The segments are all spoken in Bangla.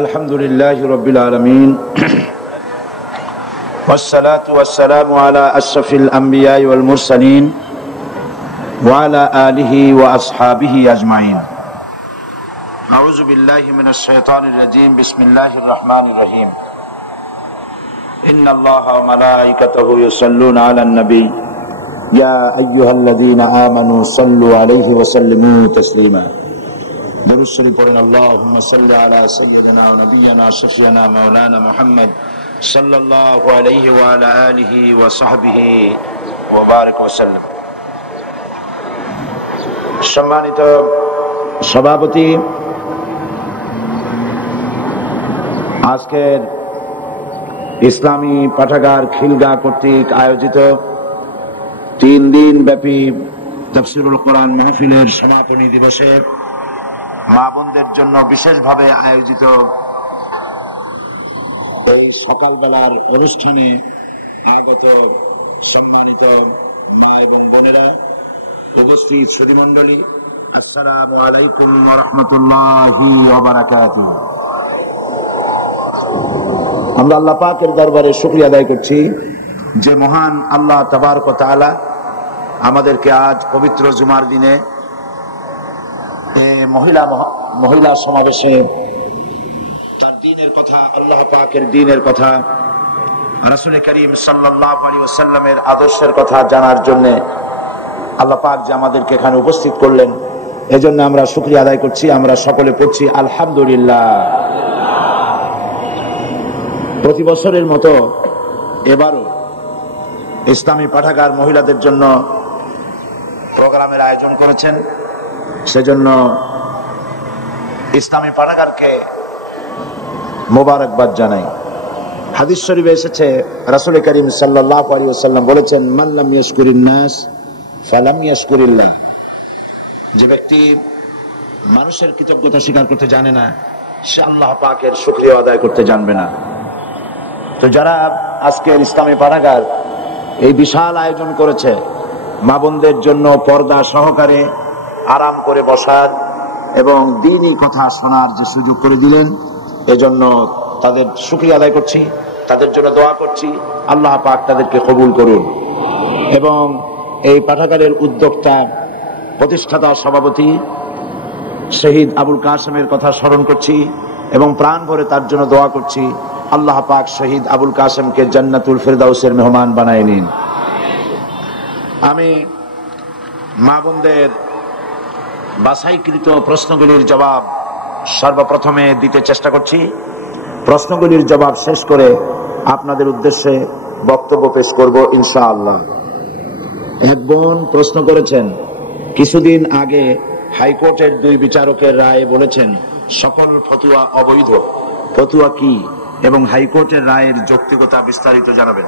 আলহামদুলিল্লাহি রাব্বিল আলামিন والصلاة والسلام على أشرف الأنبياء والمرسلين وعلى آله وأصحابه أجمعين. أعوذ بالله من الشيطان الرجيم. بسم الله الرحمن الرحيم. إن الله وملائكته يصلون على النبي يا أيها الذين آمنوا صلوا عليه وسلموا تسليما. درود شريف পড়েন اللهم صل على سيدنا ونبينا شفيعنا مولانا محمد صلى الله عليه وعلى آله وصحبه وبارك وسلم. সম্মানিত সভাপতি, আজকের ইসলামী পাঠাগার খিলগাঁও কর্তৃক আয়োজিত 3 দিন ব্যাপী তাফসীরুল কোরআন মাহফিলের সমাপনী দিবসে মা বোনদের জন্য বিশেষভাবে আয়োজিত এই সকালবেলার অনুষ্ঠানে আগত সম্মানিত মা এবং বোনেরা, উপস্থিত সুধীমণ্ডলী, আসসালামু আলাইকুম ওয়া রাহমাতুল্লাহি ওয়া বারাকাতুহু। আমরা আল্লাহ পাকের দরবারে শুকরিয়া আদায় করছি যে মহান আল্লাহ তাবারক ওয়া তাআলা আমাদেরকে আজ পবিত্র জুমার দিনে মহিলা সমাবেশে তার দ্বীনের কথা, আল্লাহ পাকের দ্বীনের কথা, রাসূল করিম সাল্লাল্লাহু আলাইহি ওয়াসাল্লামের আদর্শের কথা জানার জন্য আল্লাহ পাক যে আমাদেরকে এখানে উপস্থিত করলেন, এজন্য আমরা শুকরিয়া আদায় করছি। আমরা সকলে পড়ছি আলহামদুলিল্লাহ। প্রতি বছরের মতো এবারও ইসলামী পাঠাগার মহিলাদের জন্য প্রোগ্রামের আয়োজন করেছেন, সেজন্য ইসলামী পাঠাগারকে মোবারকবাদ জানাই। হাদিস শরীফে এসেছে, রাসূল করিম সাল্লাল্লাহু আলাইহি ওয়াসাল্লাম বলেছেন, মান লাম ইয়াশকুরিন নাস ফালাম ইয়াশকুরিল্লাহ। যে ব্যক্তি মানুষের কৃতজ্ঞতা স্বীকার করতে জানে না, সে আল্লাহ পাকের শুকরিয়া আদায় করতে জানবে না। তো যারা আজকের ইসলামী পাঠাগার এই বিশাল আয়োজন করেছে, মা বোনদের জন্য পর্দা সহকারে আরাম করে বসার এবং দ্বীনি কথা শোনার যে সুযোগ করে দিলেন, এজন্য তাদের শুকরিয়া আদায় করছি, তাদের জন্য দোয়া করছি, আল্লাহ পাক তাদেরকে কবুল করুন। এবং এই পাঠাগারের উদ্যোক্তা, প্রতিষ্ঠাতা, সভাপতি শহীদ আবুল কাসেমের কথা স্মরণ করছি এবং প্রাণ ভরে তার জন্য দোয়া করছি, আল্লাহ পাক শহীদ আবুল কাসেমকে জান্নাতুল ফেরদাউসের মেহমান বানায় নিন। আমি মা বোনদের বাছাইকৃত প্রশ্নগুলির জবাব সর্বপ্রথমে দিতে চেষ্টা করছি। প্রশ্নগুলির জবাব শেষ করে আপনাদের উদ্দেশ্যে বক্তব্য পেশ করব ইনশাআল্লাহ। এক বোন প্রশ্ন করেছেন, কিছুদিন আগে হাইকোর্টের 2 বিচারকের রায়ে বলেছেন সকল ফতোয়া অবৈধ। ফতোয়া কি এবং হাইকোর্টের রায়ের যৌক্তিকতা বিস্তারিত জানাবেন।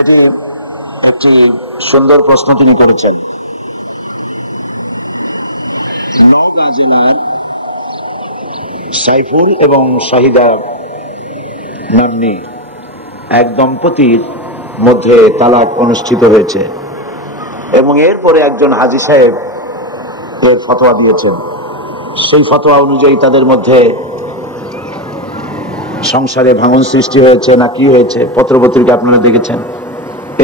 এটি একটি সুন্দর প্রশ্ন তিনি করেছেন। নওগাঁ জেলার সাইফুল এবং শাহিদা নাম্নী এক দম্পতির মধ্যে তালাক অনুষ্ঠিত হয়েছে এবং এরপরে একজন হাজী সাহেব এর ফতোয়া দিয়েছেন। সেই ফতোয়া অনুযায়ী তাদের মধ্যে সংসারে ভাঙন সৃষ্টি হয়েছে না কি হয়েছে, পত্রপত্রিকা আপনারা দেখেছেন।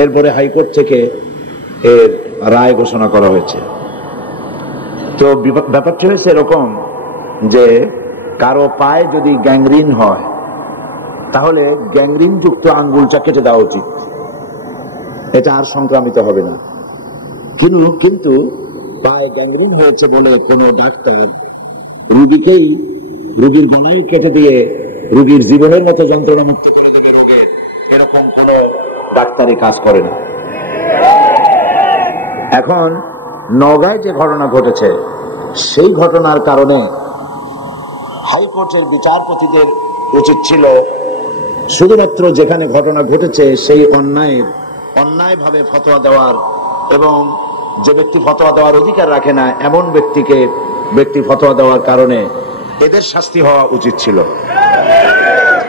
এরপরে হাইকোর্ট থেকে এর রায় ঘোষণা করা হয়েছে। তো ব্যাপারটা হয়েছে এরকম যে কারো পায়ে যদি গ্যাংরিন হয়, তাহলে গ্যাংরিন যুক্ত আঙ্গুলটা কেটে দেওয়া উচিত, এটা আর সংক্রামিত হবে না। কিন্তু পায়ে গ্যাংরিন হয়েছে বলে কোনো ডাক্তার রোগীর গলায় কেটে দিয়ে রোগীর জীবনের মতো যন্ত্রণা মুক্ত করে দেবে রোগের, এরকম কোন ডাক্তারি কাজ করে না। এখন নওগাঁয় যে ঘটনা ঘটেছে, সেই ঘটনার কারণে হাইকোর্টের বিচারপতিদের উচিত ছিল শুধুমাত্র যেখানে ঘটনা ঘটেছে সেই অন্যায়ভাবে ফতোয়া দেওয়ার, এবং যে ব্যক্তি ফতোয়া দেওয়ার অধিকার রাখে না এমন ব্যক্তি ফতোয়া দেওয়ার কারণে এদের শাস্তি হওয়া উচিত ছিল।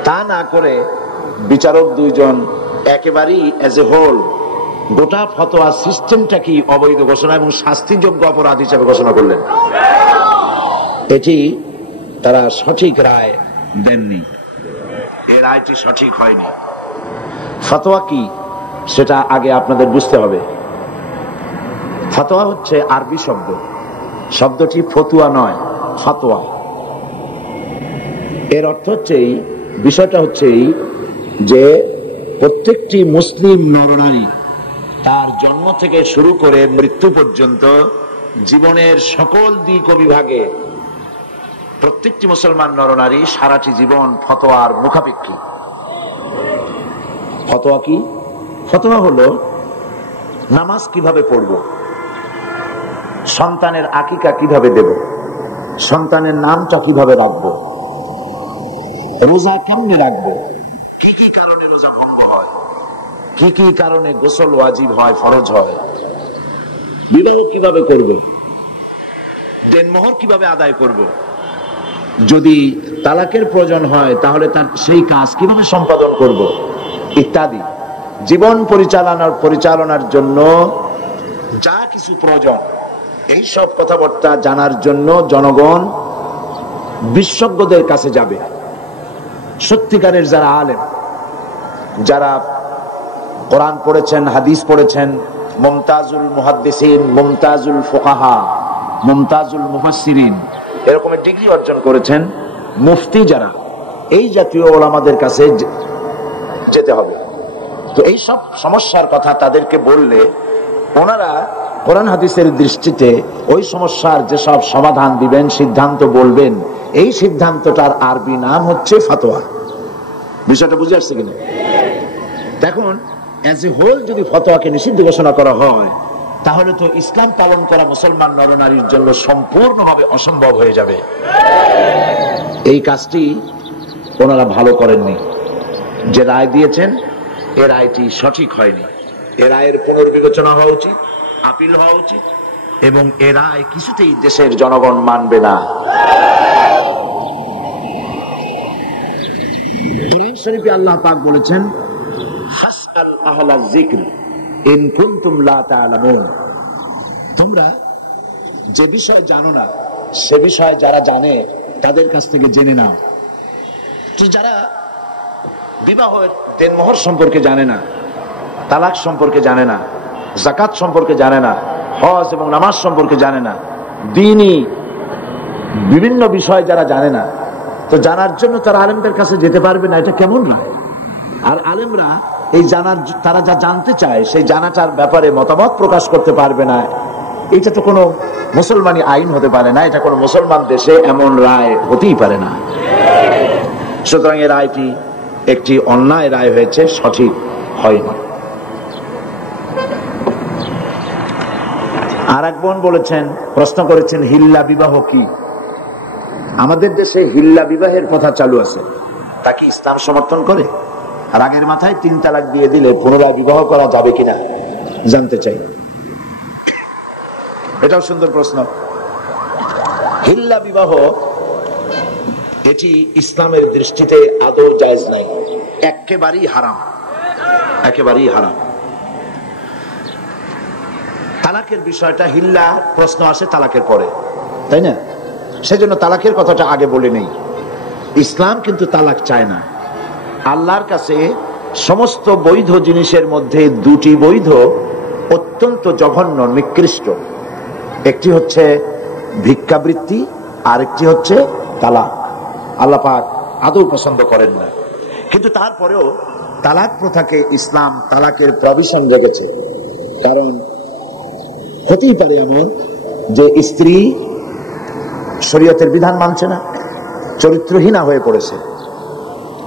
তা না করে বিচারক 2 জন একেবারেই এজ এ হোল গোটা ফতোয়া সিস্টেমটা কি অবৈধ ঘোষণা এবং শাস্তিযোগ্য অপরাধ হিসেবে ঘোষণা করলেন। এটি তারা সঠিক রায় দেননি, এই রায়টি সঠিক হয়নি। ফতোয়া কি সেটা আগে আপনাদের বুঝতে হবে। ফতোয়া হচ্ছে আরবি শব্দ, শব্দটি ফতুয়া নয়, ফতোয়া। এর অর্থ হচ্ছে, বিষয়টা হচ্ছে যে প্রত্যেকটি মুসলিম নরনারী তার জন্ম থেকে শুরু করে মৃত্যু পর্যন্ত জীবনের সকল দিক ও বিভাগে প্রত্যেকটি মুসলমান নরনারী সারাটি জীবন ফতোয়ার মুখাপেক্ষী। ফতোয়া কি? ফতোয়া হলো নামাজ কিভাবে পড়ব, সন্তানের আকিকা কিভাবে দেব, সন্তানের নামটা কিভাবে রাখবো, রোজা কেমনে রাখবো, কি কি কারণে রোজা ভঙ্গ হয়, কি কি কারণে গোসল ওয়াজিব হয়, ফরজ হয়, বিবাহ কিভাবে করব, দেনমোহর কিভাবে আদায় করব, যদি তালাকের প্রয়োজন হয় তাহলে তার সেই কাজ কিভাবে সম্পাদন করব, ইত্যাদি। জীবন পরিচালনার জন্য যা কিছু প্রয়োজন, এই সব কথাবার্তা জানার জন্য জনগণ বিশেষজ্ঞদের কাছে যাবে। সত্যিকারের যারা আলেম, যারা কোরআন পড়েছেন, হাদিস পড়েছেন, মুমতাজুল মুহাদ্দিসিন, মুমতাজুল ফুকাহা, মুমতাজুল মুফাসসিরিন, এরকমের ডিগ্রি অর্জন করেছেন, মুফতি যারা, এই জাতীয় ওলামাদের কাছে যেতে হবে। তো এই সব সমস্যার কথা তাদেরকে বললে ওনারা কোরআন হাদিসের দৃষ্টিতে ওই সমস্যার যেসব সমাধান দিবেন, সিদ্ধান্ত বলবেন, এই সিদ্ধান্তটার আরবি নাম হচ্ছে ফতোয়া। বিষয়টা বুঝে আসছে কিনা? দেখুন, অ্যাজ এ হোল যদি ফতোয়াকে নিষিদ্ধ ঘোষণা করা হয় তাহলে তো ইসলাম পালন করা মুসলমান নরনারীর জন্য সম্পূর্ণভাবে অসম্ভব হয়ে যাবে। এই কাজটি ওনারা ভালো করেননি। যে রায় দিয়েছেন এ রায়টি সঠিক হয়নি। এ রায়ের পুনর্বিবেচনা হওয়া উচিত, আপিল হওয়া উচিত, এবং এ রায় কিছুতেই দেশের জনগণ মানবে না। কুরআন শরীফে আল্লাহ পাক বলেছেন, ফাসআল আহলা যিকর ইন কুনতুম লা তা'লামুন। তোমরা যে বিষয় জানো না সে বিষয় যারা জানে তাদের কাছ থেকে জেনে নাও। তো যারা বিবাহের দেনমোহর সম্পর্কে জানে না, তালাক সম্পর্কে জানে না, যাকাত সম্পর্কে জানে না, হজ এবং নামাজ সম্পর্কে জানে না, দ্বীনি বিভিন্ন বিষয় যারা জানে না, তো জানার জন্য তারা আলেমদের কাছে যেতে পারবে না। এটা কেমন রায়? আর আলেমরা এই জানার, তারা যা জানতে চায় সেই জানাটার ব্যাপারে মতামত প্রকাশ করতে পারবে না, এটা তো কোনো মুসলমানি আইন হতে পারে না, এটা কোনো মুসলমান দেশে এমন রায় হতেই পারে না। সুতরাং এই রায়টি একটি অন্যায় রায় হয়েছে, সঠিক হয়নি। আর এক বোন বলেছেন, প্রশ্ন করেছেন, হিল্লা বিবাহ কি? আমাদের দেশে হিল্লা বিবাহের কথা চালু আছে, তা কি ইসলাম সমর্থন করে? আর আগের মাথায় 3 তালাক দিয়ে দিলে পুনরায় বিবাহ করা যাবে কিনা জানতে চাই। এটাও সুন্দর প্রশ্ন। হিল্লা বিবাহ এটি ইসলামের দৃষ্টিতে আদৌ জায়েজ নাই, একেবারেই হারাম, একেবারেই হারাম। তালাকের বিষয়টা, হিল্লা প্রশ্ন আসে তালাকের পরে, তাই না? সেজন্য তালাকের কথাটা আগে বলে নেই। ইসলাম কিন্তু তালাক চায় না। আল্লাহর কাছে সমস্ত বৈধ জিনিসের মধ্যে 2টি বৈধ অত্যন্ত জঘন্য, নিকৃষ্ট। একটি হচ্ছে ভিক্ষাবৃত্তি, আর একটি হচ্ছে তালাক। আল্লাহ পাক আদৌ পছন্দ করেন না। কিন্তু তারপরেও তালাক প্রথাকে ইসলাম তালাকের প্রভিশন রেখেছে। কারণ হতেই পারে এমন যে স্ত্রী শরীয়তের বিধান মানছে না, চরিত্রহীনা হয়ে পড়েছে,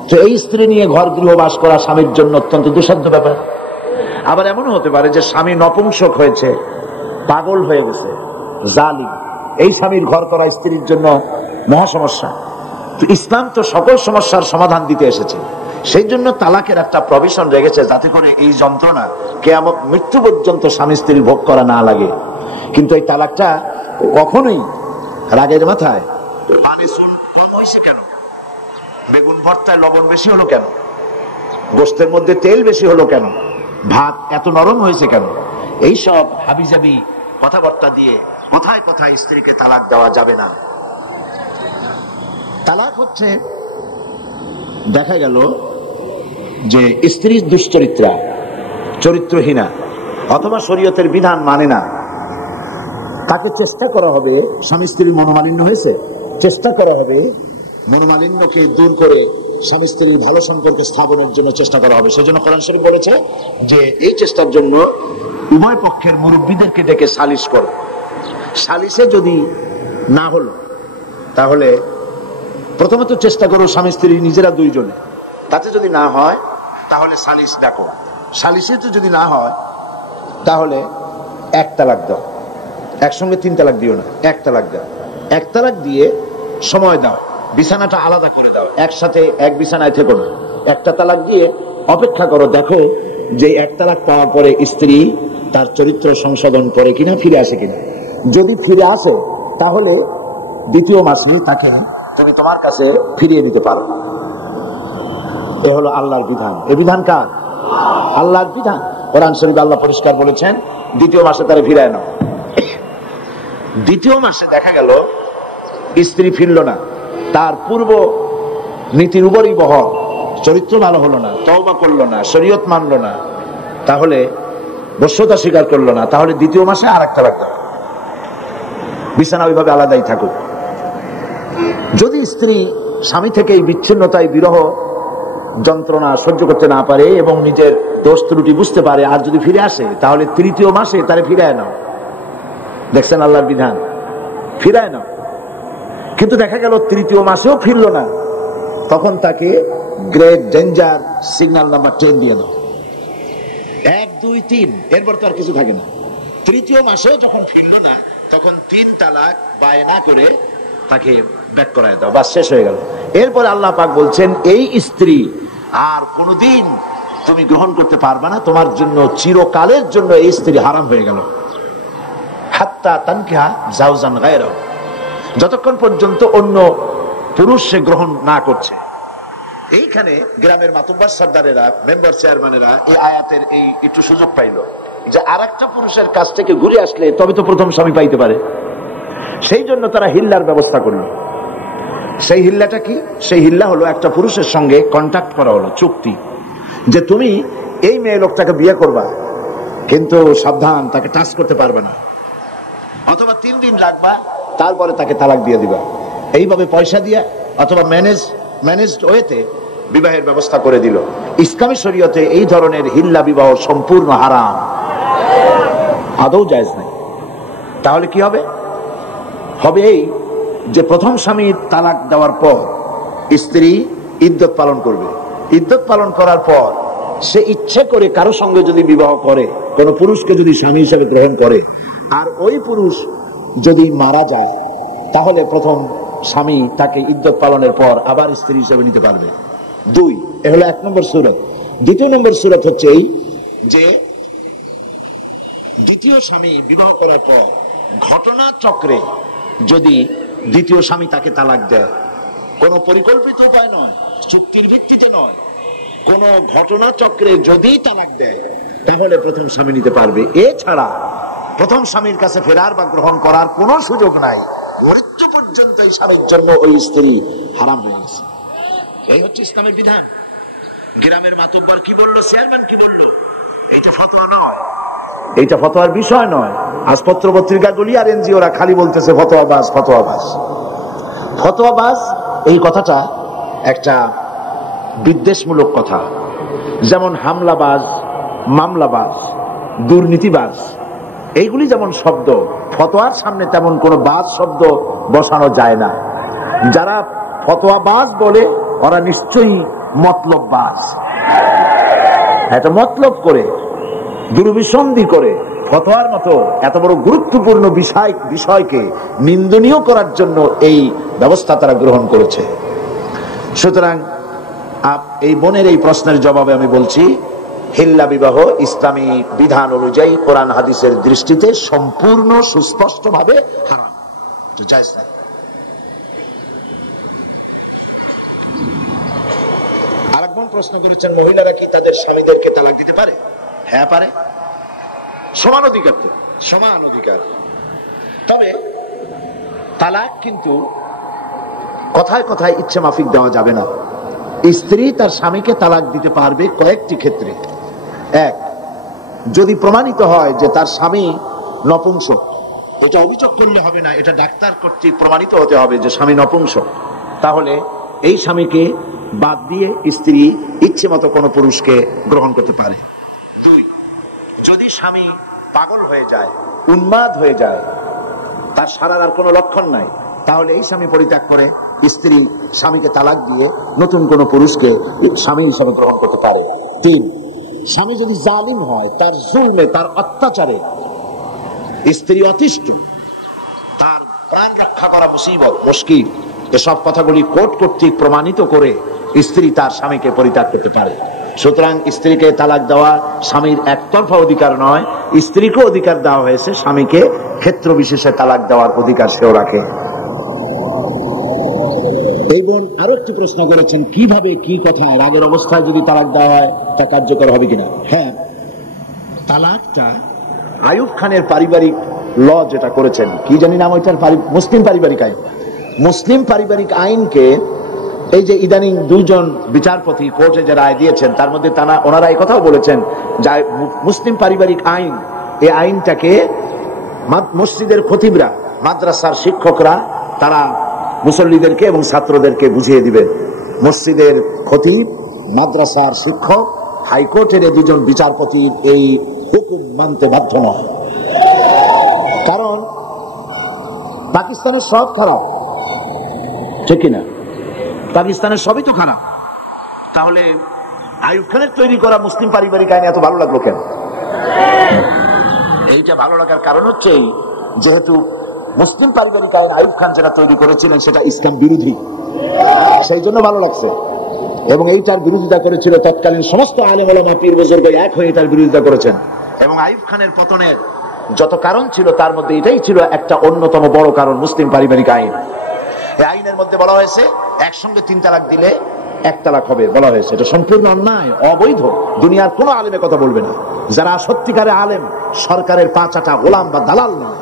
তো এই স্ত্রী নিয়ে ঘর গৃহবাস করা স্বামীর জন্য অত্যন্ত দুঃসাধ্য ব্যাপার। আবার এমনও হতে পারে যে স্বামী নপুংসক হয়েছে, পাগল হয়ে গেছে, জালিম, এই স্বামীর ঘর করা স্ত্রীর জন্য মহা সমস্যা। তো ইসলাম তো সকল সমস্যার সমাধান দিতে এসেছে, সেই জন্য তালাকের একটা প্রভিশন রেখেছে, যাতে করে এই যন্ত্রণা কিয়ামত মৃত্যু পর্যন্ত স্বামী স্ত্রী ভোগ করা না লাগে। কিন্তু এই তালাকটা কখনোই রাগের মাথায়, কেন বেগুন ভর্তায় লবণ বেশি হলো কেন, গোশতের মধ্যে তেল বেশি হলো কেন, ভাত এত নরম হয়েছে কেন, এইসব হাবিজাবি কথাবার্তা দিয়ে কথায় কথায় স্ত্রীকে তালাক দেওয়া যাবে না। তালাক হচ্ছে, দেখা গেল যে স্ত্রী দুশ্চরিত্রা, চরিত্রহীনা, অথবা শরীয়তের বিধান মানে না, তাকে চেষ্টা করা হবে, স্বামী স্ত্রীর মনোমালিন্য হয়েছে, চেষ্টা করা হবে মনোমালিন্যকে দূর করে স্বামী স্ত্রীর ভালো সম্পর্ক স্থাপনের জন্য চেষ্টা করা হবে। সেজন্য কোরআন শরীফ বলেছে যে এই চেষ্টার জন্য উভয় পক্ষের মুরব্বীদেরকে ডেকে সালিশ করো। সালিশে যদি না হলো তাহলে প্রথমত চেষ্টা করো স্বামী স্ত্রী নিজেরা দুইজনে, তাতে যদি না হয় তাহলে সালিশ ডাকো। সালিশে যদি না হয় তাহলে এক তালাক দাও, একসঙ্গে 3 তালাক দিও না, 1 তালাক দাও। 1 তালাক দিয়ে সময় দাও, বিছানাটা আলাদা করে দাও, একসাথে এক বিছানায় থেকো না। 1টা তালাক দিয়ে অপেক্ষা করো, দেখো যে 1 তালাক পাওয়ার পরে স্ত্রী তার চরিত্র সংশোধন করে কিনা, ফিরে আসে কিনা। যদি ফিরে আসে তাহলে 2য় মাসে তাকে তুমি তোমার কাছে ফিরিয়ে দিতে পারো। এ হলো আল্লাহর বিধান। এই বিধান কার? আল্লাহর বিধান। কোরআন শরীফে আল্লাহ পরিষ্কার বলেছেন 2য় মাসে তারা ফিরায় নাও। 2য় মাসে দেখা গেল স্ত্রী ফিরল না, তার পূর্ব নীতির উপরই বহল, চরিত্র ভালো হলো না, তওবা করলো না, শরীয়ত মানলো না, তাহলে বশ্যতা স্বীকার করলো না, তাহলে 2য় মাসে আর 1 তালাক দাও, বিছানা ওইভাবে আলাদাই থাকুক। যদি স্ত্রী স্বামী থেকে এই বিচ্ছিন্নতায় বিরহ যন্ত্রণা সহ্য করতে না পারে এবং নিজের দোষ ত্রুটি বুঝতে পারে, আর যদি ফিরে আসে তাহলে 3য় মাসে তারে ফিরায় নাও। দেখছেন আল্লাহর বিধান, ফিরায় নাও। কিন্তু দেখা গেল 3য় মাসেও ফিরলো না, তখন তাকে গ্রেট ডেঞ্জার সিগন্যাল নাম্বার 10 দিয়ে দাও। 1 2 3, এরপর তো আর কিছু থাকে না। 3য় মাসেও যখন ফিরলো না তখন 3 তালাক বায়না করে তাকে ব্যাক করায় দাও, বাস শেষ হয়ে গেল। এরপর আল্লাহ পাক বলছেন এই স্ত্রী আর কোনদিন তুমি গ্রহণ করতে পারবে না, তোমার জন্য চিরকালের জন্য এই স্ত্রী হারাম হয়ে গেল। হাত্তা তানকিহা জাওজান গায়রাহু, যতক্ষণ পর্যন্ত অন্য পুরুষ সে গ্রহণ না করছে। এইখানে গ্রামের মাতুব্বার সর্দারেরা, মেম্বার চেয়ারম্যানেরা এই আয়াতের এই একটু সুযোগ পাইল যে আরেকটা পুরুষের কাছ থেকে ঘুরে আসলে তবে তো প্রথম স্বামী পাইতে পারে। সেই জন্য তারা হিল্লার ব্যবস্থা করলো। সেই হিল্লাটা কি? সেই হিল্লা হলো একটা পুরুষের সঙ্গে কন্ট্যাক্ট করা হলো, চুক্তি, যে তুমি এই মেয়ে লোকটাকে বিয়ে করবা, কিন্তু সাবধান, তাকে টাচ করতে পারবে না, অথবা 3 দিন রাখবা, তারপরে তাকে তালাক দিয়ে দিবা। এইভাবে পয়সা দিয়া অথবা ম্যানেজড ওয়েতে বিবাহের ব্যবস্থা করে দিল। ইসলামী শরীয়তে এই ধরনের হিল্লা বিবাহ সম্পূর্ণ হারাম, আদৌ জায়েজ নাই। তাহলে কি হবে? হবে এই যে প্রথম স্বামীর তালাক দেওয়ার পর স্ত্রী ইদ্যত পালন করবে। ইদ্যত পালন করার পর সে ইচ্ছে করে কারো সঙ্গে যদি বিবাহ করে, কোন পুরুষকে যদি স্বামী হিসেবে গ্রহণ করে, আর ওই পুরুষ যদি মারা যায়, তাহলে প্রথম স্বামী তাকে ইদ্যত পালনের পর আবার স্ত্রী হিসেবে নিতে পারবে। 2, এ হলো 1 নম্বর সূরত। 2 নম্বর সূরত হচ্ছে এই যে 2য় স্বামী বিবাহ করার পর ঘটনা চক্রে যদি 2য় স্বামী তাকে তালাক দেয়, কোন পরিকল্পিত উপায় নয়, চুক্তির ভিত্তিতে নয়, কোন ঘটনা চক্রে যদি তালাক দেয়, তাহলে প্রথম স্বামী নিতে পারবে। এছাড়া প্রথম স্বামীর কাছে ফেরার বা গ্রহণ করার কোনো সুযোগ নাই। মৃত্যু পর্যন্ত এই স্বামীর জন্য ওই স্ত্রী হারাম হয়ে গেছে। এই হচ্ছে ইসলামের বিধান। গ্রামের মাতব্বর কি বললো, চেয়ারম্যান কি বললো, এইটা ফতোয়া নয়, এইটা ফতোয়ার বিষয় নয়। আজ পত্র পত্রিকাগুলি আর এনজিওরা খালি বলতেছে ফতোয়াবাজ, ফতোয়াবাজ, ফতোয়াবাজ। এই কথাটা একটা বিদ্বেষমূলক কথা। যেমন হামলাবাজ, মামলাবাজ, দুর্নীতিবাজ, এইগুলি যেমন শব্দ, ফতোয়ার সামনে তেমন কোন বাজ শব্দ বসানো যায় না। যারা ফতোয়াবাজ বলে ওরা নিশ্চয়ই মতলববাজ। এটা মতলব করে, দুর্বিসন্ধি করে ফতোয়ার মতো এত বড় গুরুত্বপূর্ণ বিষয়কে নিন্দনীয় করার জন্য এই ব্যবস্থা তারা গ্রহণ করেছে। সুতরাং এই বোনের এই প্রশ্নের জবাবে আমি বলছি, হিল্লা বিবাহ ইসলামী বিধান অনুযায়ী কোরআন হাদিসের দৃষ্টিতে সম্পূর্ণ সুস্পষ্ট ভাবে হারাম, জায়েজ নাই। আরেকজন প্রশ্ন করেছেন, মহিলারা কি তাদের স্বামীদেরকে তালাক দিতে পারে? হ্যাঁ পারে, সমান অধিকার, সমান অধিকার। তবে তালাক কিন্তু কথায় কথায় ইচ্ছে মাফিক দেওয়া যাবে না। স্ত্রী তার স্বামীকে তালাক দিতে পারবে কয়েকটি ক্ষেত্রে। এক, যদি প্রমাণিত হয় যে তার স্বামী নপুংসক, এটা অভিযোগ করলে হবে না, এটা ডাক্তার কর্তৃক প্রমাণিত হতে হবে যে স্বামী নপুংসক, তাহলে এই স্বামীকে বাদ দিয়ে স্ত্রী ইচ্ছে মতো কোনো পুরুষকে গ্রহণ করতে পারে। দুই, যদি স্বামী পাগল হয়ে যায়, উন্মাদ হয়ে যায়, তার সারার আর কোনো লক্ষণ নাই, তাহলে এই স্বামী পরিত্যাগ করে স্ত্রী স্বামীকে তালাক দিয়ে নতুন কোন পুরুষকে স্বামী হিসেবে গ্রহণ করতে পারে। তিন, স্বামী যদি জালিম হয়, তার জুলমে, তার অত্যাচারে স্ত্রী অতিষ্ঠ, তার প্রাণ রক্ষা করা মুসিবত, মুশকিল, এসব কথাগুলি কোর্ট কর্তৃক প্রমাণিত করে স্ত্রী তার স্বামীকে পরিত্যাগ করতে পারে। সুতরাং স্ত্রীকে তালাক দেওয়া স্বামীর একতরফা অধিকার নয়, স্ত্রীকে অধিকার দেওয়া হয়েছে স্বামীকে ক্ষেত্র বিশেষে তালাক দেওয়ার অধিকার সেও রাখে। এই বোন আরো একটি প্রশ্ন করেছেন, কিভাবে কি কথা রাগের অবস্থায় যদি তালাক দেওয়া হয় তা কার্যকর হবে কিনা। হ্যাঁ, তালাকটা আইয়ুব খানের পারিবারিক ল যেটা করেছেন, কি জানি নাম ওইটার, মুসলিম পারিবারিক আইন। মুসলিম পারিবারিক আইনকে এই যে ইদানিং দুইজন বিচারপতি কোর্টে যে রায় দিয়েছেন, তার মধ্যে ওনারা এই কথাও বলেছেন যে মুসলিম পারিবারিক আইন, এই আইনটাকে মসজিদের খতিবরা, মাদ্রাসার শিক্ষকরা তারা মুসল্লিদেরকে এবং ছাত্রদেরকে বুঝিয়ে দিবেন। মসজিদের খতিব, মাদ্রাসার শিক্ষক, হাইকোর্টের দুজন বিচারপতির এই হুকুম মানতে বাধ্য নয়। কারণ পাকিস্তানের সব খারাপ, ঠিক কিনা? পাকিস্তানের সবই তো খারাপ, তাহলে আইয়ুব খানের তৈরি করা মুসলিম পারিবারিক আইন এত ভালো লাগলো কেন? এইটা ভালো লাগার কারণ হচ্ছে যেহেতু মুসলিম পারিবারিক আইন আইয়ুব খান যেটা তৈরি করেছিলেন সেটা ইসলাম বিরোধী, সেই জন্য ভালো লাগছে। এবং এইটার বিরোধিতা করেছিল তৎকালীন সমস্ত আলেম ওলামা, পীর বুজুর্গ এক হয়ে এটার বিরোধিতা করেছেন। এবং আইয়ুব খানের পতনের যত কারণ ছিল তার মধ্যে এটাই ছিল একটা অন্যতম বড় কারণ, মুসলিম পারিবারিক আইন। এই আইনের মধ্যে বলা হয়েছে একসঙ্গে 3 তালাক দিলে 1 তালাক হবে, বলা হয়েছে। এটা সম্পূর্ণ অন্যায়, অবৈধ, দুনিয়ার কোন আলেমে কথা বলবে না। যারা সত্যিকারে আলেম, সরকারের 5 আটা গোলাম বা দালাল নয়,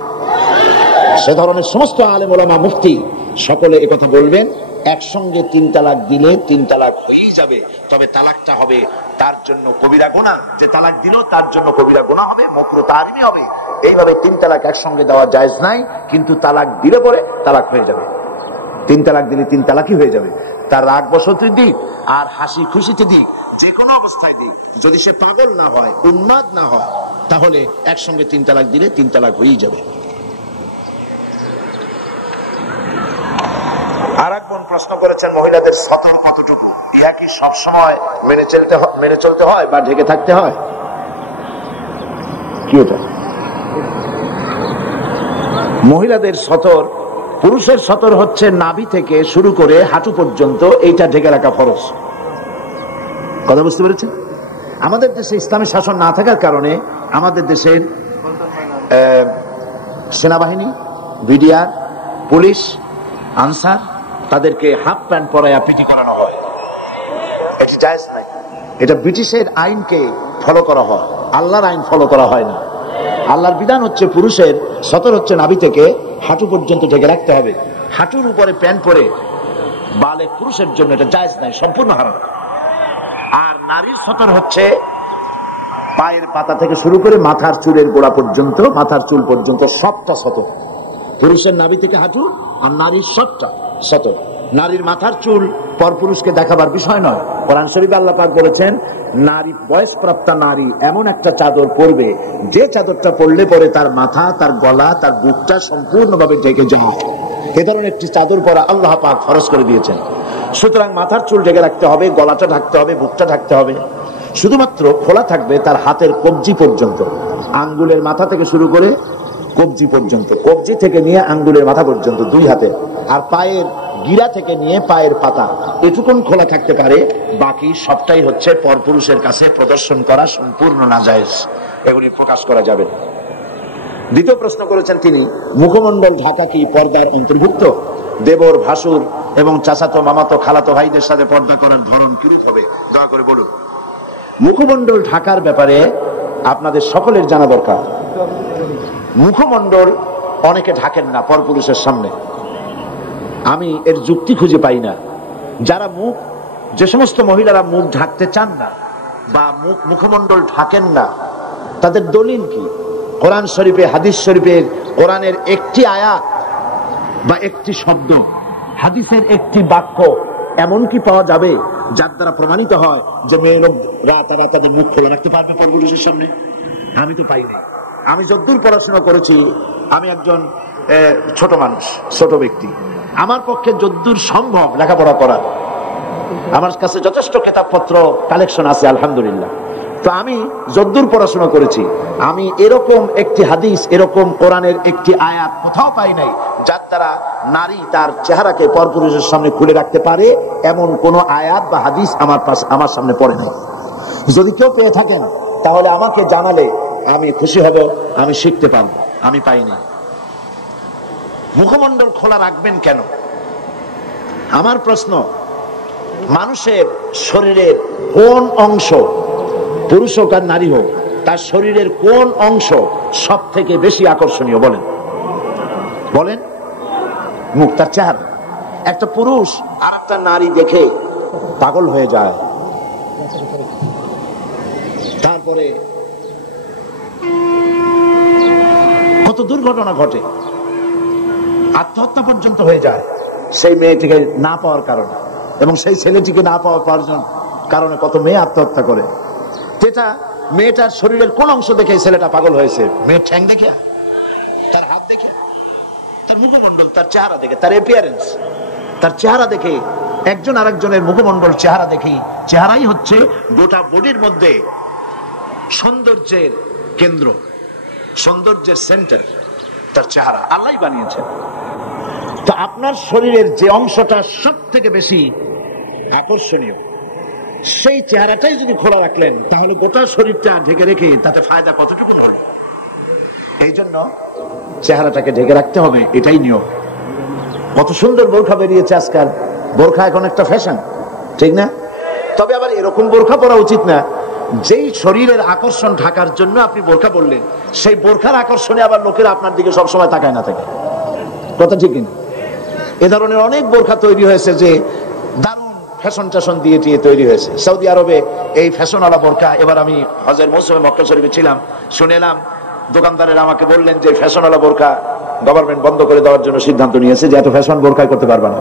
সে ধরনের সমস্ত আলেম ওলামা, মুফতি সকলে একথা বলবেন, একসঙ্গে 3 তালাক দিলে 3 তালাক হয়েই যাবে, তবে তালাকটা হবে তার জন্য কবিরা গুনাহ, যে তালাক দিল তার জন্য কবিরা গুনাহ হবে, মাকরুহ তাহরিমি হবে। এইভাবে 3 তালাক একসঙ্গে দেওয়া জায়েজ নাই, কিন্তু তালাক দিলে পরে তালাক হয়ে যাবে। 3 তালাক দিলে 3 তালাকই হয়ে যাবে। তার রাগ বসতে দিক আর হাসি খুশিতে দিক, যে কোনো অবস্থায় দিক, যদি সে পাগল না হয়, উন্মাদ না হয়, তাহলে একসঙ্গে 3 তালাক দিলে 3 তালাক হয়েই যাবে। আর এক বোন প্রশ্ন করেছেন, মহিলাদের সতর কতটুকু, ইয়া কি সবসময় মেনে চলতে হয় বা ঢেকে থাকতে হয়? কি এটা? মহিলাদের সতর, পুরুষের সতর হচ্ছে নাভি থেকে শুরু করে হাঁটু পর্যন্ত, এইটা ঢেকে রাখা ফরজ। কথা বুঝতে পেরেছেন? আমাদের দেশে ইসলামী শাসন না থাকার কারণে আমাদের দেশের সেনাবাহিনী, বিডিআর, পুলিশ, আনসার, তাদেরকে হাফ প্যান্ট পরাইয়া পিটি করানো হয়। এটি জায়েজ নাই। এটা ব্রিটিশের আইনকে ফলো করা হয়, আল্লাহর আইন ফলো করা হয় না। আল্লাহর বিধান হচ্ছে পুরুষের সতর হচ্ছে নাভি থেকে হাঁটু পর্যন্ত ঢেকে রাখতে হবে। হাঁটুর উপরে প্যান্ট পরে বালেগ পুরুষের জন্য এটা জায়েজ নাই, সম্পূর্ণ হারাম। আর নারীর সতর হচ্ছে পায়ের পাতা থেকে শুরু করে মাথার চুলের গোড়া পর্যন্ত, মাথার চুল পর্যন্ত সবটা সতর। পুরুষের নাভি থেকে হাঁটু আর নারীর সবটা সতর। নারীর মাথার চুল পরপুরুষকে দেখাবার বিষয় নয়। কোরআন শরীফে আল্লাহ পাক বলেছেন, নারী, বয়সপ্রাপ্তা নারী এমন একটা চাদর পরবে, যে চাদরটা পরলে পরে তার মাথা, তার গলা, তার বুকটা সম্পূর্ণভাবে ঢেকে যায়। এ ধরনের একটি চাদর পরা আল্লাহ পাক ফরজ করে দিয়েছেন। সুতরাং মাথার চুল ঢেকে রাখতে হবে, গলাটা ঢাকতে হবে, বুকটা ঢাকতে হবে। শুধুমাত্র খোলা থাকবে তার হাতের কবজি পর্যন্ত, আঙ্গুলের মাথা থেকে শুরু করে কবজি পর্যন্ত, কবজি থেকে নিয়ে আঙ্গুলের মাথা পর্যন্ত 2 হাতে। আর পায়ের গিরা থেকে নিয়ে পায়ের পাতা এটুকুন খোলা থাকতে পারে, বাকি সবটাই হচ্ছে পরপুরুষের কাছে প্রদর্শন করা সম্পূর্ণ নাজায়েজ, এগুলি প্রকাশ করা যাবে না। দ্বিতীয় প্রশ্ন করেছেন তিনি, মুখমণ্ডল ঢাকা কি পর্দার অন্তর্ভুক্ত? দেবর, ভাসুর এবং চাচাতো, মামাতো, খালাতো ভাইদের সাথে পর্দা করার ধরন কিরূপ হবে, দয়া করে বলুন। মুখমণ্ডল ঢাকার ব্যাপারে আপনাদের সকলের জানা দরকার। মুখমণ্ডল অনেকে ঢাকেন না পরপুরুষের সামনে, আমি এর যুক্তি খুঁজে পাই না। যারা যে সমস্ত মহিলারা মুখ ঢাকতে চান না বা মুখমণ্ডল ঢাকেন না, তাদের দলিল কি? কোরআন শরীফে, হাদিস শরীফের, কোরআনের একটি আয়াত বা একটি শব্দ, হাদিসের একটি বাক্য এমন কি পাওয়া যাবে যার দ্বারা প্রমাণিত হয় যে মেয়ে লোকরা তারা তাদের মুখ খোলা রাখতে পারবে পরপুরুষের সামনে? আমি তো পাইনি। আমি যতদূর পড়াশোনা করেছি, আমি একজন ছোট মানুষ, ছোট ব্যক্তি, আমার পক্ষে যতদূর সম্ভব লেখাপড়া করা, আমার কাছে যথেষ্ট কিতাবপত্র কালেকশন আছে আলহামদুলিল্লাহ। তো আমি যতদূর পড়াশোনা করেছি, আমি এরকম একটি হাদিস, এরকম কোরআনের একটি আয়াত কোথাও পাই নাই যার দ্বারা নারী তার চেহারাকে পরপুরুষের সামনে খুলে রাখতে পারে, এমন কোন আয়াত বা হাদিস আমার সামনে পড়ে নাই। যদি কেউ পেয়ে থাকেন তাহলে আমাকে জানালে আমি খুশি হব, আমি শিখতে পারবো। আমি পাইনি। মুখমণ্ডল খোলা রাখবেন কেন? আমার প্রশ্ন, মানুষের শরীরের কোন অংশ, পুরুষ হোক আর নারী হোক, তার শরীরের কোন অংশ সব থেকে বেশি আকর্ষণীয়? বলেন বলেন। মুখ, তার চেহারা। একটা পুরুষ আর একটা নারী দেখে পাগল হয়ে যায়, তারপরে কত দুর্ঘটনা ঘটে, আত্মহত্যা পর্যন্ত হয়ে যায় সেই মেয়েটিকে না পাওয়ার কারণে, এবং সেই ছেলেটিকে না পাওয়ার কারণে কত মেয়ে আত্মহত্যা করে। যেটা মেয়েটার শরীরের কোন অংশ দেখে ছেলেটা পাগল হয়েছে? মেয়ের ঠ্যাং দেখে, তার হাত দেখে, তার মুখমণ্ডল, তার চেহারা দেখে, তার অ্যাপিয়ারেন্স, তার চেহারা দেখে। একজন আরেকজনের মুখমণ্ডল, চেহারা দেখি। চেহারাই হচ্ছে গোটা বডির মধ্যে সৌন্দর্যের কেন্দ্র, সৌন্দর্যের সেন্টার তার চেহারা। আল্লাহই বানিয়েছে। তো আপনার শরীরের যে অংশটা সব থেকে বেশি আকর্ষণীয়, সেই চেহারাটাই যদি খোলা রাখলেন, তাহলে গোটা শরীরটা ঢেকে রেখে তাতে ফায়দা কতটুকু হলো? এই জন্য চেহারাটাকে ঢেকে রাখতে হবে, এটাই নিয়ম। কত সুন্দর বোরখা বেরিয়েছে আজকাল। বোরখা এখন একটা ফ্যাশন, ঠিক না? তবে আবার এরকম বোরখা পরা উচিত না যেই শরীরের আকর্ষণ ঢাকার জন্য আপনি বোরখা পরলেন, সেই বোরখার আকর্ষণে আবার লোকেরা আপনার দিকে সবসময় তাকায় না থাকে। কথা ঠিক না? এ ধরনের অনেক বোরখা তৈরি হয়েছে যে দারুণ ফ্যাশন ট্যাশন দিয়ে তৈরি হয়েছে। সৌদি আরবে এই ফ্যাশনওয়ালা বোরখা, এবার আমি হজের মৌসুমে মক্কা শরীফে ছিলাম, শুনেলাম দোকানদারেরা আমাকে বললেন যে ফ্যাশনওয়ালা বোরখা গভর্নমেন্ট বন্ধ করে দেওয়ার জন্য সিদ্ধান্ত নিয়েছে, যে এত ফ্যাশন বোরখাই করতে পারবে না।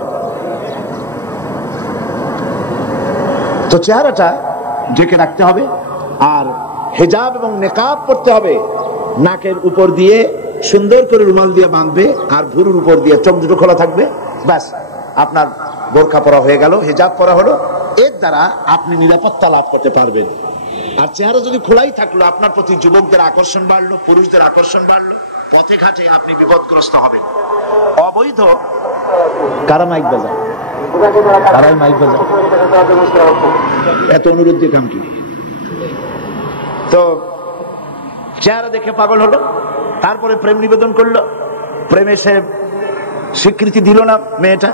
তো চেহারাটা ঢেকে রাখতে হবে, আর হিজাব এবং নেকাব পড়তে হবে। নাকের উপর দিয়ে সুন্দর করে রুমাল দিয়ে বাঁধবে, আর ভুরুর উপর দিয়ে চোখ দুটো খোলা থাকবে। ব্যাস, আপনার বোরখা পরা হয়ে গেল, হিজাব পরা হলো। এর দ্বারা আপনি নিরাপত্তা লাভ করতে পারবেন। আর চেহারা যদি খোলাই থাকলো, আপনার প্রতি যুবকদের আকর্ষণ বাড়লো, পুরুষদের আকর্ষণ বাড়লো, পথে ঘাটে আপনি বিপদগ্রস্ত হবেন। অবৈধ কারা মাইক বাজায়, কারাই মাইক বাজায়, এত অনুরোধ দিয়ে কাম কি? তো চেহারা দেখে পাগল হলো, তারপরে প্রেম নিবেদন করলো, প্রেমে সে স্বীকৃতি দিল না মেয়েটা,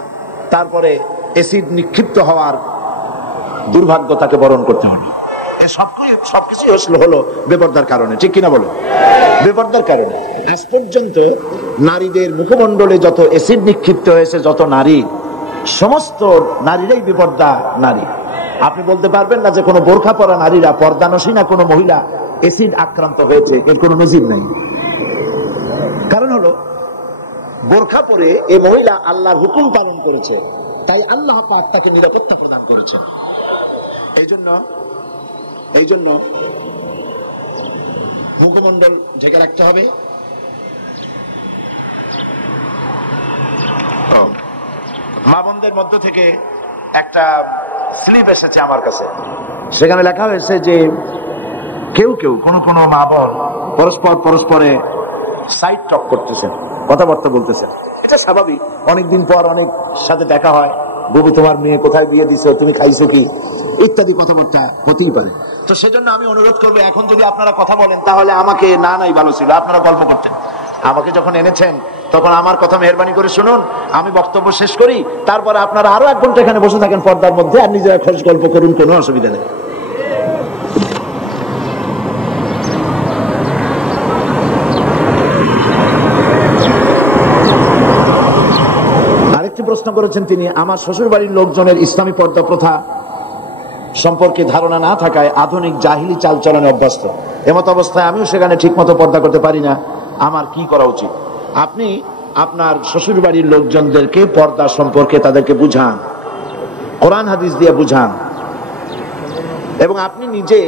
তারপরে এসিড নিক্ষিপ্ত হওয়ার দুর্ভাগ্য তাকে বরণ করতে হলো। সবকিছু হলো বেপরদার কারণে, ঠিক কিনা বলো? বেপরদার কারণে। আজ পর্যন্ত নারীদের মুখমণ্ডলে যত এসিড নিক্ষিপ্ত হয়েছে, যত নারী, সমস্ত নারীরাই বেপর্দা নারী। আপনি বলতে পারবেন না যে কোনো বোরখা পরা নারীরা, পর্দানসী না কোনো মহিলা এসিড আক্রান্ত হয়েছে, এর কোনো নজির নাই। কারণ হলো বোরখা পরে এই মহিলা আল্লাহর হুকুম পালন করেছে, তাই আল্লাহ পাক তাকে নিরাপত্তা প্রদান করেছে। এই জন্য মুখমণ্ডল ঢেকে রাখতে হবে। মা বোনদের মধ্য থেকে একটা স্লিপ এসেছে আমার কাছে, সেখানে লেখা হয়েছে যে কেউ কোন মা বোন পরস্পরে সাইড টক করতেছেন, কথাবার্তা বলতেছেন। এটা স্বাভাবিক, অনেকদিন পর অনেক সাথে দেখা হয়, বাবু তোমার মেয়ে কোথায় বিয়ে দিছো, তুমি খাইছো কি, ইত্যাদি কথাবার্তা হতেই পারে। তো সেজন্য আমি অনুরোধ করবো, এখন যদি আপনারা কথা বলেন তাহলে আমাকে নাই ভালো ছিল, আপনারা গল্প করতেন। আমাকে যখন এনেছেন তখন আমার কথা মেহরবানি করে শুনুন, আমি বক্তব্য শেষ করি, তারপরে আপনারা আরো 1 ঘন্টা এখানে বসে থাকেন পর্দার মধ্যে, আর নিজেরা খরচ গল্প করুন, কোনো অসুবিধা নেই। আরেকটি প্রশ্ন করেছেন তিনি, আমার শ্বশুর বাড়ির লোকজনের ইসলামী পর্দা প্রথা সম্পর্কে ধারণা না থাকায় আধুনিক জাহিলি চালচলনে অভ্যস্ত। এমত অবস্থায় আমিও সেখানে ঠিক মতো পর্দা করতে পারি না, আমার কি করা উচিত? আপনি আপনার শ্বশুর বাড়ির লোকজনদেরকে পর্দা সম্পর্কে তাদেরকে বুঝান, কোরআন হাদিস দিয়ে বুঝান, এবং আপনি নিজে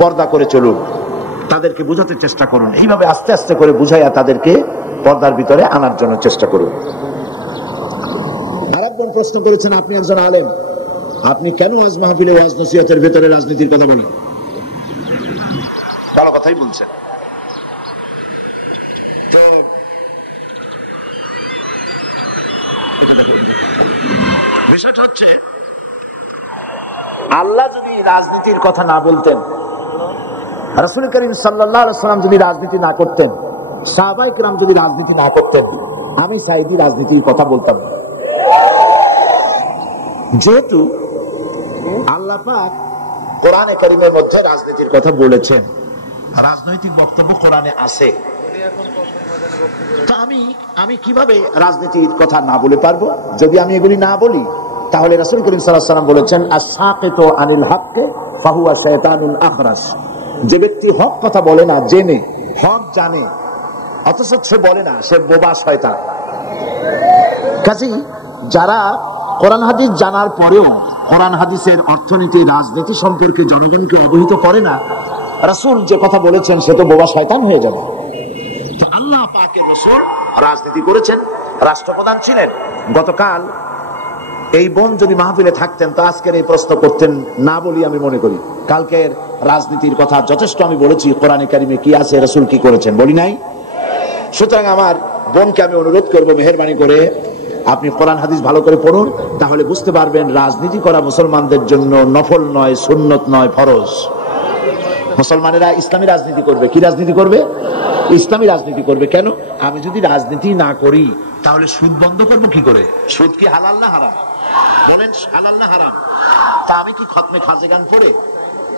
পর্দা করে চলুন, তাদেরকে বুঝাতে চেষ্টা করুন। এইভাবে আস্তে আস্তে করে বুঝাইয়া তাদেরকে পর্দার ভিতরে আনার জন্য চেষ্টা করুন। আরেকজন প্রশ্ন করেছেন, আপনি একজন আলেম, আপনি কেন ওয়াজ মাহফিলে ওয়াজ নসিহতের ভেতরে রাজনীতির কথা বলেন? ভালো কথাই বলছেন। বিষয়টা হচ্ছে, আল্লাহ যদি রাজনীতির কথা না বলতেন, রাসূল করিম সাল্লাল্লাহু আলাইহি ওয়াসাল্লাম যদি রাজনীতি না করতেন, সাহাবায়ে কেরাম যদি রাজনীতি না করতেন, আমি সাইদি রাজনীতির কথা বলতাম। যেহেতু আল্লাহ পাক কোরআনে কারীমের মধ্যে রাজনীতির কথা বলেছেন, রাজনৈতিক বক্তব্য কোরআনে আছে, তা আমি কিভাবে রাজনীতির কথা না বলে পারবো? যদি আমি এগুলি না বলি, তাহলে রাসূল করিম সাল্লাল্লাহু আলাইহি ওয়াসাল্লাম বলেছেন, আস-সাকিতু আনিল হাক্কি ফাহুয়া শায়তানুল আখরাস। যে ব্যক্তি হক কথা বলে না, জেনে হক জানে অথচ সে বলে না, সে বোবা শয়তান। কাজেই যারা কোরআন হাদিস জানার পরেও কোরআন হাদিসের অর্থনীতি, রাজনীতি সম্পর্কে জনগণকে অবহিত করে না, রাসূল যে কথা বলেছেন সে তো বোবা শয়তান হয়ে যাবে। তো আল্লাহ পাকের রাসূল রাজনীতি করেছেন, রাষ্ট্রপ্রধান ছিলেন। গতকাল এই বোন যদি মাহফিলে থাকতেন তো আজকের এই প্রশ্ন করতেন না বলি আমি মনে করি। কালকের রাজনীতির কথা যথেষ্ট আমি বলেছি, কোরআনে কারিমে কি আছে, রাসূল কি করেছেন, বলি নাই? সুতরাং আমার বোনকে আমি অনুরোধ করবো, মেহেরবানি করে আপনি কোরআন হাদিস ভালো করে পড়ুন, তাহলে বুঝতে পারবেন রাজনীতি করা মুসলমানদের জন্য নফল নয়, সুন্নত নয়, ফরজ। মুসলমানেরা ইসলামী রাজনীতি করবে। কি রাজনীতি করবে? ইসলামী রাজনীতি করবে। কেন? আমি যদি রাজনীতি না করি তাহলে সুদ বন্ধ করবো কি করে? সুদ কি হালাল না হারাম? বলেন, হালাল না হারাম? তা আমি কি খতমে খাজেগান পড়ে,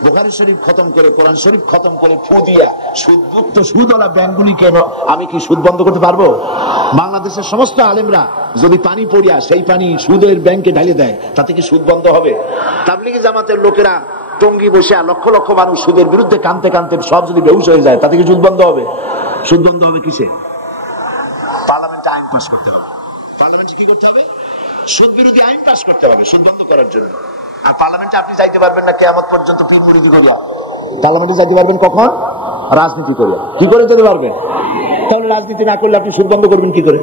বুখারী শরীফ খতম করে, কোরআন শরীফ খতম করে, ফু দিয়া সুদমুক্ত সুদওয়ালা ব্যাংকগুলি কেন আমি কি সুদ বন্ধ করতে পারবো? বাংলাদেশের সমস্ত আলেমরা যদি পানি পড়িয়া সেই পানি সুদের ব্যাংকে ঢালে দেয়, তাতে কি সুদ বন্ধ হবে? তাবলীগি জামাতের লোকেরা টঙ্গি বসে লক্ষ লক্ষ মানুষ সুদের বিরুদ্ধে কাঁদতে কাঁদতে সব যদি বেহুশ হয়ে যায়, তাতে কি সুদ বন্ধ হবে? সুদ বন্ধ হবে কিসে? পার্লামেন্টে আইন পাস করতে হবে। পার্লামেন্টে কি করতে হবে? সুদ বিরোধী আইন পাস করতে হবে সুদ বন্ধ করার জন্য। আর পার্লামেন্টে আপনি যাইতে পারবেন না কিয়ামত পর্যন্ত পীর মুরিদি করিয়া। পার্লামেন্টে যাইতে পারবেন কখন? রাজনীতি করিয়া। কি করে যেতে পারবেন? তাহলে রাজনীতি না করলে আপনি সুদ বন্ধ করবেন কি করে?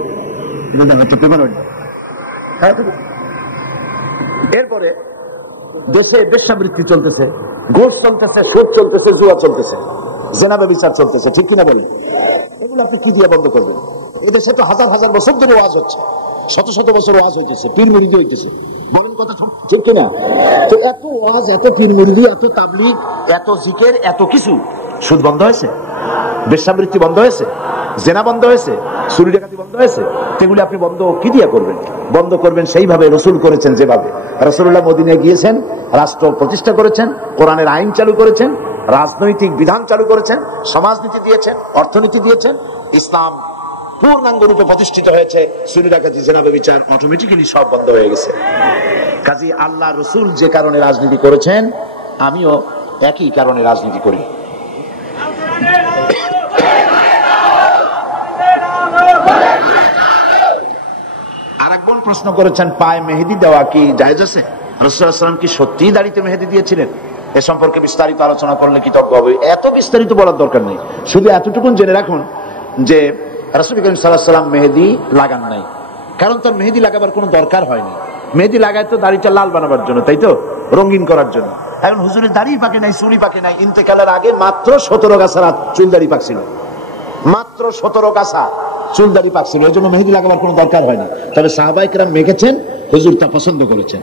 এরপরে দেশে বেশ্যাবৃত্তি চলতেছে, ঘুষ চলতেছে, সুদ চলতেছে, জুয়া চলতেছে, জেনা ব্যভিচার চলতেছে, ঠিক কিনা বলেন? এগুলো আপনি কি দিয়ে বন্ধ করবেন? এদেশে তো হাজার হাজার বছর ধরে ওয়াজ হচ্ছে, শত শত বছর ওয়াজ হইতেছে, পীর মুরিদি হইতেছে, বলেন কথা ঠিক কিনা? তো এত ওয়াজ, এত পীর মুরিদি, এত তাবলীগ, এত জিকির, এত কিছু, সুদ বন্ধ হয়েছে? বেশ্যাবৃত্তি বন্ধ হয়েছে? জেনা বন্ধ হয়েছে? চুরি ডাকাতি বন্ধ হয়েছে? সেগুলি আপনি বন্ধ কি দিয়ে করবেন? বন্ধ করবেন সেইভাবে রাসূল করেছেন, যেভাবে রাসূলুল্লাহ মদিনায় গিয়েছেন, রাষ্ট্র প্রতিষ্ঠা করেছেন, কোরআনের আইন চালু করেছেন, রাজনৈতিক বিধান চালু করেছেন, সমাজনীতি দিয়েছেন, অর্থনীতি দিয়েছেন, ইসলাম পূর্ণাঙ্গ রূপে প্রতিষ্ঠিত হয়েছে। চুরি ডাকাতি, জেনা ব্যভিচার অটোমেটিক্যালি সব বন্ধ হয়ে গেছে। কাজী আল্লাহ রাসূল যে কারণে রাজনীতি করেছেন, আমিও একই কারণে রাজনীতি করি। আরেকজন প্রশ্ন করেছেন, পায়ে মেহেদি দেওয়া কি জায়েজ আছে? রাসূল সাল্লাল্লাহু আলাইহি ওয়াসাল্লাম কি সত্যিই দাড়িতে মেহেদি দিয়েছিলেন? এ সম্পর্কে বিস্তারিত আলোচনা করলে কৃতজ্ঞ হবে। এত বিস্তারিত বলার দরকার নেই, শুধু এতটুকু জেনে রাখুন যে রাসূল করিম সাল্লাল্লাহু আলাইহি ওয়াসাল্লাম মেহেদি লাগান নাই, কারণ তার মেহেদি লাগাবার কোনো দরকার হয়নি। মেহেদি লাগায় তো দাড়িটা লাল বানাবার জন্য, তাই তো, রঙিন করার জন্য। এখন হুজুরের দাড়ি পাকে নাই, চুরি পাকে নাই, ইন্তেকালের আগে মাত্র 17 গাছা চুল দাড়ি পাকছিল, মাত্র 17 গাছা চুল দাড়ি পাকছিল, এই জন্য মেহেদি লাগাবার কোনো দরকার হয়নি। তবে সাহাবায়ে কেরাম মেখেছেন, হুজুর তা পছন্দ করেছেন।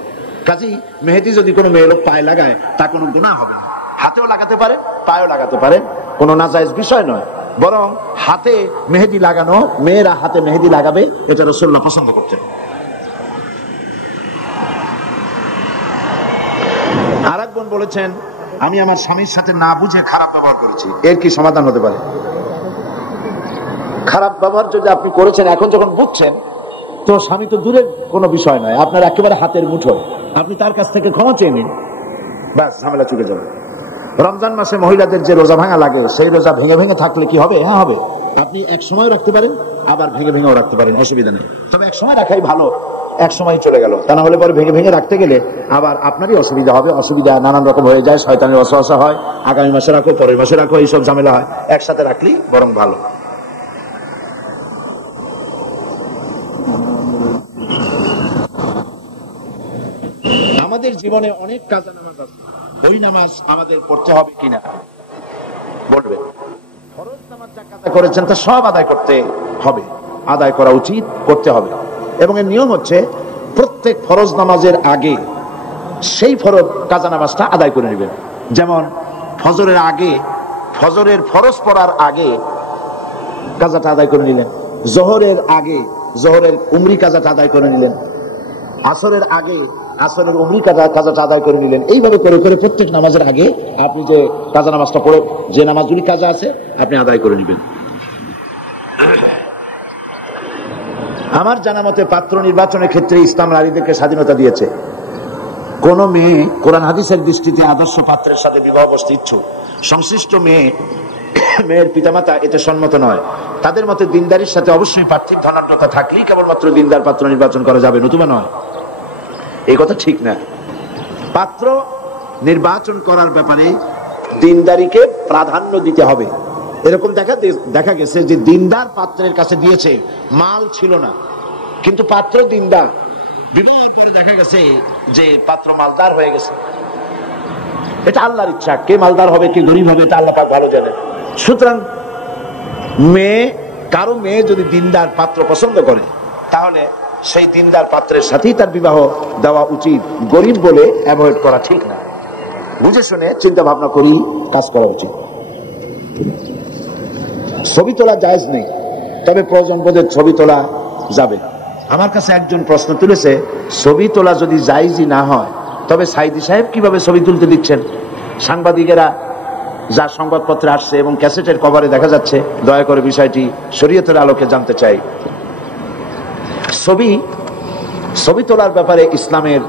কাজেই মেহেদি যদি কোনো মেয়ে লোক পায়ে লাগায় তা কোনো গুনাহ হবে না। হাতেও লাগাতে পারে, পায়েও লাগাতে পারে, কোনো নাজায়েজ বিষয় নয়। বরং হাতে মেহেদি লাগানো, মেয়েরা হাতে মেহেদি লাগাবে, এটা রাসূলুল্লাহ পছন্দ করতেন। আরেক বোন বলেছেন, আমি আমার স্বামীর সাথে না বুঝে খারাপ ব্যবহার করেছি, এর কি সমাধান হতে পারে? খারাপ ব্যবহার যদি আপনি করেছেন, এখন যখন বুঝছেন তো স্বামী তো দূরের কোনো বিষয় নয়, আপনার একেবারে হাতের মুঠো, আপনি তার কাছ থেকে ক্ষমা চেয়ে নিন, ব্যাস ঝামেলা চুকে যাবে। রমজান মাসে মহিলাদের যে রোজা ভাঙা লাগে, সেই রোজা ভেঙে ভেঙে থাকলে কি হবে? হ্যাঁ হবে। আপনি এক সময় রাখতে পারেন, আবার ভেঙে ভেঙেও রাখতে পারেন, অসুবিধা নেই। তবে এক সময় রাখাই ভালো, এক সময় চলে গেল, তা না হলে পরে ভেঙে ভেঙে রাখতে গেলে আবার আপনারই অসুবিধা হবে, অসুবিধা নানান রকম হয়ে যায়, শয়তানের ওয়াসওয়াসা হয়, আগামী মাসে রাখো, পরের মাসে রাখো, এইসব ঝামেলা হয়। একসাথে রাখলেই বরং ভালো। আমাদের জীবনে অনেক কাজা নামাজ আছে, ওই নামাজ আমাদের পড়তে হবে কিনা বলবে। ফরজ নামাজ যা কাজা করেছেন তা সব আদায় করতে হবে, আদায় করা উচিত, করতে হবে। এবং এর নিয়ম হচ্ছে প্রত্যেক ফরজ নামাজের আগে সেই ফরজ কাজা নামাজটা আদায় করে নেবেন। যেমন ফজরের আগে, ফজরের ফরজ পড়ার আগে কাজাটা আদায় করে নিলেন, জোহরের আগে জোহরের উমরি কাজাটা আদায় করে নিলেন, আসরের আগে আসরের উমরি কাজাটা আদায় করে নিলেন। এইভাবে করে করে প্রত্যেক নামাজের আগে আপনি যে কাজা নামাজটা পড়ে, যে নামাজগুলি কাজা আছে আপনি আদায় করে নেবেন। আমার জানা মতে পাত্র নির্বাচনের ক্ষেত্রে ইসলাম নারীদেরকে স্বাধীনতা দিয়েছে। কোন মেয়ে কোরআন হাদিসের দৃষ্টিতে আদর্শ পাত্রের সাথে বিবাহ বসতে ইচ্ছুক, সংশ্লিষ্ট মেয়ের পিতামাতা এতে সম্মত নয়। তাদের মতে দিনদারির সাথে অবশ্যই পার্থিব ধনাঢ্যতা থাকলেই কেবলমাত্র দিনদার পাত্র নির্বাচন করা যাবে, নতুবা নয়। এই কথা ঠিক না। পাত্র নির্বাচন করার ব্যাপারে দিনদারিকে প্রাধান্য দিতে হবে। এরকম দেখা গেছে যে দিনদার পাত্রের কাছে দিয়েছে, মাল ছিল না, কিন্তু পাত্র দিনদার, বিবাহের পরে দেখা গেছে যে পাত্র মালদার হয়ে গেছে। এটা আল্লাহর ইচ্ছা, কে মালদার হবে কে গরিব হবে এটা আল্লাহ পাক ভালো জানেন। সুতরাং কারো মেয়ে যদি দিনদার পাত্র পছন্দ করে, তাহলে সেই দিনদার পাত্রের সাথেই তার বিবাহ দেওয়া উচিত, গরিব বলে অ্যাভয়েড করা ঠিক না। বুঝে শুনে চিন্তা ভাবনা করি কাজ করা উচিত। ছবি তোলা জায়েজ নেই, তবে প্রয়োজন বোধে ছবি তোলা যাবে। আমার কাছে একজন প্রশ্ন তুলেছে, ছবি তোলা যদি জায়েজই না হয়, তবে সাইদি সাহেব কিভাবে ছবি তুলতে দিচ্ছেন? সাংবাদিকেরা যা সংবাদপত্রে আসছে এবং ক্যাসেটের কভারে দেখা যাচ্ছে, দয়া করে বিষয়টি শরীয়তের আলোকে জানতে চাই। ছবি তোলার ব্যাপারে ইসলামের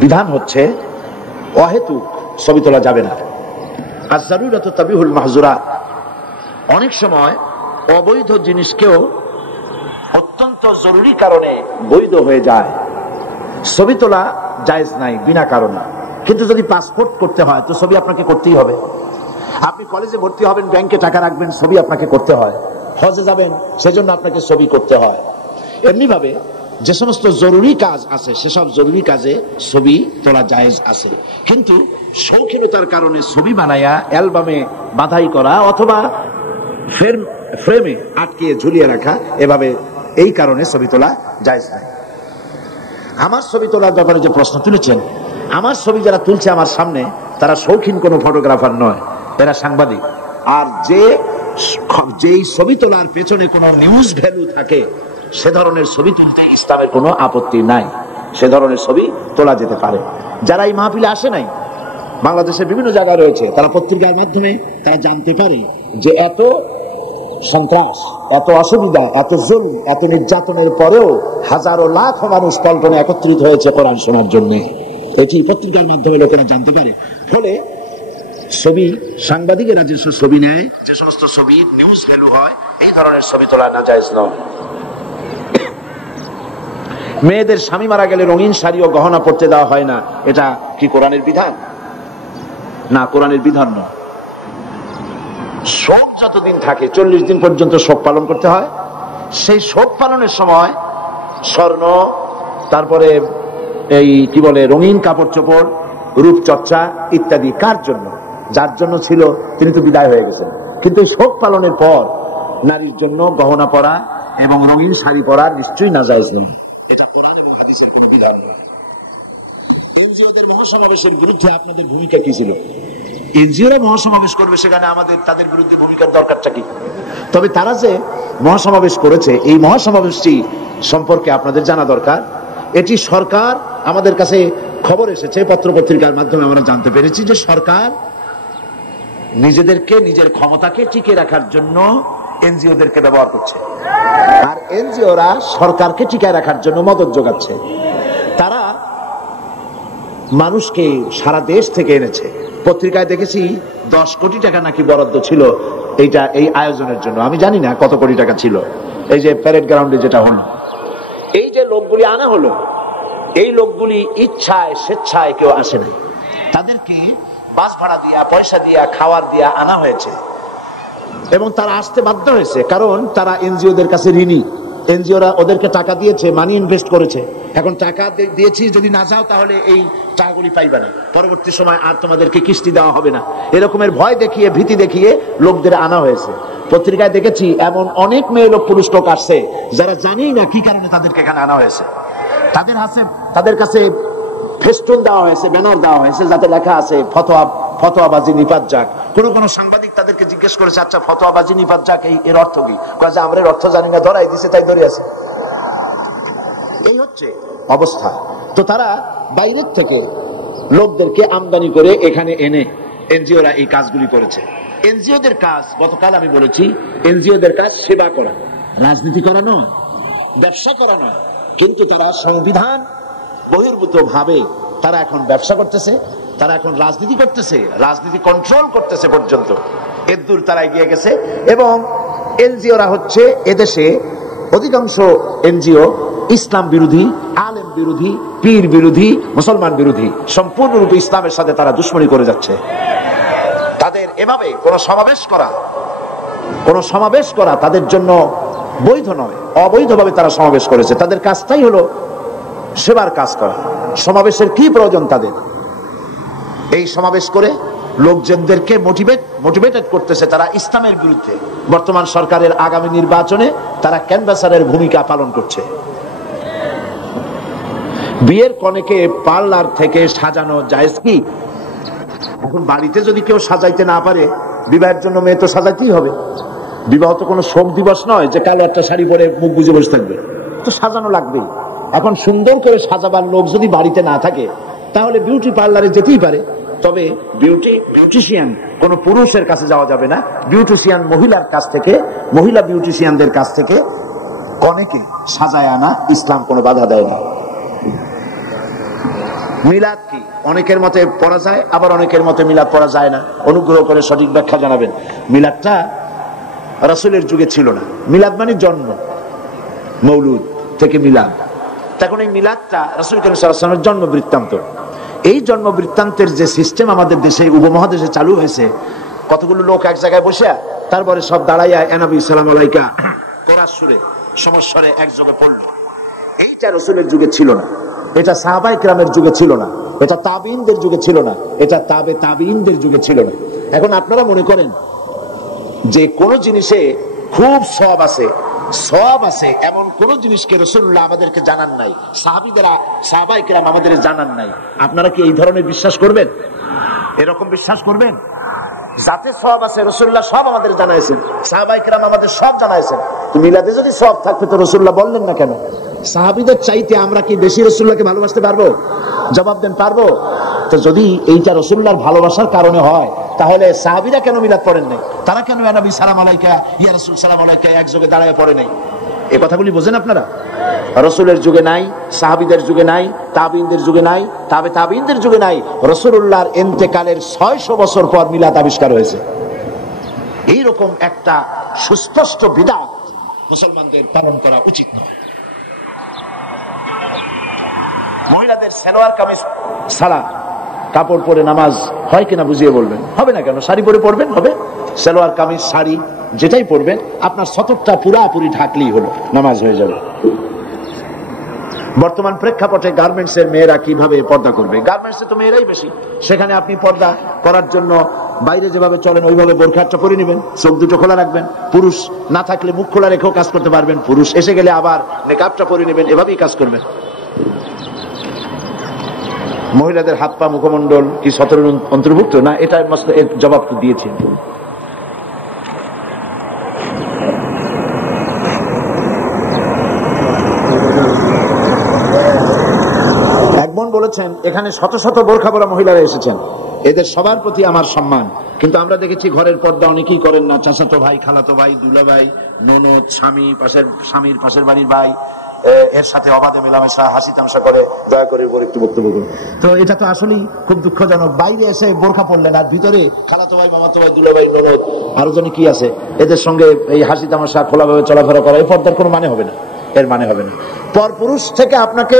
বিধান হচ্ছে অহেতুক ছবি তোলা যাবে না। আয-যারুরাতু তাবিহুল মাহযুরাত। অনেক সময় অবৈধ জিনিসকেও অত্যন্ত জরুরি কারণে বৈধ হয়ে যায়। ছবি তোলা জায়েজ নাই বিনা কারণে, কিন্তু যদি পাসপোর্ট করতে হয় তো ছবি আপনাকে করতেই হবে। আপনি কলেজে ভর্তি হবেন, ব্যাংকে টাকা রাখবেন, ছবি আপনাকে করতে হয়। হজে যাবেন, সেজন্য আপনাকে ছবি করতে হয়। এমনি ভাবে যে সমস্ত জরুরি কাজ আছে, সেসব জরুরি কাজে ছবি তোলা জায়েজ আছে, কিন্তু শৌখিনতার কারণে ছবি বানায়া অ্যালবামে বাঁধাই করা অথবা ফ্রেমে আটকে ঝুলিয়ে রাখা, এভাবে এই কারণে ছবি তোলা জায়েজ নাই। আমার ছবি তোলার ব্যাপারে যে প্রশ্ন তুলেছেন, আমার ছবি যারা তুলছে আমার সামনে, তারা শৌখিন কোনো ফটোগ্রাফার নয়, এরা সাংবাদিক। আর যেই ছবি তোলার পেছনে কোনো নিউজ ভ্যালু থাকে, সে ধরনের ছবি তুলতে ইসলামের কোনো আপত্তি নাই, সে ধরনের ছবি তোলা যেতে পারে। যারা এই মাহফিলে আসে নাই, বাংলাদেশের বিভিন্ন জায়গায় রয়েছে, তারা পত্রিকার মাধ্যমে তারা জানতে পারে যে এত সন্ত্রাস, এত অসুবিধা, এত জুলুম, এত নির্যাতনের পরেও হাজারো লাখ মানুষ পল্টনে একত্রিত হয়েছে কোরআন শোনার জন্য। এটি পত্রিকার মাধ্যমে লোকেরা জানতে পারে। ফলে ছবি, সাংবাদিকেরা যে ছবি নেয়, যে সমস্ত ছবি নিউজ ভ্যালু হয়, এই ধরনের ছবি তোলা নাজায়েজ নয়। মেয়েদের স্বামী মারা গেলে রঙিন শাড়ি ও গহনা পরতে দেওয়া হয় না, এটা কি কোরআনের বিধান? না, কোরআনের বিধান নয়। শোক যতদিন থাকে, 40 দিন পর্যন্ত শোক পালন করতে হয়। সেই শোক পালনের সময় স্বর্ণ, তারপরে এই কি বলে রঙিন কাপড় চোপড়, রূপচর্চা ইত্যাদি কার জন্য? যার জন্য ছিল তিনি তো বিদায় হয়ে গেছেন। কিন্তু শোক পালনের পর নারীর জন্য গহনা পরা এবং রঙিন শাড়ি পরা নিশ্চয়ই নাজায়েজ নয়। এটা কোরআন এবং হাদিসের কোনো বিধান নয়। এনজিওদের মহাসমাবেশের বিরুদ্ধে আপনাদের ভূমিকা কি ছিল? এনজিওরা মহাসমাবেশ করবে, সেখানে তাদের বিরুদ্ধে ভূমিকার দরকারটা কি? তবে তারা যে মহাসমাবেশ করেছে, এই মহাসমাবেশটি সম্পর্কে আপনাদের জানা দরকার। এটি সরকার, আমাদের কাছে খবর এসেছে, পত্রপত্রিকার মাধ্যমে আমরা জানতে পেরেছি যে সরকার নিজের ক্ষমতাকে টিকে রাখার জন্য এনজিওদেরকে ব্যবহার করছে। আর এনজিওরা সরকারকে টিকায় রাখার জন্য মদত যোগাচ্ছে। তারা মানুষকে সারা দেশ থেকে এনেছে। পত্রিকায় দেখেছি 10 কোটি টাকা নাকি বরাদ্দ ছিল এই আয়োজনের জন্য। আমি জানি না কত কোটি টাকা ছিল। এই যে প্যারেড গ্রাউন্ডে যেটা হলো, এই যে লোকগুলি আনা হলো, এই লোকগুলি ইচ্ছায় স্বেচ্ছায় কেউ আসে নাই। তাদেরকে বাস ভাড়া দিয়া, পয়সা দিয়া, খাওয়ার দিয়া আনা হয়েছে এবং তারা আসতে বাধ্য হয়েছে, কারণ তারা এনজিওদের কাছে ঋণী। এনজিওরা ওদেরকে টাকা দিয়েছে, মানি ইনভেস্ট করেছে। এখন টাকা দিয়েছি, যদি না যাও তাহলে এই টাকাগুলি পাইবে না, পরবর্তী সময় আর তোমাদেরকে কিস্তি দেওয়া হবে না, এরকমের ভয় দেখিয়ে, ভীতি দেখিয়ে লোকদের আনা হয়েছে। পত্রিকায় দেখেছি এমন অনেক মেয়ে লোক, পুরুষ লোক আসছে যারা জানি না কি কারণে তাদেরকে এখানে আনা হয়েছে। তাদের কাছে ফেস্টুন দেওয়া হয়েছে, ব্যানার দেওয়া হয়েছে, যাতে লেখা আছে ফতোয়াবাজি নিপাত যাক। কোন সাংবাদিক তাদেরকে জিজ্ঞেস করেছে, আচ্ছা ফতোয়াবাজি নিপাত যাক এর অর্থ কি? কয়ে যে আমরা এর অর্থ জানি না, ধরাই দিছে তাই ধরে আছে। এই হচ্ছে অবস্থা। তো তারা বাইরের থেকে লোকদেরকে আমদানি করে এখানে এনে এনজিওরা এই কাজগুলি করেছে। এনজিওদের কাজ, গতকাল আমি বলেছি, এনজিওদের কাজ সেবা করা, রাজনীতি করা নয়, ব্যবসা করা নয়। কিন্তু তারা সংবিধান বহির্ভূত ভাবে তারা এখন ব্যবসা করতেছে, তারা এখন রাজনীতি করতেছে, রাজনীতি কন্ট্রোল করতেছে পর্যন্ত এদূর তারা এগিয়ে গেছে। এবং এনজিওরা হচ্ছে এদেশে অধিকাংশ এনজিও ইসলাম বিরোধী, আলেম বিরোধী, পীর বিরোধী, মুসলমান বিরোধী, সম্পূর্ণরূপে ইসলামের সাথে তারা দুশ্মনী করে যাচ্ছে। তাদের এভাবে কোন সমাবেশ করা তাদের জন্য বৈধ নয়, অবৈধভাবে তারা সমাবেশ করেছে। তাদের কাজটাই হলো সেবার কাজ করা। সমাবেশের কি প্রয়োজন তাদের? এই সমাবেশ করে লোকজনদেরকে মোটিভেটেড করতেছে তারা ইসলামের বিরুদ্ধে। বর্তমান সরকারের আগামী নির্বাচনে তারা ক্যানভাসারের ভূমিকা পালন করছে। বিয়ের কনেকে পার্লার থেকে সাজানো জায়েজ কি? এখন বাড়িতে যদি কেউ সাজাইতে না পারে, বিবাহের জন্য মেয়ে তো সাজাইতেই হবে। বিবাহ তো কোনো শোক দিবস নয় যে কালো একটা শাড়ি পরে মুখ বুজে বসে থাকবে, তো সাজানো লাগবেই। এখন সুন্দর করে সাজাবার লোক যদি বাড়িতে না থাকে, তাহলে বিউটি পার্লারে যেতেই পারে। তবে বিউটিশিয়ান কোন পুরুষের কাছে যাওয়া যাবে না। বিউটিশিয়ান মহিলা বিউটিশিয়ানদের কাছ থেকে কনেকে সাজায় আনা ইসলাম কোনো বাধা দেয় না। মিলাদ কি? অনেকের মতে পড়া যায়, আবার অনেকের মতে মিলাদ পড়া যায় না। অনুগ্রহ করে সঠিক ব্যাখ্যা জানাবেন। মিলাদটা রাসূলের যুগে ছিল না। মিলাদ মানে জন্ম, মৌলুদ থেকে মিলাদ। তখন এই মিলাদটা রাসূল করিম সাল্লাল্লাহু আলাইহি ওয়াসাল্লামের জন্ম বৃত্তান্ত। এই জন্ম বৃত্তান্তের যে সিস্টেম আমাদের দেশে, উপমহাদেশে চালু হয়েছে, কতগুলো লোক এক জায়গায় বসে তারপরে সব দাঁড়াইয়া নবী সালাম আলাইকা কোরআন সুরে সমস্বরে একযোগে পড়লো। এইটা রাসূলের যুগে ছিল না, এটা সাহাবায়ে কেরামের যুগে ছিল না, এটা তাবিঈনদের যুগে ছিল না, এটা তাবিঈনদের যুগে ছিল না। এখন আপনারা মনে করেন যে কোন জিনিসে খুব সওয়াব আছে এমন কোন জিনিসকে রাসূলুল্লাহ আমাদেরকে জানান নাই, সাহাবায়ে কেরাম আমাদের জানান নাই। আপনারা কি এই ধরনের বিশ্বাস করবেন? এরকম বিশ্বাস করবেন? যাতে সওয়াব আছে রাসূলুল্লাহ সব আমাদের জানাইছেন, সাহাবায়ে কেরাম আমাদের সব জানাইছেন। তো মিলাদে যদি সওয়াব থাকতো তো রাসূলুল্লাহ বললেন না কেন? সাহাবীদের চাইতে আমরা কি বেশি রাসূলুল্লাহকে ভালোবাসতে পারবো? জবাব দেন, পারবো? তো যদি এইটা রাসূলুল্লাহর ভালোবাসার কারণে হয়, তাহলে সাহাবীরা কেন মিলাদ পড়েন নাই? তারা কেন ইয়া নবী সালাম আলাইকা, ইয়া রাসূল সালাম আলাইকা একযোগে দাঁড়ায় পড়ে নাই? এই কথাগুলি বোঝেন আপনারা? রাসূলের যুগে নাই, সাহাবীদের যুগে নাই, তাবিঈনদের যুগে নাই, তাবিঈনদের যুগে নাই। রাসূলুল্লাহর ইন্তেকালের 600 বছর পর মিলাদ আবিষ্কার হয়েছে। এইরকম একটা সুস্পষ্ট বিদআত মুসলমানদের পালন করা উচিত নয়। মহিলাদের সালোয়ার কামিজ ছাড়া কাপড় পরে নামাজ হয় কিনা বুঝিয়ে বলবেন। হবে না কেন? শাড়ি পরে পড়বেন, হবে। সালোয়ার কামিজ, শাড়ি যেটাই পরবেন, আপনার সতরটা পুরাপুরি ঢাকলেই হলো, নামাজ হয়ে যাবে। বর্তমান প্রেক্ষাপটে গার্মেন্টসের মেয়েরা কিভাবে পর্দা করবে? গার্মেন্টসে তো মেয়েরাই বেশি, সেখানে আপনি পর্দা করার জন্য বাইরে যেভাবে চলেন ওইভাবে বোরখাটা পরে নেবেন, চোখ দুটো খোলা রাখবেন। পুরুষ না থাকলে মুখ খোলা রেখেও কাজ করতে পারবেন, পুরুষ এসে গেলে আবার নেকাবটা পরে নেবেন, এভাবেই কাজ করবেন। মহিলাদের হাত পা মুখমণ্ডল কি সতরের অন্তর্ভুক্ত না? এটা এর জবাব তো দিয়েছি। এক বোন বলেছেন, এখানে শত শত বোরখা পরা মহিলারা এসেছেন, এদের সবার প্রতি আমার সম্মান, কিন্তু আমরা দেখেছি ঘরের পর্দা অনেকেই করেন না, চাচাতো ভাই, খালাতো ভাই, দুলা ভাই, ননদ, স্বামী, স্বামীর পাশের বাড়ির ভাই, এর সাথে অবাধে মেলামেশা, হাসি তামাশা করে। দয়া করে এরপর একটু বক্তব্য করুন। তো এটা তো আসলেই খুব দুঃখজনক। বাইরে এসে বোরখা পড়লেন আর ভিতরে খালাতো ভাই, মামাতো ভাই, দুলা ভাই, ননদ, আরো জনে কি আছে, এদের সঙ্গে এই হাসি তামাশা খোলাভাবে চলাফেরা করা, এই পর্দার কোনো মানে হবে না, এর মানে হবে না। পরপুরুষ থেকে আপনাকে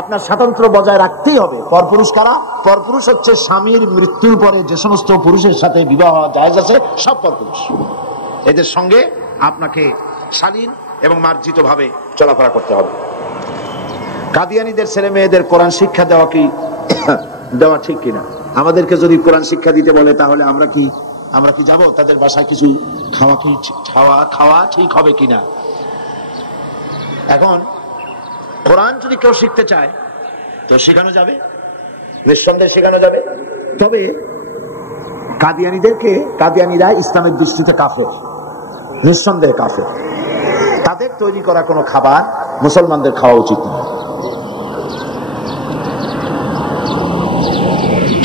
আপনার স্বাতন্ত্র্য বজায় রাখতেই হবে। পরপুরুষ কারা? পরপুরুষ হচ্ছে স্বামীর মৃত্যুর পরে যে সমস্ত পুরুষের সাথে বিবাহ জায়েজ আছে, সব পরপুরুষ। এদের সঙ্গে আপনাকে শালীন এবং মার্জিত ভাবে চলাফেরা করতে হবে। কাদিয়ানীদের ছেলে মেয়েদের কোরআন শিক্ষা দেওয়া ঠিক কিনা? আমাদেরকে যদি কোরআন শিক্ষা দিতে বলে তাহলে আমরা কি যাব তাদের বাসায়? কিছু খাওয়া ঠিক হবে কিনা? এখন কোরআন যদি কেউ শিখতে চায় তো শেখানো যাবে, নিঃসন্দেহে শেখানো যাবে। তবে কাদিয়ানীরা ইসলামের দৃষ্টিতে কাফের, নিঃসন্দেহে কাফের। তাদের তৈরি করা কোনো খাবার মুসলমানদের খাওয়া উচিত নয়।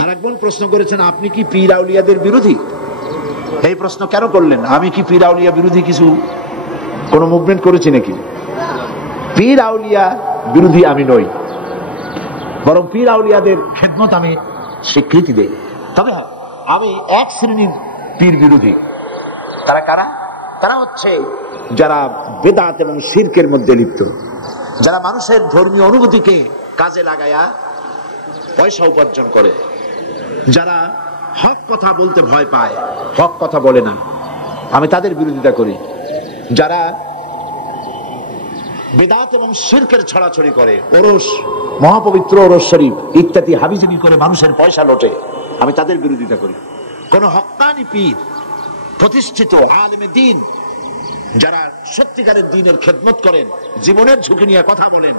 আরেকজন প্রশ্ন করেছেন, আপনি কি পীর আউলিয়াদের বিরোধী? এই প্রশ্ন কেন করলেন? আমি কি পীর আউলিয়া বিরোধী কোন মুভমেন্ট করেছি নাকি? পীর আউলিয়া বিরোধী আমি নই, বরং পীর আউলিয়াদের খেদমত আমি স্বীকৃতি দেই। তবে আমি এক শ্রেণীর পীর বিরোধী। তারা কারা? তারা হচ্ছে যারা বেদাত এবং শিরকের মধ্যে লিপ্ত, যারা মানুষের ধর্মীয় অনুভূতিকে কাজে লাগায়া পয়সা উপার্জন করে, যারা হক কথা বলতে ভয় পায়, হক কথা বলে না, আমি তাদের বিরোধিতা করি। যারা বেদাত এবং শিরকের ছড়াছড়ি করে, ওরস, মহাপবিত্র ওরস শরীফ ইত্যাদি হাবিজাবি করে মানুষের পয়সা লোটে, আমি তাদের বিরোধিতা করি। কোন হক্কানি পীর, প্রতিষ্ঠিত আলেমে দ্বীন, যারা সত্যিকারের দ্বীনের খেদমত করেন, জীবনের ঝুঁকি নিয়ে কথা বলেন,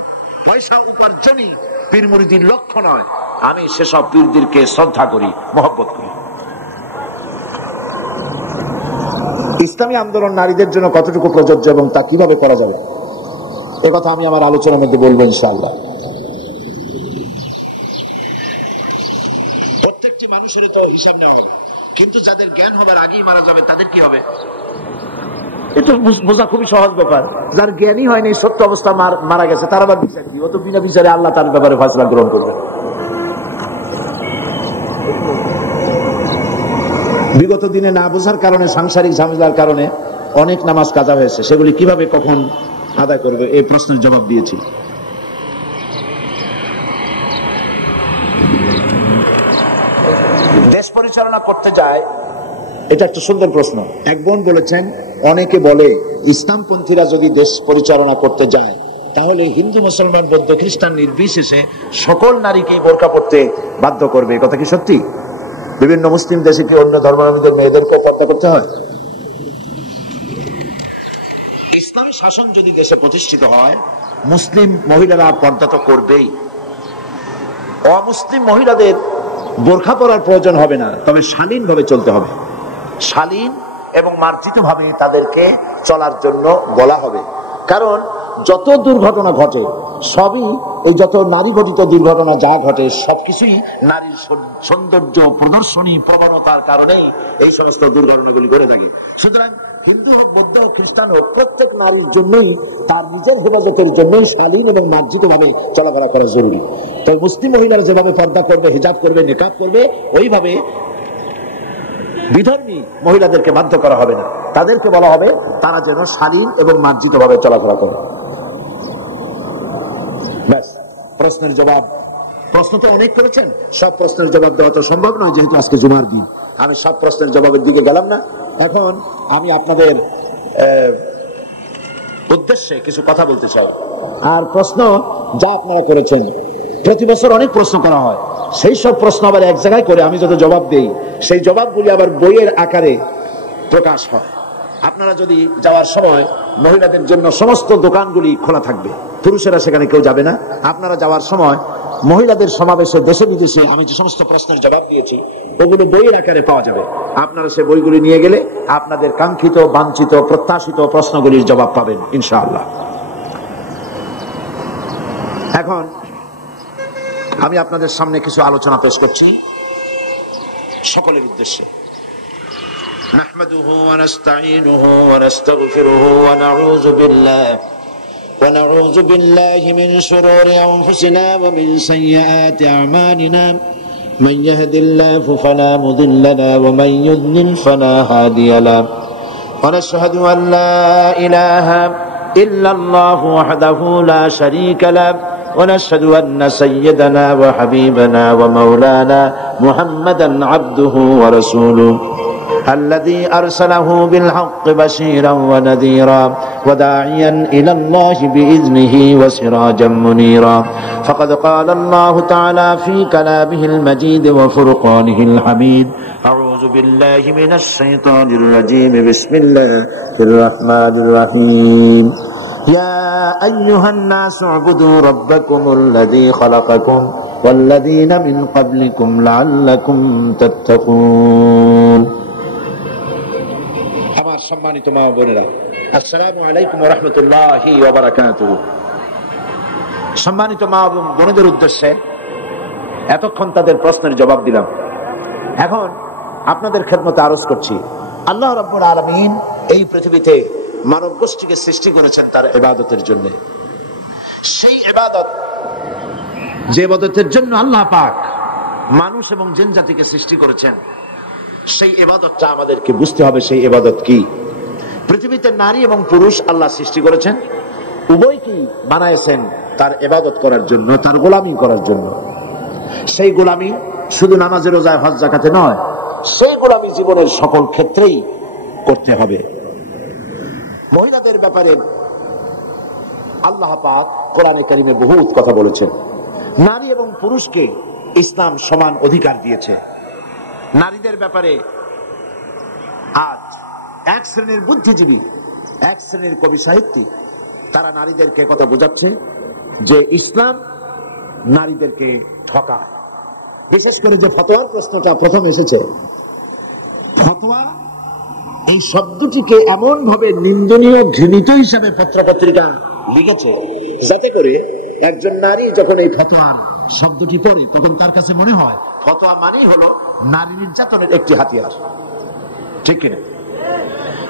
পয়সা উপার্জনই পীর মুরিদির লক্ষ্য নয়, আমি সেসব পীরদেরকে শ্রদ্ধা করি, মহব্বত করি। ইসলামী আন্দোলন নারীদের জন্য কতটুকু প্রযোজ্য এবং তা কিভাবে করা যাবে, এ কথা আমি আমার আলোচনার মধ্যে বলবো ইনশাআল্লাহ। প্রত্যেকটি মানুষেরই তো হিসাব নেওয়া হবে, কিন্তু যাদের জ্ঞান হবার আগেই মারা যাবে তাদের কি হবে? এটা বোঝা খুবই সহজ ব্যাপার। যার জ্ঞানই হয়নি, সত্য অবস্থা মারা গেছে, তার আবার বিচার কি? ও তো বিনা বিচারে আল্লাহ তার ব্যাপারে ফয়সালা গ্রহণ করবে। বিগত দিনে না বোঝার কারণে, সাংসারিক ঝামেলার কারণে অনেক নামাজ কাজা হয়েছে, সেগুলি কিভাবে কখন আদায় করবে, এই প্রশ্নের জবাব দিয়েছি। দেশ পরিচালনা করতে যায়, এটা একটা সুন্দর প্রশ্ন। এক বোন বলেছেন, অনেকে বলে ইসলামপন্থীরা যদি দেশ পরিচালনা করতে যায় তাহলে হিন্দু, মুসলমান, বৌদ্ধ, খ্রিস্টান নির্বিশেষে সকল নারীকেই বোরকা পড়তে বাধ্য করবে। কথা কি সত্যি? বিভিন্ন মুসলিম দেশে কি অন্য ধর্মাবলম্বীদের মেয়েদেরকেও পর্দা করতে হয়? ইসলামী শাসন যদি দেশে প্রতিষ্ঠিত হয়, মুসলিম মহিলারা পর্দা তো করবেই। অমুসলিম মহিলাদের বোরখা পরার প্রয়োজন হবে না, তবে শালীন ভাবে চলতে হবে। শালীন এবং মার্জিত ভাবে তাদেরকে চলার জন্য বলা হবে। কারণ যত দুর্ঘটনা ঘটে সবই, এই যত নারী ঘটিত দুর্ঘটনা যা ঘটে সবকিছুই নারীর সৌন্দর্য প্রদর্শনী প্রবণতার কারণেই এই সমস্ত দুর্ঘটনাগুলি ঘটে থাকে। সুতরাং হিন্দু হোক, বৌদ্ধ হোক, খ্রিস্টান হোক, প্রত্যেক নারীর জন্যই, তার নিজের হেফাজতের জন্যই শালীন এবং মার্জিত ভাবে চলাফেরা করা জরুরি। তো মুসলিম মহিলারা যেভাবে পর্দা করবে, হিজাব করবে, নিকাব করবে, ওইভাবে বিধর্মী মহিলাদেরকে বাধ্য করা হবে না। তাদেরকে বলা হবে তারা যেন শালীন এবং মার্জিত ভাবে চলাফেরা করে। ব্যাস, প্রশ্নের জবাব। প্রশ্ন তো অনেক করেছেন, সব প্রশ্নের জবাব দেওয়া তো সম্ভব নয়, যেহেতু আজকে জুমার দিন। আমি সব প্রশ্নের জবাবের দিকে গেলাম না। এখন আমি আপনাদের উদ্দেশ্যে কিছু কথা বলতে চাই। আর প্রশ্ন যা আপনারা করেছেন, প্রতি বছর অনেক প্রশ্ন করা হয়, সেই সব প্রশ্ন আবার এক জায়গায় করে আমি যত জবাব দেই, সেই জবাবগুলি আবার বইয়ের আকারে প্রকাশ হয়। আপনারা যদি যাওয়ার সময়, মহিলাদের জন্য সমস্ত দোকানগুলি খোলা থাকবে, পুরুষেরা সেখানে কেউ যাবে না। আপনারা যাওয়ার সময় মহিলাদের সমাবেশে দেশে বিদেশে আমি যে সমস্ত প্রশ্নের জবাব দিয়েছি ওগুলো বইয়ের আকারে পাওয়া যাবে। আপনারা সে বইগুলি নিয়ে গেলে আপনাদের কাঙ্ক্ষিত, বাঞ্ছিত, প্রত্যাশিত প্রশ্নগুলির জবাব পাবেন ইনশাআল্লাহ। এখন আমি আপনাদের সামনে কিছু আলোচনা পেশ করছি সকলের উদ্দেশ্যে। نحمده ونستعينه ونستغفره ونعوذ بالله من شرور أنفسنا ومن سيئات أعمالنا من يهد الله فلا مضل له ومن يضلل فلا هادي له ونشهد أن لا إله إلا الله وحده لا شريك له ونشهد أن سيدنا وحبيبنا ومولانا محمدا عبده ورسوله الذي أرسله بالحق بشيرا ونذيرا وداعيا إلى الله بإذنه وسراجا منيرا فقد قال الله تعالى في كلامه المجيد وفرقانه الحميد أعوذ بالله من الشيطان الرجيم بسم الله الرحمن الرحيم يا أيها الناس اعبدوا ربكم الذي خلقكم والذين من قبلكم لعلكم تتقون আমার সম্মানিত মা বোনেরা, আসসালামু আলাইকুম ওয়া রাহমাতুল্লাহি ওয়া বারাকাতুহু। সম্মানিত মা বোনদের উদ্দেশ্যে এতক্ষণ তাদের প্রশ্নের জবাব দিলাম। এখন আপনাদের খেদমতে আরজ করছি, আল্লাহ রাব্বুল আলামিন এই পৃথিবীতে মানব গোষ্ঠীকে সৃষ্টি করেছেন তার ইবাদতের জন্য। সেই ইবাদত, যে ইবাদতের জন্য আল্লাহ পাক মানুষ এবং জিন জাতিকে সৃষ্টি করেছেন, সেই ইবাদতটা আমাদেরকে বুঝতে হবে। সেই ইবাদত কি? পৃথিবীতে নারী এবং পুরুষ আল্লাহ সৃষ্টি করেছেন, উভয়কেই বানাইছেন তার ইবাদত করার জন্য, তার গোলামি করার জন্য। সেই গোলামি শুধু নামাজে, রোজায়, হজ, যাকাতে নয়, সেই গোলামি জীবনের সকল ক্ষেত্রেই করতে হবে। মহিলাদের ব্যাপারে আল্লাহ পাক কোরআনে কারিমে বহুত কথা বলেছেন। নারী এবং পুরুষকে ইসলাম সমান অধিকার দিয়েছে। নারীদের ব্যাপারে আজ এক শ্রেণীর বুদ্ধিজীবী, এক শ্রেণীর কবি সাহিত্যিক, তারা নারীদেরকে কথা বোঝাচ্ছে যে ইসলাম নারীদেরকে ঠকায়। বিশেষ করে যে ফতোয়ার প্রশ্নটা প্রথম এসেছে, ফতোয়া এই শব্দটিকে এমন ভাবে নিন্দনীয়, ঘৃণিত হিসাবে পত্রপত্রিকা লিখেছে, যাতে করে একজন নারী যখন এই ফতোয়ার শব্দটি পড়ে, তখন তার কাছে মনে হয় ফতোয়া মানেই হলো নারী নির্যাতনের একটি হাতিয়ার। ঠিক কিনা?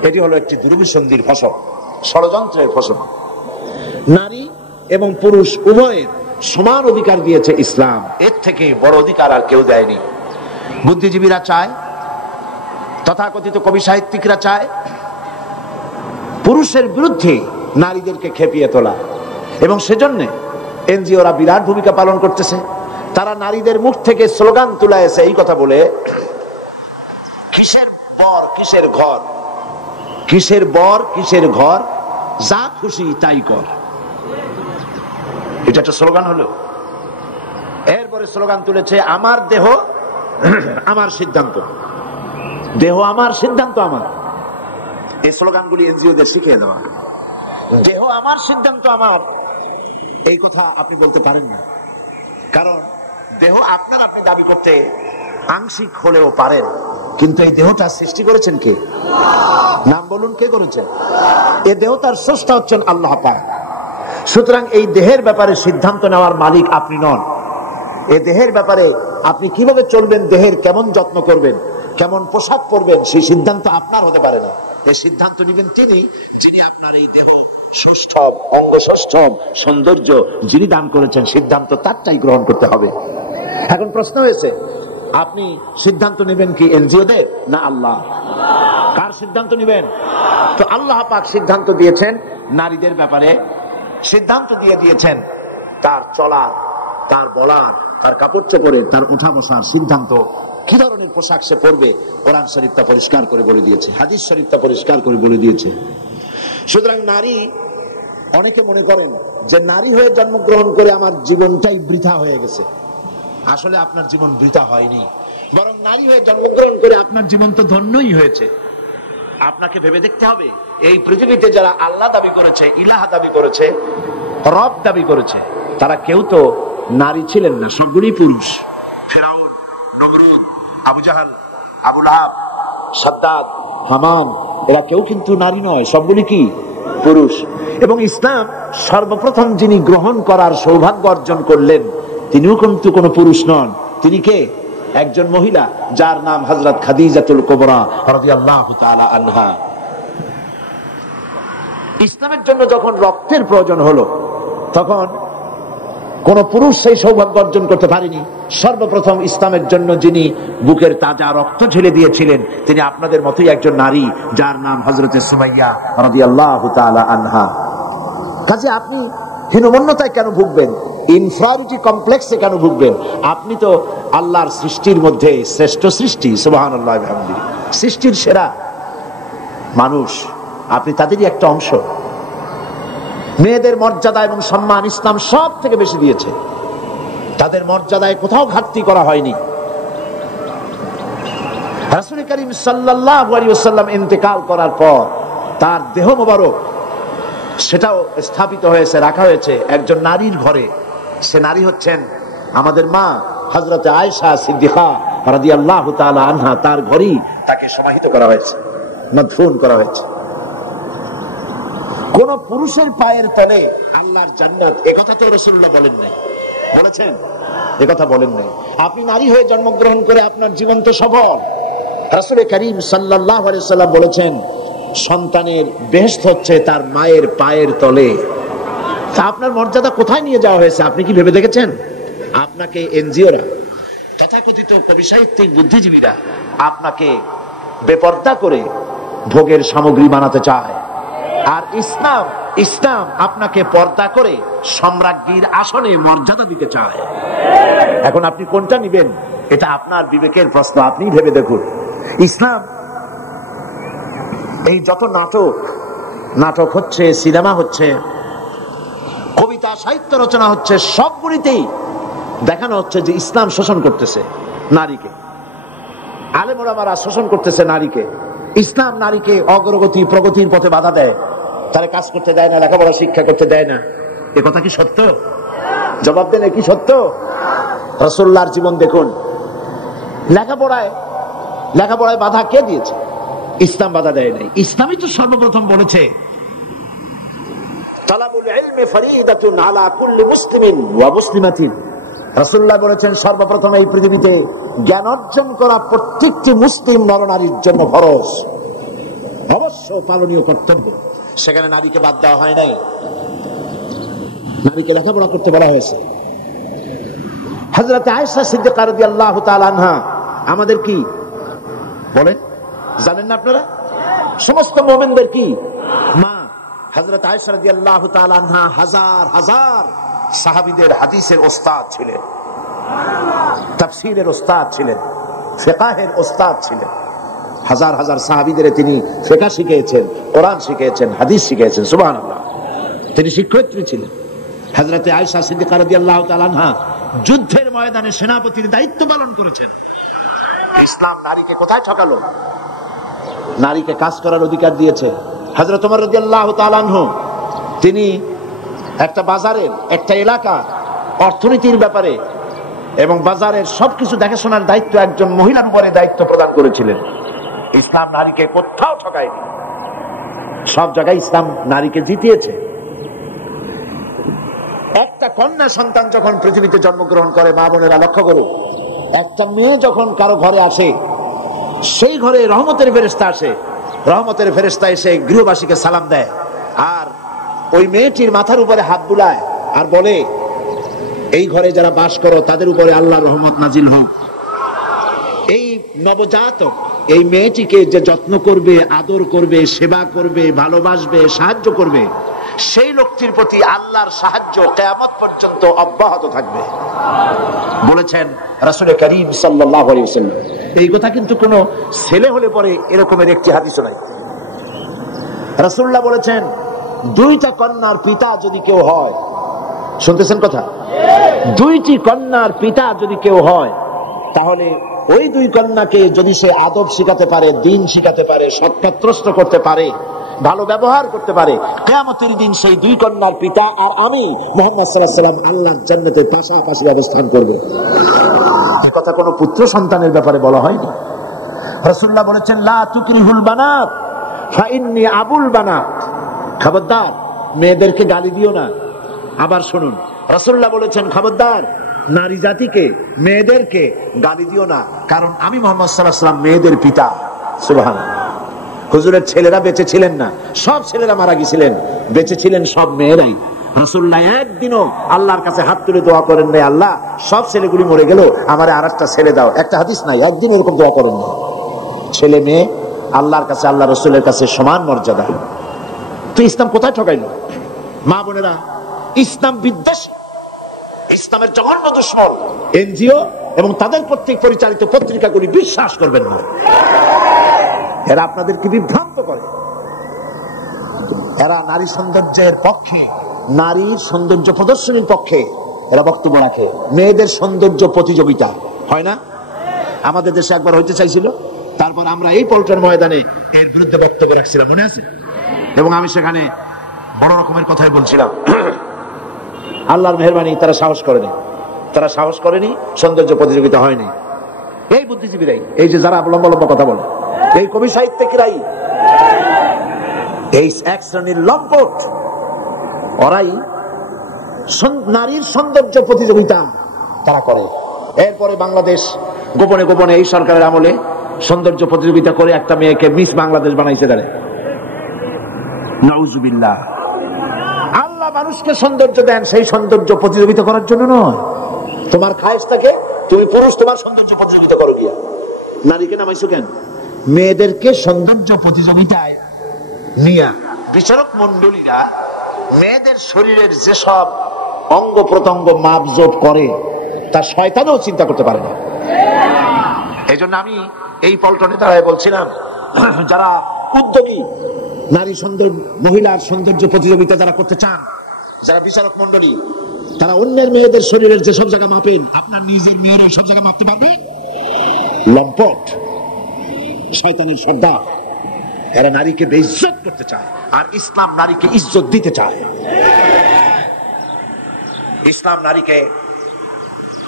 এটি হলো একটি দুর্বিসন্ধির ফসল, ষড়যন্ত্রের ফসল। নারী এবং পুরুষ উভয়ের সমান অধিকার দিয়েছে ইসলাম। এর থেকে বড় অধিকার আর কেউ দেয়নি। বুদ্ধিজীবীরা চায়, তথাকথিত কবি সাহিত্যিকরা চায় পুরুষের বিরুদ্ধে নারীদেরকে খেপিয়ে তোলা, এবং সেজন্য এনজিওরা বিরাট ভূমিকা পালন করতেছে। তারা নারীদের মুখ থেকে স্লোগান তুলাইছে এই কথা বলে, কিসের বর কিসের ঘর, কিসের বর কিসের ঘর, যা খুশি তাই কর। এটা একটা স্লোগান হলো। এরপরে স্লোগান তুলেছে, আমার দেহ আমার সিদ্ধান্ত, দেহ আমার সিদ্ধান্ত আমার। এই স্লোগানগুলি এনজিওদের শিখিয়ে দেওয়া। দেহ আমার সিদ্ধান্ত আমার, এই কথা আপনি বলতে পারেন না, কারণ দেহ আপনার, আপনি দাবি করতে আংশিক হলেও পারেন, কিন্তু এই দেহটা সৃষ্টি করেছেন কে? নাম বলুন, কে করেছেন? এই দেহটার স্রষ্টা হচ্ছেন আল্লাহ পাক। সুতরাং এই দেহের ব্যাপারে সিদ্ধান্ত নেওয়ার মালিক আপনি নন। এই দেহের ব্যাপারে আপনি কিভাবে চলবেন, দেহের কেমন যত্ন করবেন, কেমন পোশাক পরবেন, সেই সিদ্ধান্ত আপনার হতে পারে না। এই সিদ্ধান্ত নেবেন তিনি, যিনি আপনার এই দেহ সুষ্ঠব, অঙ্গ সুষ্ঠব, সৌন্দর্য যিনি দান করেছেন। সিদ্ধান্ত তারটাই গ্রহণ করতে হবে। এখন প্রশ্ন হয়েছে, আপনি সিদ্ধান্ত নেবেন কি এনজিওদের না আল্লাহ? কার সিদ্ধান্ত নেবেন? তো আল্লাহ পাক সিদ্ধান্ত দিয়েছেন নারীদের ব্যাপারে, সিদ্ধান্ত দিয়ে দিয়েছেন তার চলার, তার বলার, তার কাপড় চোপড়ের, তার উঠা বসার সিদ্ধান্ত। কি ধরনের পোশাক সে পরবে, কোরআন শরীফ তা পরিষ্কার করে বলে দিয়েছে, হাদিস শরীফ তা পরিষ্কার করে বলে দিয়েছে। সুতরাং নারী, অনেকে মনে করেন যে নারী হয়ে জন্মগ্রহণ করে আমার জীবনটাই বৃথা হয়ে গেছে। আসলে আপনার জীবন বৃথা হয়নি, বরং নারী হয়ে জন্মগ্রহণ করে আপনার জীবন তো ধন্যই হয়েছে। আপনাকে ভেবে দেখতে হবে, এই পৃথিবীতে যারা আল্লাহ দাবি করেছে, ইলাহ দাবি করেছে, রব দাবি করেছে, তারা কেউ তো নারী ছিলেন না, সবগুলি পুরুষ। ফেরাউন, নমরুদ, আবু জাহাল, আবু লাহাব, সাদ্দাদ, হামান, এরা কেউ কিন্তু নারী নয়, সবগুলি কি পুরুষ। এবং ইসলাম সর্বপ্রথম যিনি গ্রহণ করার সৌভাগ্য অর্জন করলেন, তিনিও কিন্তু কোনো পুরুষ নন। তিনি কে? একজন মহিলা যার নাম হযরত খাদিজাতুল কুবরা রাদিয়াল্লাহু তাআলা আনহা। ইসলামের জন্য যখন রক্তের প্রয়োজন হলো, তখন কোন পুরুষ সেই সৌভাগ্য অর্জন করতে পারেনি। সর্বপ্রথম ইসলামের জন্য যিনি বুকের তাজা রক্ত ঢেলে দিয়েছিলেন, তিনি আপনাদের মতোই একজন নারী, যার নাম হযরতে সুমাইয়া রাদিয়াল্লাহু তাআলা আনহা। কাজে আপনি হীনমন্যতায় কেন ভুগবেন? ইনফিরিয়রিটি কমপ্লেক্সে কেন ভুগবেন? আপনি তো আল্লাহর সৃষ্টির মধ্যে শ্রেষ্ঠ সৃষ্টি, সুবহানাল্লাহ ওয়া বিহামদিহি, সৃষ্টির সেরা মানুষ, আপনি তাদেরই একটা অংশ। মেয়েদের মর্যাদা এবং সম্মান ইসলাম সব থেকে বেশি দিয়েছে, তাদের মর্যাদায় কোথাও ঘাটতি করা হয়নি। রাসূল করিম সাল্লাল্লাহু আলাইহি ওয়াসাল্লাম ইন্তেকাল করার পর তার দেহ মোবারক সেটাও স্থাপিত হয়েছে, রাখা হয়েছে একজন নারীর ঘরে। সে নারী হচ্ছেন আমাদের মা হযরতে আয়েশা সিদ্দিকা রাদিয়াল্লাহু তাআলা আনহা। তার ঘরেই তাকে সমাহিত করা হয়েছে, মদফুন করা হয়েছে। কোন পুরুষের পায়ের তলে আল্লাহর জান্নাত, একথা তো রাসূলুল্লাহ বলেন নাই, বলেছেন? একথা বলেন নাই। আপনি নারী হয়ে জন্মগ্রহণ করে আপনার জীবন তো সফল। রাসূল করিম সাল্লাল্লাহু আলাইহি ওয়াসাল্লাম বলেছেন, সন্তানের বেহেশত হচ্ছে তার মায়ের পায়ের তলে। তা আপনার মর্যাদা কোথায় নিয়ে যাওয়া হয়েছে আপনি কি ভেবে দেখেছেন? আপনাকে এনজিওরা, তথাকথিত কবি সাহিত্যিক বুদ্ধিজীবীরা আপনাকে বেপর্দা করে ভোগের সামগ্রী বানাতে চায়, আর ইসলাম আপনাকে পর্দা করে সম্রাজ্ঞীর আসনে মর্যাদা দিতে চায়। এখন আপনি কোনটা নিবেন? এটা আপনার বিবেকের প্রশ্ন, আপনি ভেবে দেখুন। ইসলাম এই যত নাটক হচ্ছে, সিনেমা হচ্ছে, কবিতা সাহিত্য রচনা হচ্ছে, সবগুলিতেই দেখানো হচ্ছে যে ইসলাম শোষণ করতেছে নারীকে, আলেম ওলামারা শোষণ করতেছে নারীকে। ইসলাম নারীকে অগ্রগতি প্রগতির পথে বাধা দেয়, তারা কাজ করতে দেয় না, লেখাপড়া শিক্ষা করতে দেয় না। এ কথা কি সত্য? জবাব দেন, কি সত্য? রাসূলুল্লাহর জীবন দেখুন। লেখাপড়ায় বাধা কে দিয়েছে? ইসলাম বাধা দেয় নাই। ইসলামই তো সর্বপ্রথম বলেছে, তালাবুল ইলমি ফরিদাতুন আলা কুল্লি মুসলিমিন ওয়া মুসলিমাতিন। রাসূলুল্লাহ বলেছেন, সর্বপ্রথম এই পৃথিবীতে জ্ঞান অর্জন করা প্রত্যেকটি মুসলিম নরনারীর জন্য ফরজ, অবশ্য পালনীয় কর্তব্য। সেখানে নারীকে বাদ দেওয়া হয় নাই, নারীকে লেখাপড়া করতে বলা হয়েছে। হযরত আয়েশা সিদ্দিকা রাদিয়াল্লাহু তাআলা আনহা আমাদের কি বলেন, জানেন না আপনারা? সমস্ত মুমিনদের কি মা। হযরত আয়েশা রাদিয়াল্লাহু তাআলা আনহা হাজার হাজার সাহাবীদের হাদিসের ওস্তাদ ছিলেন, তাফসীরের ওস্তাদ ছিলেন, ফিকহের ওস্তাদ ছিলেন। হাজার হাজার সাহাবীদের তিনি ফিকহ শিখিয়েছেন, কোরআন শিখিয়েছেন, হাদিস শিখিয়েছেন। সুবহানাল্লাহ, তিনি শিক্ষয়িত্রী ছিলেন। হযরত আয়েশা সিদ্দিকা রাদিয়াল্লাহু তাআলা আনহা যুদ্ধের ময়দানে সেনাপতির দায়িত্ব পালন করেছেন। ইসলাম নারীকে কোথায় ঠকালো? নারীকে কাজ করার অধিকার দিয়েছে। হযরত ওমর রাদিয়াল্লাহু তাআলা আনহু তিনি একটা বাজারের, একটা এলাকা অর্থনীতির ব্যাপারে এবং বাজারের সবকিছু দেখাশোনার দায়িত্ব একজন মহিলার উপরে দায়িত্ব প্রদান করেছিলেন। ইসলাম নারীকে কোথাও ঠকায়নি, সব জায়গায় ইসলাম নারীকে জিতিয়েছে। একটা কন্যা সন্তান যখন পৃথিবীতে জন্মগ্রহণ করে, মা বোনেরা লক্ষ্য করো, একটা মেয়ে যখন কারো ঘরে আসে, সেই ঘরে রহমতের ফেরেশতা আসে। রহমতের ফেরেশতা এসে গৃহবাসীকে সালাম দেয়, আর ওই মেয়েটির মাথার উপরে হাত বুলায় আর বলে, এই ঘরে যারা বাস করো তাদের উপরে আল্লাহর রহমত নাজিল হোক। এই নবজাতক, এই মেয়েটিকে যে যত্ন করবে, আদর করবে, সেবা করবে, ভালোবাসবে, সাহায্য করবে, সেই লোকটির প্রতি আল্লাহর সাহায্য কিয়ামত পর্যন্ত অব্যাহত থাকবে বলেছেন রাসূল করিম সাল্লাল্লাহু আলাইহি ওয়াসাল্লাম। এই কথা কিন্তু কোন ছেলে হলে পরে এরকমের একটি হাদিসও নাই। রাসূলুল্লাহ বলেছেন, দুইটা কন্যার পিতা যদি কেউ হয়, শুনতেছেন কথা? দুইটি কন্যার পিতা যদি কেউ হয়, তাহলে ওই দুই কন্যাকে যদি সে আদব শিখাতে পারে, দ্বীন শিখাতে পারে, সৎপাত্রস্থ করতে পারে, ভালো ব্যবহার করতে পারে, কিয়ামতের দিন সেই দুই কন্যার পিতা আর আমি মুহাম্মদ সাল্লাল্লাহু আলাইহি ওয়াসাল্লাম আল্লাহর জান্নাতে পাশাপাশি অবস্থান করব। এই কথা কোনো পুত্র সন্তানের ব্যাপারে বলা হয় না। রাসূলুল্লাহ বলেছেন, লা তুকরিহুল বানাত ফা ইন্নী আবুল বানাত। খবরদার মেয়েদেরকে গালি দিও না। আবার শুনুন, রাসূলুল্লাহ বলেছেন, খবরদার নারী জাতিকে, মেয়েদেরকে গালি দিও না, কারণ আমি মুহাম্মদ সাল্লাল্লাহু আলাইহি ওয়াসাল্লাম মেয়েদের পিতা। সুবহানাল্লাহ। হুজুরের ছেলেরা বেঁচে ছিলেন না, সব ছেলেরা মারা গেছিলেন, বেঁচে ছিলেন সব মেয়েরাই। রাসূলুল্লাহ একদিনও আল্লাহর কাছে হাত তুলে দোয়া করেন নাই, আল্লাহ সব ছেলেগুলি মরে গেল, আমারে আরেকটা ছেলে দাও। একটা হাদিস নাই, একদিন এরকম দোয়া করেন না। ছেলে মেয়ে আল্লাহর কাছে, আল্লাহ রাসূলের কাছে সমান মর্যাদা। তো ইসলাম কোথায় ঠকাইলো? মা বোনেরা, ইসলাম বিদ্বেষী, ইসলামের জঘন্য দুশমন এনজিও এবং তাদের কর্তৃক পরিচালিত পত্রিকাগুলি বিশ্বাস করবেন না। এরা আপনাদেরকে বিভ্রান্ত করে। এরা নারী সৌন্দর্যের পক্ষে, নারীর সৌন্দর্য প্রদর্শনীর পক্ষে এরা বক্তব্য রাখে। মেয়েদের সৌন্দর্য প্রতিযোগিতা হয় না? আমাদের দেশে একবার হইতে চাইছিল, তারপর আমরা এই পল্টন ময়দানে এর বিরুদ্ধে বক্তব্য রাখছিলাম, মনে আছে? এবং আমি সেখানে বড় রকমের কথাই বলছিলাম। আল্লাহর মেহেরবানি, তারা সাহস করেনি, সৌন্দর্য প্রতিযোগিতা হয়নি। এই বুদ্ধিজীবীরাই, এই যে যারা লম্বা লম্বা কথা বলে, এই কবি সাহিত্যিকরাই, এই এক শ্রেণীর লম্পট, ওরাই নারীর সৌন্দর্য প্রতিযোগিতা তারা করে। এরপরে বাংলাদেশ গোপনে গোপনে এই সরকারের আমলে সৌন্দর্য প্রতিযোগিতা করে একটা মেয়েকে মিস বাংলাদেশ বানাইছে। তারা নাউজুবিল্লাহ। আল্লাহ মানুষকে সৌন্দর্য দেন সেই সৌন্দর্য প্রতিযোগিতা করার জন্য নয়। তোমার খায়েশ থাকে, তুমি পুরুষ, তোমার সৌন্দর্য প্রতিযোগিতা করো গিয়া। নারীকে নামাইছো কেন? মেয়েদেরকে সৌন্দর্য প্রতিযোগিতায় নিয়া বিচারক মন্ডলীরা মেয়েদের শরীরের যেসব অঙ্গ প্রত্যঙ্গ মাপজোপ করে তা শয়তানও চিন্তা করতে পারে না। এই জন্য আমি এই পল্টনে দাঁড়ায় বলছিলাম, যারা উদ্যোগী নারী সৌন্দর্য, মহিলার সৌন্দর্য প্রতিযোগিতা যারা করতে চান, যারা বিচারক মন্ডলী, তারা অন্যের মেয়েদের শরীরের যেসব জায়গা মাপেন, আপনার নিজের মেয়েরা সব জায়গা মাপতে পারবে? লম্পট, শয়তানের সর্দার। এরা নারীকে বেইজ্জত করতে চায়, আর ইসলাম নারীকে ইজ্জত দিতে চায়। ইসলাম নারীকে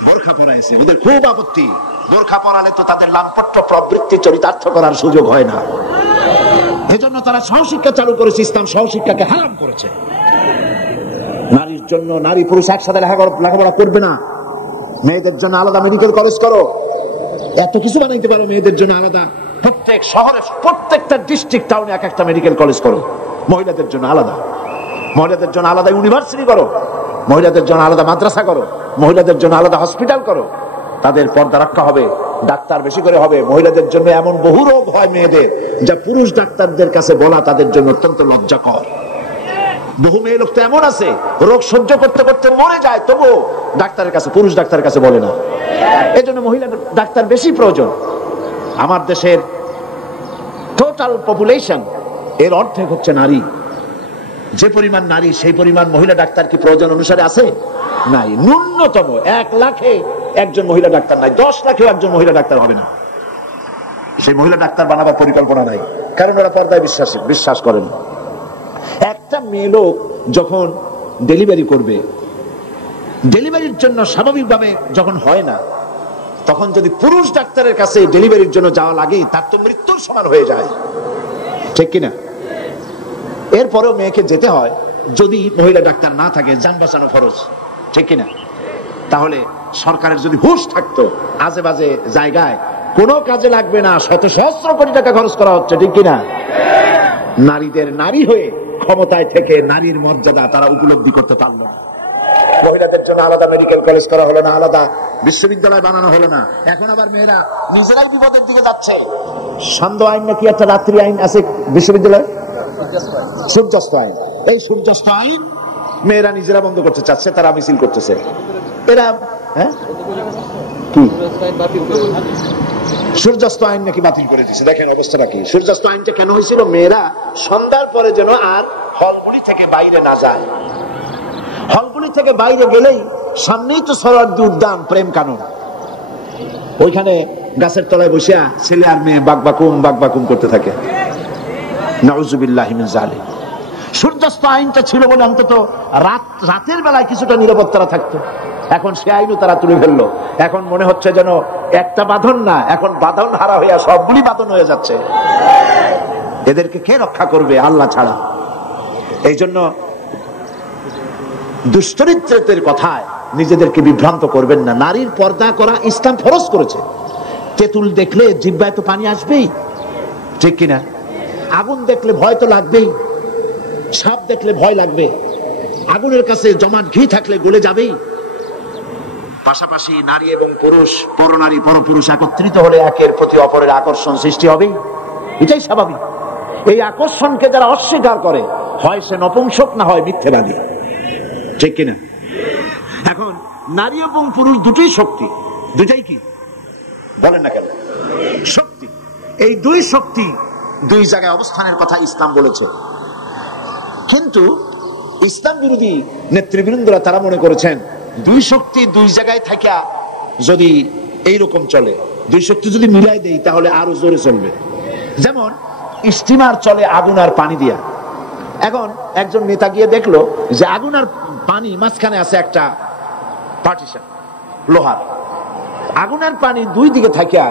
বোরখা পরাইছে, ওদের খুব আপত্তি। বোরখা পরালে তো তাদের লাম্পট্য প্রবৃত্তি চরিতার্থ করার সুযোগ হয় না। এজন্য তারা সহশিক্ষা চালু করেছে, ইসলাম সহশিক্ষাকে হারাম করেছে। নারীর জন্য, নারী পুরুষ একসাথে লেখাপড়া করবে না, মেয়েদের জন্য আলাদা মেডিকেল কলেজ করো, এত কিছু বানাইতে পারো মেয়েদের জন্য আলাদা। প্রত্যেক শহরে, প্রত্যেকটা ডিস্ট্রিক্ট টাউনে এক একটা মেডিকেল কলেজ করো, মহিলাদের জন্য আলাদা, মহিলাদের জন্য আলাদা ইউনিভার্সিটি করো, মহিলাদের জন্য আলাদা মাদ্রাসা করো, মহিলাদের জন্য আলাদা হসপিটাল করো। তাদের পর্দা রক্ষা হবে, ডাক্তার বেশি করে হবে। মহিলাদের জন্য এমন বহু রোগ হয় মেয়েদের, যা পুরুষ ডাক্তারদের কাছে বলা তাদের জন্য অত্যন্ত লজ্জাকর। বহু মেয়ে লোক তো এমন আছে, রোগ সহ্য করতে করতে মরে যায়, তবুও ডাক্তারের কাছে, পুরুষ ডাক্তারের কাছে বলে না। এই জন্য মহিলা ডাক্তার বেশি প্রয়োজন। আমার দেশের টোটাল পপুলেশন এর অর্ধেক হচ্ছে নারী। যে পরিমাণ নারী, সেই পরিমাণ মহিলা ডাক্তার কি প্রয়োজন অনুসারে আছে? নাই। ন্যূনতম 1 লাখে একজন মহিলা ডাক্তার নাই, 10 লাখেও একজন মহিলা ডাক্তার হবে না। সেই মহিলা ডাক্তার বানাবার পরিকল্পনা নাই, কারণ ওরা পর্দায় বিশ্বাস করেন। একটা মেয়ে লোক যখন ডেলিভারি করবে, ডেলিভারির জন্য স্বাভাবিকভাবে যখন হয় না, তখন যদি পুরুষ ডাক্তারের কাছে ডেলিভারির জন্য যাওয়া লাগে, তার তো মৃত্যুর সমান হয়ে যায়, ঠিক কিনা? এরপরেও মেয়েকে যেতে হয়, যদি মহিলা ডাক্তার না থাকে, যান বাঁচানো ফরজ, ঠিক কিনা? তাহলে সরকারের যদি হুঁশ থাকতো, আজে বাজে জায়গায় কোনো কাজে লাগবে না, শত সহস্র কোটি টাকা খরচ করা হচ্ছে, ঠিক কিনা? নারীদের নারী হয়ে ক্ষমতায় থেকে নারীর মর্যাদা তারা উপলব্ধি করতে পারলো না। মহিলাদের জন্য আলাদা মেডিকেল কলেজ করা হলো না, আলাদা বিশ্ববিদ্যালয় বানানো হলো না। এখন আবার মেয়েরা নিজেরাই বিপদের দিকে যাচ্ছে। সন্দেহ আইন নাকি একটা রাত্রি আইন আছে বিশ্ববিদ্যালয়, সূর্যাস্ত আইন। এই সূর্যাস্ত আইন মেয়েরা নিজেরা বন্ধ করতে চাচ্ছে, তারা মিছিল করতেছে। এরা কি সূর্যাস্ত আইন নাকি বাতিল করে দিচ্ছে। দেখেন অবস্থাটা কি। সূর্যাস্ত আইনটা কেন হয়েছিল? মেয়েরা সন্ধ্যার পরে যেন আর হলগুলি থেকে বাইরে না যায়। হলগুলি থেকে বাইরে গেলেই সামনেই তো সোহরাওয়ার্দী উদ্যান, প্রেম কানন, ওইখানে গাছের তলায় বসে ছেলে আর মেয়ে বাকবাকুম করতে থাকে। নাউজুবিল্লাহি মিন যালিক। সূর্যাস্ত আইনটা ছিল বলে অন্তত রাতের বেলায় কিছুটা নিরাপত্তা থাকতো। এখন সে আইনও তারা তুলে ফেললো। এখন মনে হচ্ছে যেন একটা বাঁধন না, এখন বাঁধন হারা হইয়া সবগুলি বাঁধন হয়ে যাচ্ছে। এদেরকে কে রক্ষা করবে? আল্লাহ ছাড়া। এই জন্য দুশ্চরিত্রের কথায় নিজেদেরকে বিভ্রান্ত করবেন না। নারীর পর্দা করা ইসলাম ফরজ করেছে। তেঁতুল দেখলে জিহ্বায় তো পানি আসবেই, ঠিক কিনা? আগুন দেখলে ভয় তো লাগবেই, সাপ দেখলে ভয় লাগবে, আগুনের কাছে জমাট ঘি থাকলে গলে যাবেই। পাশাপাশি নারী এবং পুরুষ, পরনারী পরপুরুষ একত্রিত হলে একের প্রতি অপরের আকর্ষণ সৃষ্টি হবে, এটাই স্বাভাবিক। এই আকর্ষণকে যারা অস্বীকার করে, হয় সে নপুংসক না হয় মিথ্যেবাদী, ঠিক কিনা? এখন নারী এবং পুরুষ দুটোই শক্তি, দুটাই কি বলেন না কেন? শক্তি। এই দুই শক্তি দুই জায়গায় অবস্থানের কথা ইসলাম বলেছে। কিন্তু ইসলাম বিরোধী নেতৃবৃন্দরা তারা মনে করেছেন দুই শক্তি দুই জায়গায় থাকা যদি এইরকম চলে, দুই শক্তি যদি মিলাই দেই তাহলে আরো জোরে চলবে। যেমন স্টিমার চলে আগুন আর পানি দিয়া। এখন একজন নেতা গিয়ে দেখলো যে আগুন আর পানি মাঝখানে আছে একটা পার্টিশন লোহার, আগুন আর পানি দুই দিকে থাকিয়া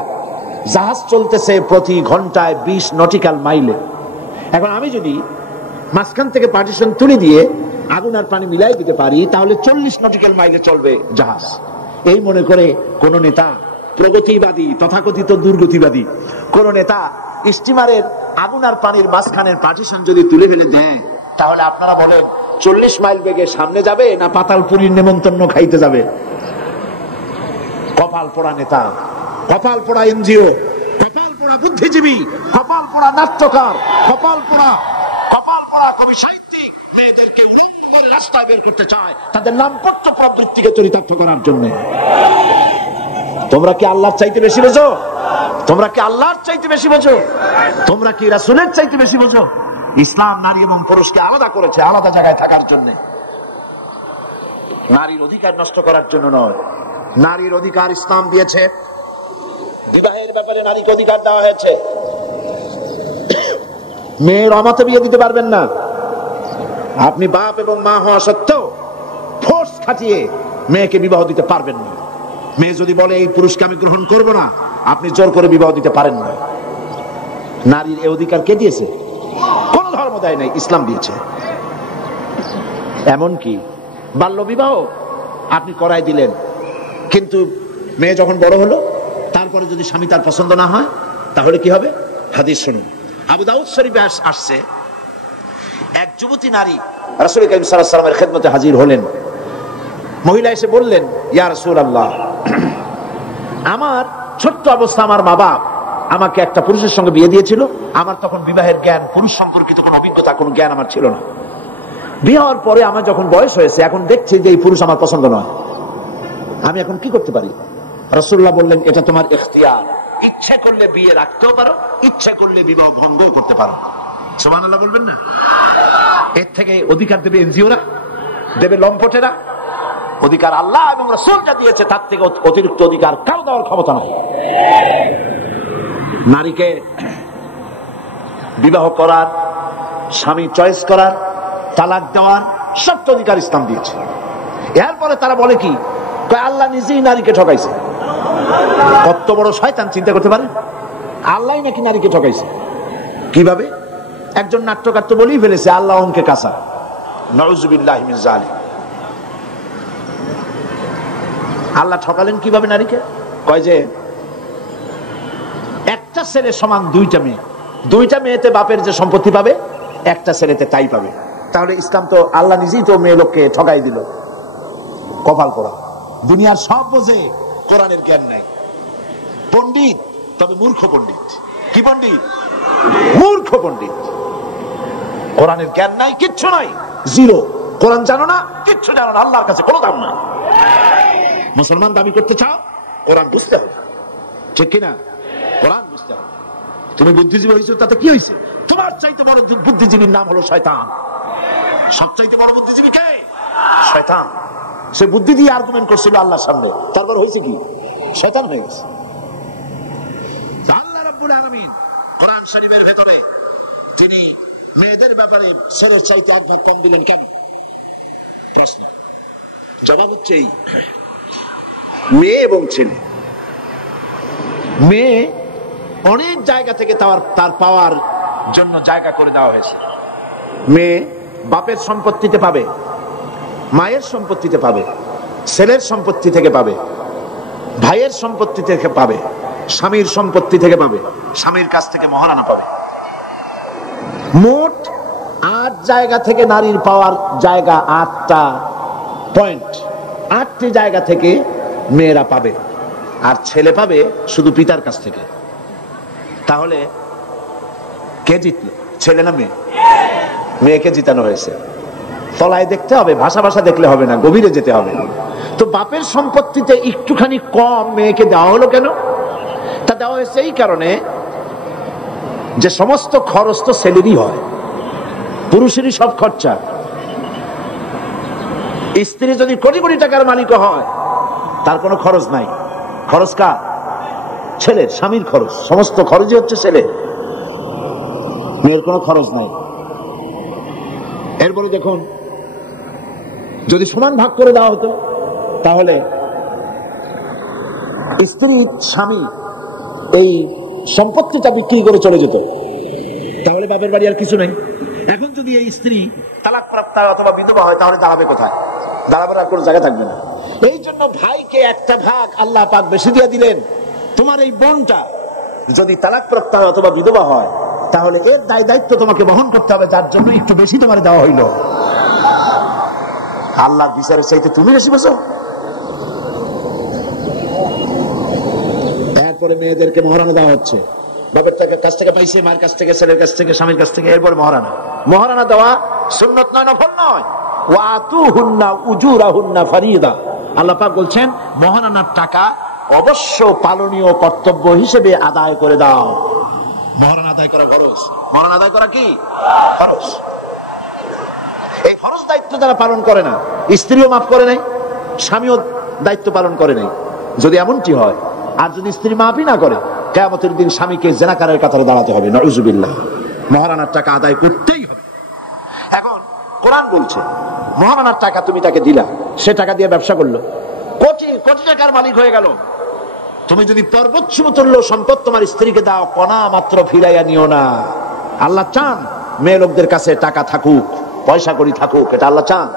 জাহাজ চলতেছে প্রতি ঘন্টায় 20 নটিক্যাল মাইলে। এখন আমি যদি মাঝখান থেকে পার্টিশন তুলে দিয়ে আগুন আর পানি মিলাই দিতে পারি তাহলে 40 নটিক্যাল মাইলে চলবে জাহাজ। এই মনে করে কোন নেতা প্রগতিবাদী, তথাকথিত দুর্গতিবাদী কোন নেতা স্টিমারের আগুন আর পানির মাঝখানের পার্টিশন যদি তুলে ফেলে দেয়, তাহলে আপনারা বলেন 40 মাইল বেগে সামনে যাবে না পাতালপুরীর নেমন্তন্ন খাইতে যাবে? কপাল পোড়া নেতা, কপাল পোড়া এনজিও, কপাল পোড়া বুদ্ধিজীবী, কপাল পোড়া নাট্যকার, কপাল পোড়া কবি সাহিত্যিক মেয়েদেরকে উলঙ্গ করে রাস্তায় বের করতে চায় তাদের নামপত্র প্রবৃত্তিকে চরিতার্থ করার জন্য। তোমরা কি আল্লাহর চাইতে বেশি বোঝো? তোমরা কি আল্লাহর চাইতে বেশি বোঝো? তোমরা কি রাসূলের চাইতে বেশি বোঝো? ইসলাম নারী এবং পুরুষকে আলাদা করেছে, আলাদা জায়গায় থাকার জন্য, নারীর অধিকার নষ্ট করার জন্য নয়। নারীর অধিকার ইসলাম দিয়েছে। বিবাহের ব্যাপারে নারীকে অধিকার দেওয়া হয়েছে। মেয়ের অমতে বিয়ে দিতে পারবেন না। আপনি বাপ এবং মা হওয়া সত্ত্বেও ফোর্স খাটিয়ে মেয়েকে বিবাহ দিতে পারবেন না। মেয়ে যদি বলে এই পুরুষকে আমি গ্রহণ করব না, আপনি জোর করে বিবাহ দিতে পারেন না। নারীর এই অধিকার কে দিয়েছে? কোন ধর্ম দেয় নাই, ইসলাম দিয়েছে। এমনকি বাল্য বিবাহ আপনি করাই দিলেন, কিন্তু মেয়ে যখন বড় হলো তারপরে যদি স্বামী তার পছন্দ না হয় তাহলে কি হবে? হাদিস শুনুন, আবু দাউদ শরীফে আসছে, এক যুবতী নারী রাসূল করিম সাল্লাল্লাহু আলাইহি ওয়াসাল্লামের খেদমতে হাজির হলেন। মহিলা এসে বললেন, ইয়া রাসূলুল্লাহ, আমার ছোট্ট অবস্থা আমার মা বাপ আমাকে একটা পুরুষের সঙ্গে বিয়ে দিয়েছিল। আমার তখন বিবাহের জ্ঞান, পুরুষ সম্পর্কিত কোনো অভিজ্ঞতা, কোনো জ্ঞান আমার ছিল না। বিয়ে হওয়ার পরে আমার যখন বয়স হয়েছে, এখন দেখছি যে এই পুরুষ আমার পছন্দ নয়, আমি এখন কি করতে পারি? রাসূলুল্লাহ বললেন, এটা তোমার ইখতিয়ার, ইচ্ছে করলে বিয়ে রাখতেও পারো, ইচ্ছে করলে বিবাহ ভঙ্গও করতে পারো। সুবহানাল্লাহ বলবেন না? এর থেকে অধিকার দেবে এনজিওরা, দেবে লম্পটেরা? অধিকার আল্লাহ এবং রাসূল যা দিয়েছে তার থেকে অতিরিক্ত অধিকার কারো দেওয়ার ক্ষমতা নেই। নারীকে বিবাহ করার, স্বামী চয়েস করার, তালাক দেওয়ার সব অধিকার ইসলাম দিয়েছে। এরপরে তারা বলে কি, আল্লাহ নিজেই নারীকে ঠকাইছে। কত বড় শয়তান চিন্তা করতে পারে? আল্লাহ নাকি নারীকে ঠকাইছে? কিভাবে? একজন নাট্যকার তো বলেই ফেলেছে আল্লাহ অঙ্কে কাসা। নাউযুবিল্লাহি মিন যালিক। আল্লাহ ঠকালেন কিভাবে নারীকে? কয় যে একটা ছেলে সমান দুইটা মেয়ে, দুইটা মেয়েতে বাপের যে সম্পত্তি পাবে একটা ছেলেতে তাই পাবে। তাহলে ইসলাম তো আল্লাহ নিজেই তো মেয়ে লোককে ঠকাই দিল। কপাল পোড়া। দুনিয়ার সব বোঝে, কোরআনের জ্ঞান নাই। পণ্ডিত, তবে মূর্খ পণ্ডিত। কি পণ্ডিত? মূর্খ পণ্ডিত। কোরআনের জ্ঞান নাই, কিচ্ছু নাই, জিরো। কোরআন জানো না, কিচ্ছু জানো না, আল্লাহর কাছে কোনো দাম নাই। মুসলমান দাবি করতে চাও, কোরআন বুঝতে হবে, ঠিক কিনা? কোরআন বুঝতে হবে। তুমি বুদ্ধিজীবী হয়েছো, তাতে কি হয়েছে? তোমার চাইতে বড় বুদ্ধিজীবীর নাম হলো শয়তান। সবচাইতে বড় বুদ্ধিজীবী কে? শয়তান। সে বুদ্ধি দিয়ে আর্গুমেন্ট করছিল আল্লাহর সামনে, তারপর হয়েছে কি? শয়তান হয়ে গেছে। আল্লাহ রাব্বুল আলামিন কোরআন শরীফের ভেতরে তিনি মেয়েদের ব্যাপারে ছেলের চাইতে এক ভাগ কম দিলেন কেন? প্রশ্ন। জবাব হচ্ছে মেয়ে এবং ছেলে, মেয়ে অনেক জায়গা থেকে তার পাওয়ার জন্য জায়গা করে দেওয়া হয়েছে। মেয়ে বাপের সম্পত্তিতে পাবে, মায়ের সম্পত্তিতে পাবে, ছেলের সম্পত্তি থেকে পাবে, ভাইয়ের সম্পত্তি থেকে পাবে, স্বামীর সম্পত্তি থেকে পাবে, স্বামীর কাছ থেকে মহারানা পাবে। মোট 8 জায়গা থেকে নারীর পাওয়ার জায়গা, 8টা পয়েন্ট, 8টি জায়গা থেকে মেয়েরা পাবে, আর ছেলে পাবে শুধু পিতার কাছ থেকে। তাহলে কে জিতল, ছেলে না মেয়ে? মেয়েকে জিতানো হয়েছে। তলায় দেখতে হবে, ভাষা ভাষা দেখলে হবে না, গভীরে যেতে হবে। তো বাপের সম্পত্তিতে একটুখানি কম মেয়েকে দেওয়া হলো কেন? তা দেওয়া হয়েছে এই কারণে যে সমস্ত খরচ তো ছেলেরই হয়, পুরুষেরই সব খরচা। স্ত্রী যদি কোটি কোটি টাকার মালিক হয়, তার কোনো খরচ নাই। খরচ কার? ছেলের, স্বামীর খরচ। সমস্ত খরচই হচ্ছে ছেলে, মেয়ের কোনো খরচ নাই। এরপরে দেখুন, যদি সমান ভাগ করে দেওয়া হতো, তাহলে স্ত্রী স্বামী এই সম্পত্তিটা বিক্রি করে চলে যেত, তাহলে বাপের বাড়ি আর কিছু নেই। এখন যদি এই স্ত্রী তালাকপ্রাপ্ত অথবা বিধবা হয়, তাহলে দাঁড়াবে কোথায়? দাঁড়াবার আর কোনো জায়গা থাকবে না। এই জন্য ভাইকে একটা ভাগ আল্লাহ পাক বেশি দিয়ে দিলেন। তোমার এই বোনটা যদি তালাকপ্রাপ্ত অথবা বিধবা হয়, তাহলে এর দায় দায়িত্ব তোমাকে বহন করতে হবে, যার জন্য একটু বেশি তোমার দেওয়া হইল। আল্লাহ বিচারের চাইতে তুমি বেশি বসো। এরপরে মেয়েদেরকে মহারানা দেওয়া হচ্ছে। বাপের কাছ থেকে পাইছে, মায়ের কাছ থেকে, ছেলের কাছ থেকে, স্বামীর কাছ থেকে, এরপর মহারানা। মহারানা দেওয়া সুন্নাত নয়, নফল নয়। ওয়াতুহুন্না উজুরাহুন্না ফারিদা। আল্লাহ পাক বলছেন মহারানার টাকা অবশ্য পালনীয় কর্তব্য হিসেবে আদায় করে দাও। মহারানা আদায় করা ফরজ। মহারানা আদায় করা কি ফরজ? এই ফরজ দায়িত্ব যারা পালন করে না, স্ত্রীও মাফ করে নাই, স্বামীও দায়িত্ব পালন করে নাই, যদি এমনটি হয়, আর যদি স্ত্রী মাফই না করে, কিয়ামতের দিন স্বামীকে জিনাকারের কাতারে দাঁড়াতে হবে। নাউজুবিল্লাহ। মহারানার টাকা আদায় করতেই হবে। এখন কোরআন বলছে মহারানার টাকা তুমি তাকে দিলা, সে টাকা দিয়ে ব্যবসা করলো, কোটি কোটি টাকার মালিক হয়ে গেল। তুমি যদি পর্বত সমতুল্য সম্পদ তোমার স্ত্রীকে দাও, কণা মাত্র ফিরাইয়া নিও না। আল্লাহ চান মেয়ে লোকদের কাছে টাকা থাকুক, পয়সা করি থাকুক, এটা আল্লাহ চান।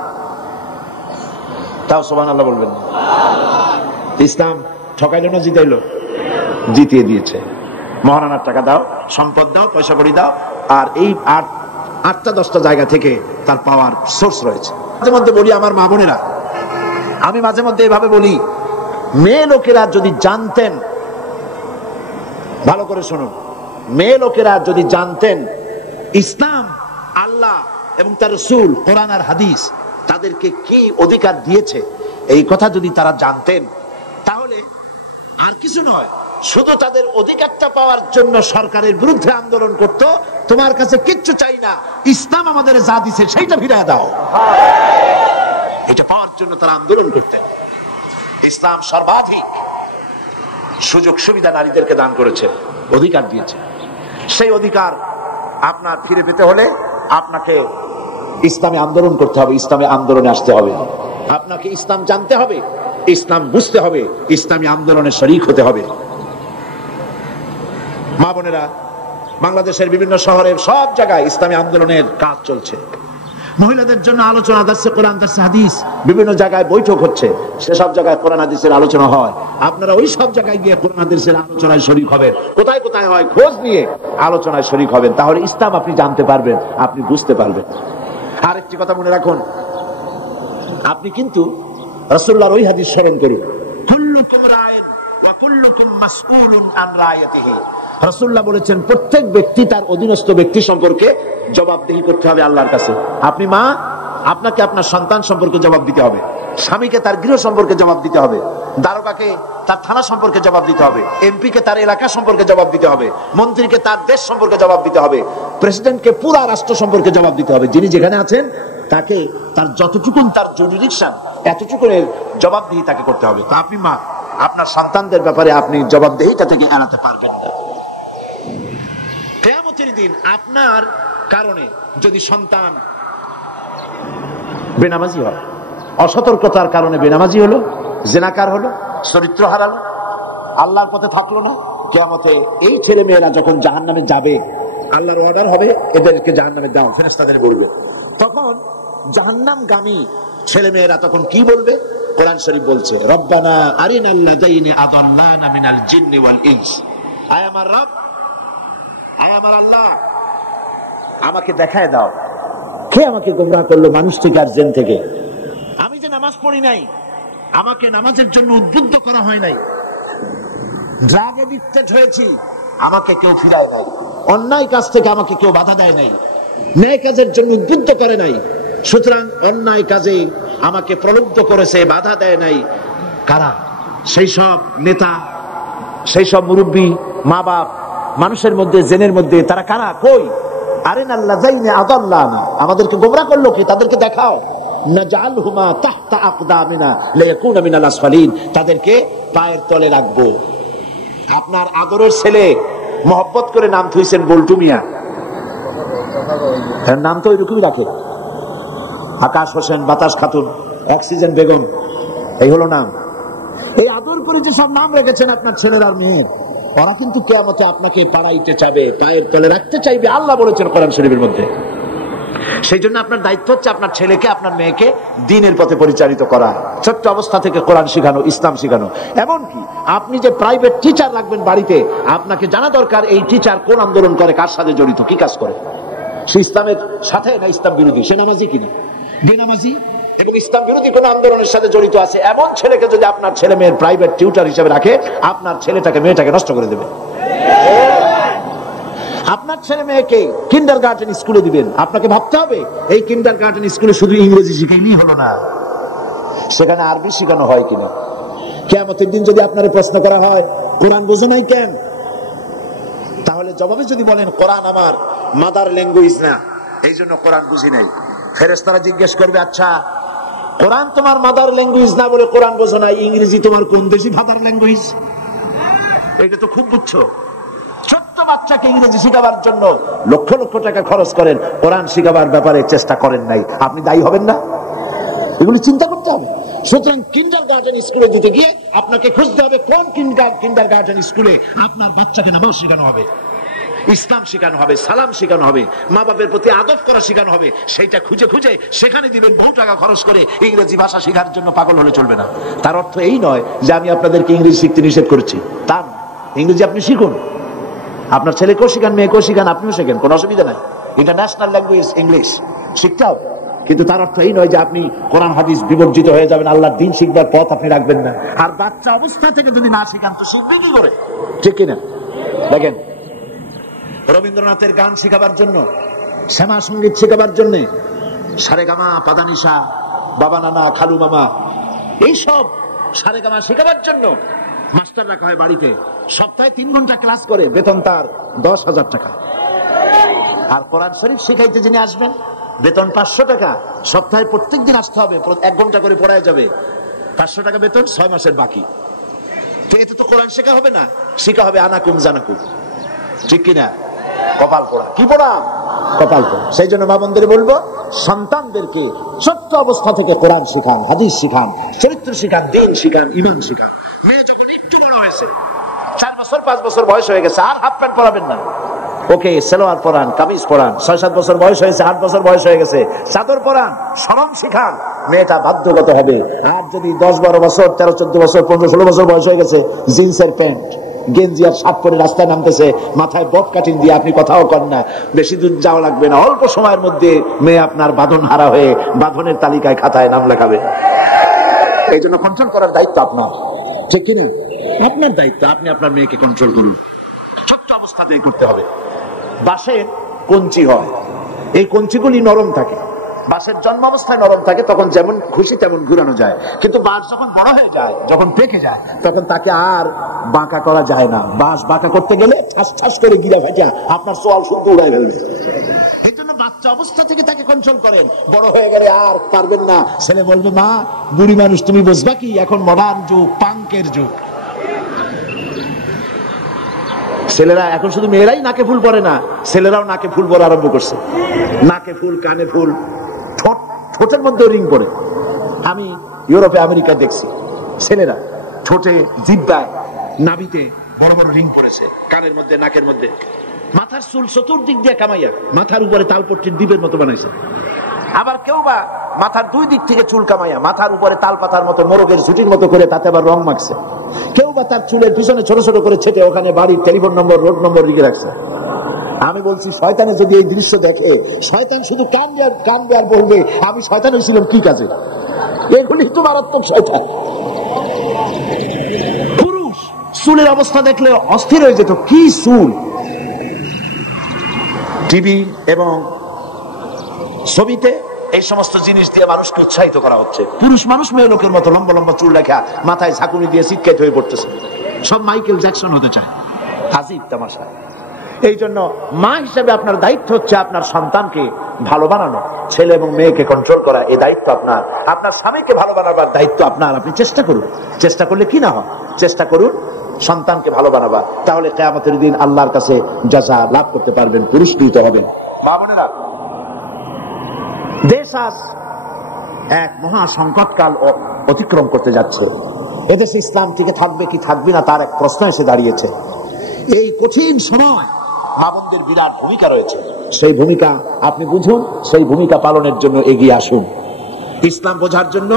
তাও সুবহানাল্লাহ বলবেন। ইসলাম ঠকাইলো না জিতাইলো? জিতিয়ে দিয়েছে। মহারানার টাকা দাও, সম্পদ দাও, পয়সা করি দাও, আর এই 8টা-10টা জায়গা থেকে তার পাওয়ার সোর্স রয়েছে। মাঝে মধ্যে বলি আমার মা বোনেরা, আমি মাঝে মধ্যে এভাবে বলি, মেয়ে লোকেরা যদি জানতেন, ভালো করে শুনুন, মেয়ে লোকেরা যদি জানতেন ইসলাম, আল্লাহ এবং তার রাসূল, কোরআন আর হাদিস তাদেরকে কি অধিকার দিয়েছে, এই কথা যদি তারা জানতেন, তাহলে আর কিছু নয়, শুধু তাদের অধিকারটা পাওয়ার জন্য সরকারের বিরুদ্ধে আন্দোলন করত। তোমার কাছে কিচ্ছু চাই না, ইসলাম আমাদের যা দিছে সেইটা ফিরিয়ে দাও, এটা পাওয়ার জন্য তারা আন্দোলন করতেন। ইসলাম সর্বাধিক সুযোগ সুবিধা নারীদেরকে দান করেছে, অধিকার দিয়েছে। সেই অধিকার আপনার ফিরে পেতে হলে আপনাকে ইসলামে আন্দোলন করতে হবে, ইসলামে আন্দোলনে আসতে হবে। আপনাকে ইসলাম জানতে হবে, ইসলাম বুঝতে হবে, ইসলামী আন্দোলনে শরীক হতে হবে। মা বোনেরা, বাংলাদেশের বিভিন্ন শহরের সব জায়গায় ইসলামী আন্দোলনের কাজ চলছে। মহিলাদের জন্য আলোচনা, দার্সে কোরআন, দার্সে হাদিস, বিভিন্ন জায়গায় বৈঠক হচ্ছে, সেসব জায়গায় কোরআন হাদিসের আলোচনা হয়। আপনারা ওই সব জায়গায় গিয়ে কোরআন হাদিসের আলোচনায় শরীক হবেন। কোথায় কোথায় হয় খোঁজ নিয়ে আলোচনায় শরীক হবেন, তাহলে ইসলাম আপনি জানতে পারবেন, আপনি বুঝতে পারবেন। আর একটি কথা মনে রাখুন, আপনি কিন্তু রাসূলুল্লাহর ওই হাদিস স্মরণ করুন, কুল্লুকুম রাইন ওয়া কুল্লুকুম মাসউলুন আন রায়াতিহি। রাসূলুল্লাহ বলেছেন প্রত্যেক ব্যক্তি তার অধীনস্থ ব্যক্তি সম্পর্কে জবাবদিহি করতে হবে আল্লাহর কাছে। আপনি মা, আপনাকে আপনার সন্তান সম্পর্কে জবাব দিতে হবে, স্বামীকে তার গৃহ সম্পর্কে জবাব দিতে হবে, দারোগাকে তার থানা সম্পর্কে জবাব দিতে হবে, এমপিকে তার এলাকা সম্পর্কে জবাব দিতে হবে, মন্ত্রীকে তার দেশ সম্পর্কে জবাব দিতে হবে, প্রেসিডেন্টকে পুরো রাষ্ট্র সম্পর্কে জবাব দিতে হবে। যিনি যেখানে আছেন তাকে তার যতটুকুন তার জুরিডিকশন, এতটুকুনের জবাবদিহি তাকে করতে হবে। তা আপনি মা, আপনার সন্তানদের ব্যাপারে আপনি জবাবদিহিটা থেকে এড়াতে পারবেন না। কিয়ামতের দিন আপনার কারণে যদি সন্তান বেনামাজি হয়, অসতর্কতার কারণে বেনামাজি হলো, জিনাকার হলো, চরিত্র হারালো, আল্লাহর পথে থাকলো না, কিয়ামতে এই ছেলে মেয়েরা যখন জাহান্নামে যাবে, আল্লাহর অর্ডার হবে এদেরকে জাহান্নামে দাও, ফেরেশতাদের বলবে। তখন জাহান্নামগামী ছেলে মেয়েরা তখন কি বলবে? কোরআন শরীফ বলছে, রব্বানা আরিনাল লাযাইনি আযাল্লানা মিনাল জিন্নি ওয়াল ইনস। আয় আমার রব, আয় আমার আল্লাহ, আমাকে দেখায় দাও কে আমাকে গোমরাহ করলো মানুষ থেকে আর জিন থেকে। আমি যে নামাজ পড়ি নাই, আমাকে নামাজের জন্য উদ্বুদ্ধ করা হয় নাই, ড্রাগ এডিক্টেড হয়েছি, আমাকে কেউ ফিরায় নাই, অন্যায় কাজ থেকে আমাকে কেউ বাধা দেয় নাই, ন্যায় কাজের জন্য উদ্বুদ্ধ করে নাই। সুতরাং অন্যায় কাজে আমাকে প্রলুব্ধ করেছে, বাধা দেয় নাই কারা? সেই সব নেতা, সেই সব মুরব্বী, মা বাপ, মানুষের মধ্যে, জেনের মধ্যে। তারা কারা? কই? আরিনাল লাযাইনি আযাল্লানা, আমাদেরকে গোমরাহ করলো কি? তাদেরকে দেখাও। নাজআলহুমা তাহতা আকদামিনা লিয়াকুনা মিনাল আসফালিন, তাদেরকে পায়ের তলে রাখবো। আপনার আদরের ছেলে মহব্বত করে নাম থুইছেন বল্টু মিয়া, তার নাম তো এরকমই রাখে। আকাশ হোসেন, বাতাস খাতুন, অক্সিজেন বেগম, এই হলো নাম। এই আদর করে যে সব নাম রেখেছেন আপনার ছেলের আর মেয়ের, ওরা কিন্তু কিয়ামতে আপনাকে পাড়াইতে চাইবে, পায়ের তলে রাখতে চাইবে, আল্লাহ বলেছেন কোরআন শরীফের মধ্যে। সেই জন্য আপনার দায়িত্ব হচ্ছে আপনার ছেলেকে, আপনার মেয়েকে দ্বীনের পথে পরিচালিত করা, ছোট্ট অবস্থা থেকে কোরআন শিখানো, ইসলাম শিখানো। এমনকি আপনি যে প্রাইভেট টিচার রাখবেন বাড়িতে, আপনাকে জানা দরকার এই টিচার কোন আন্দোলন করে, কার সাথে জড়িত, কি কাজ করে, সে ইসলামের সাথে না ইসলাম বিরোধী, সে নামাজি কিনা বেনামাজি এবং ইসলাম বিরোধী কোন আন্দোলনের সাথে জড়িত আছে। এমন ছেলেকে যদি আপনার ছেলে মেয়ের প্রাইভেট টিউটার হিসেবে রাখে, আপনার ছেলেটাকে মেয়েটাকে নষ্ট করে দেবে। আপনার ছেলে মেয়েকে কিন্ডারগার্টেন স্কুলে দিবেন, আপনাকে ভাবতে হবে এই কিন্ডারগার্টেন স্কুলে শুধু ইংরেজি শিখাইলেই হলো না, সেখানে আরবি শেখানো হয় কিনা। কিয়ামতের দিন যদি আপনার প্রশ্ন করা হয় কোরআন বোঝো নাই কেন, তাহলে জবাবে যদি বলেন কোরআন আমার মাদার ল্যাঙ্গুয়েজ না, এই জন্য কোরআন বুঝি নাই, ফেরেশতারা জিজ্ঞেস করবে, আচ্ছা কোরআন তোমার মাদার ল্যাঙ্গুয়েজ না বলে কোরআন বোঝো না, ইংরেজি তোমার কোন দেশি ফাদার ল্যাঙ্গুয়েজ? এটা তো খুব বুঝছো। ছোট্ট বাচ্চাকে ইংরেজি শিখাবার জন্য লক্ষ লক্ষ টাকা খরচ করেন, কোরআন শিখাবার ব্যাপারে চেষ্টা করেন নাই, আপনি দায়ী হবেন না? এগুলি চিন্তা করতে হবে। সুতরাং কিন্ডারগার্টেন স্কুলে দিতে গিয়ে আপনাকে খুঁজতে হবে কোন কিন্ডারগার্টেন স্কুলে আপনার বাচ্চাকে নামাজ শেখানো হবে, ইসলাম শেখানো হবে, সালাম শেখানো হবে, মা বাপের প্রতি আদব করা শেখানো হবে। সেইটা খুঁজে খুঁজে সেখানে দিবেন, বহু টাকা খরচ করে। ইংরেজি ভাষা শেখার জন্য পাগল হলে চলবে না। তার অর্থ এই নয় যে আমি আপনাদেরকে ইংরেজি শিখতে নিষেধ করছি, তা ইংরেজি আপনি শিখুন, আপনার ছেলেকেও শিখান, মেয়েকেও শিখান, আপনিও শেখেন, কোনো অসুবিধা নাই। ইন্টারন্যাশনাল ল্যাঙ্গুয়েজ ইংলিশ শিখতে হবে, কিন্তু তার অর্থ এই নয় যে আপনি কোরআন হাদিস বিবর্জিত হয়ে যাবেন, আল্লাহর দ্বীন শিখবার পথ আপনি রাখবেন না। আর বাচ্চা অবস্থা থেকে যদি না শিখান তো শিখবে কি করে? ঠিক কিনা? দেখেন, রবীন্দ্রনাথের গান শেখাবার জন্য, শ্যামা সঙ্গীত শেখাবার জন্য, সারেগামা, পাদানিসা, বাবা নানা, খালু মামা, এইসব সারেগামা শেখাবার জন্য মাস্টার রাখা হয় বাড়িতে। সপ্তাহে 3 ঘন্টা ক্লাস করে, বেতন তার 10,000 টাকা। আর কোরআন শরীফ শিখাইতে যিনি আসবেন, বেতন 500 টাকা। সপ্তাহে প্রত্যেক দিন আসতে হবে, 1 ঘন্টা করে পড়ায় যাবে, 500 টাকা বেতন, 6 মাসের বাকি। তো এতে তো কোরআন শেখা হবে না, শেখা হবে আনাকুম জানাকুম। ঠিক কিনা? কপাল পোড়া। কি পোড়া? কপাল পোড়া। সেই জন্য মা বোনদের বলবো, সন্তানদেরকে ছোট্ট অবস্থা থেকে কোরআন শিখান, হাদিস শিখান, চরিত্র শিখান, দ্বীন শিখান, ঈমান শিখান। মেয়ে যখন একটু বড় হয়েছে, 4 বছর 5 বছর বয়স হয়ে গেছে, আর হাফ প্যান্ট পরাবেন না, ওকে সালোয়ার পরান, কামিজ পরান। 6-7 বছর বয়স হয়েছে, 8 বছর বয়স হয়ে গেছে, চাদর পরান, শরম শিখান, মেয়েটা বাধ্যগত হবে। আর যদি 10-12 বছর, 13-14 বছর, 15-16 বছর বয়স হয়ে গেছে, জিন্সের প্যান্ট, গেঞ্জি আর শার্ট পরে রাস্তায় নামতেছে, মাথায় বব কাটিং দিয়ে, আপনি কথাও করেন না, বেশি দূর যাওয়া লাগবে না, অল্প সময়ের মধ্যে মেয়ে আপনার বাঁধন হারা হয়ে বাঁধনের তালিকায় খাতায় নাম লেখাবে। এই জন্য কন্ট্রোল করার দায়িত্ব আপনার, ঠিক কিনা? আপনার দায়িত্ব, আপনি আপনার মেয়েকে কন্ট্রোল করুন, ছোট্ট অবস্থাতেই করতে হবে। বাঁশের কঞ্চি হয়, এই কঞ্চিগুলি নরম থাকে, বাঁশের জন্ম অবস্থায় নরম থাকে, তখন যেমন খুশি তেমন ঘুরানো যায়। কিন্তু বাঁশ যখন বড় হয়ে যায়, যখন পেকে যায়, তখন তাকে আর বাঁকা করা যায় না। বাঁশ বাঁকা করতে গেলে ঠাস ঠাস করে গিরা ফেটে আপনার সোয়াল শুদ্ধ উড়াই ফেলবে। এই জন্য বাচ্চা অবস্থা থেকে তাকে কন্ট্রোল করেন, বড় হয়ে গেলে আর পারবেন না। ছেলে বলবে, মা বুড়ি মানুষ, তুমি বুঝবা কি, এখন মডার্ন যুগ, পাঙ্কের যুগ। ছেলেরা এখন শুধু মেয়েরাই নাকে ফুল পরে না, ছেলেরাও নাকে ফুল পরা আরম্ভ করছে। নাকে ফুল, কানে ফুল, ঠোঁটের মধ্যে রিং পরে। আমি ইউরোপে, আমেরিকা দেখছি ছেলেরা ঠোঁটে, জিহ্বায়, নাভিতে বড় বড় রিং পরেছে, কানের মধ্যে, নাকের মধ্যে। মাথার চুল চতুর্দিক দিয়ে কামাইয়া মাথার উপরে তালপট্টির দ্বীপের মতো বানাইছে। আবার কেউ বা মাথার দুই দিক থেকে চুল কামাইয়া মাথার উপরে তাল পাতার মতো মোরগের ঝুটির মতো করে তাতে আবার রং মাখছে, কেউ বা তার চুলের পিছনে ছোট ছোট করে ছেটে ওখানে বাড়ির টেলিফোন নম্বর রোড নম্বর লিখে রাখছে। আমি বলছি শয়তানে যদি এই দৃশ্য দেখে, শয়তান শুধু কানবে আর বলবে আমি শয়তান হয়েছিলাম কি কাজে। এগুলি তো মারাত্মক শয়তান। পুরুষ চুলের অবস্থা দেখলে অস্থির হয়ে যেত, কি চুল। টিভি এবং ছবিতে এই সমস্ত জিনিস দিয়ে মানুষকে উৎসাহিত করা হচ্ছে। পুরুষ মানুষ মেয়ে লোকের মতো লম্বা লম্বা চুল রেখা মাথায় ঝাঁকুনি দিয়ে চিৎকার হয়ে পড়তেছে, সব মাইকেল জ্যাকসন হতে চায়। হাজির তামাশা। এই জন্য মা হিসেবে আপনার দায়িত্ব হচ্ছে আপনার সন্তানকে ভালো বানানো, ছেলে এবং মেয়েকে কন্ট্রোল করা, এই দায়িত্ব আপনার। আপনার স্বামীকে ভালো বানাবার দায়িত্ব আপনার। আপনি চেষ্টা করুন, চেষ্টা করলে কি না হয়, চেষ্টা করুন সন্তানকে ভালো বানাবার, তাহলে কিয়ামতের দিন আল্লাহর কাছে জাযা লাভ করতে পারবেন, পুরস্কৃত হবেন। মা বোনেরা, দেশ আজ এক মহা সংকটকাল অতিক্রম করতে যাচ্ছে। এদেশে ইসলাম টিকে থাকবে কি থাকবে না তার এক প্রশ্ন এসে দাঁড়িয়েছে। এই কঠিন সময় মা বোনদের বিরাট ভূমিকা রয়েছে। সেই ভূমিকা আপনি বুঝুন, সেই ভূমিকা পালনের জন্য এগিয়ে আসুন। ইসলাম বোঝার জন্য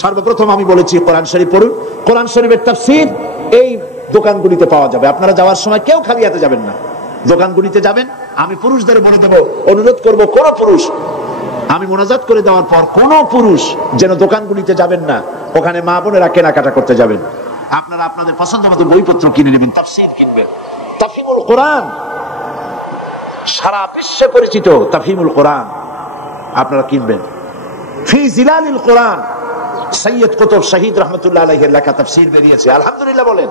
সর্বপ্রথম আমি বলেছি কোরআন শরীফ পড়ুন। কোরআন শরীফের তাফসীর এই দোকানগুলিতে পাওয়া যাবে। আপনারা যাওয়ার সময় কেউ খালি হাতে যাবেন না, দোকানগুলিতে যাবেন। আমি পুরুষদের বলে দেব, অনুরোধ করব, কোন পুরুষ আমি মোনাজাত করে দেওয়ার পর কোন পুরুষ যেন দোকানগুলিতে যাবেন না, ওখানে মা বোনেরা কেনাকাটা করতে যাবেন। আপনারা আপনাদের পছন্দ মতো বইপত্র কিনে নেবেন, তাফসীর কিনবেন। তাফহিমুল কোরআন সারা বিশ্বে পরিচিত, তাফহিমুল কোরআন আপনারা কিনবেন। ফি জিলালিল কোরআন সৈয়দ কুতুব শহীদ রহমতুল্লাহ আলাইহির লেখা তাফসীর বেরিয়েছে, আলহামদুলিল্লাহ বলেন।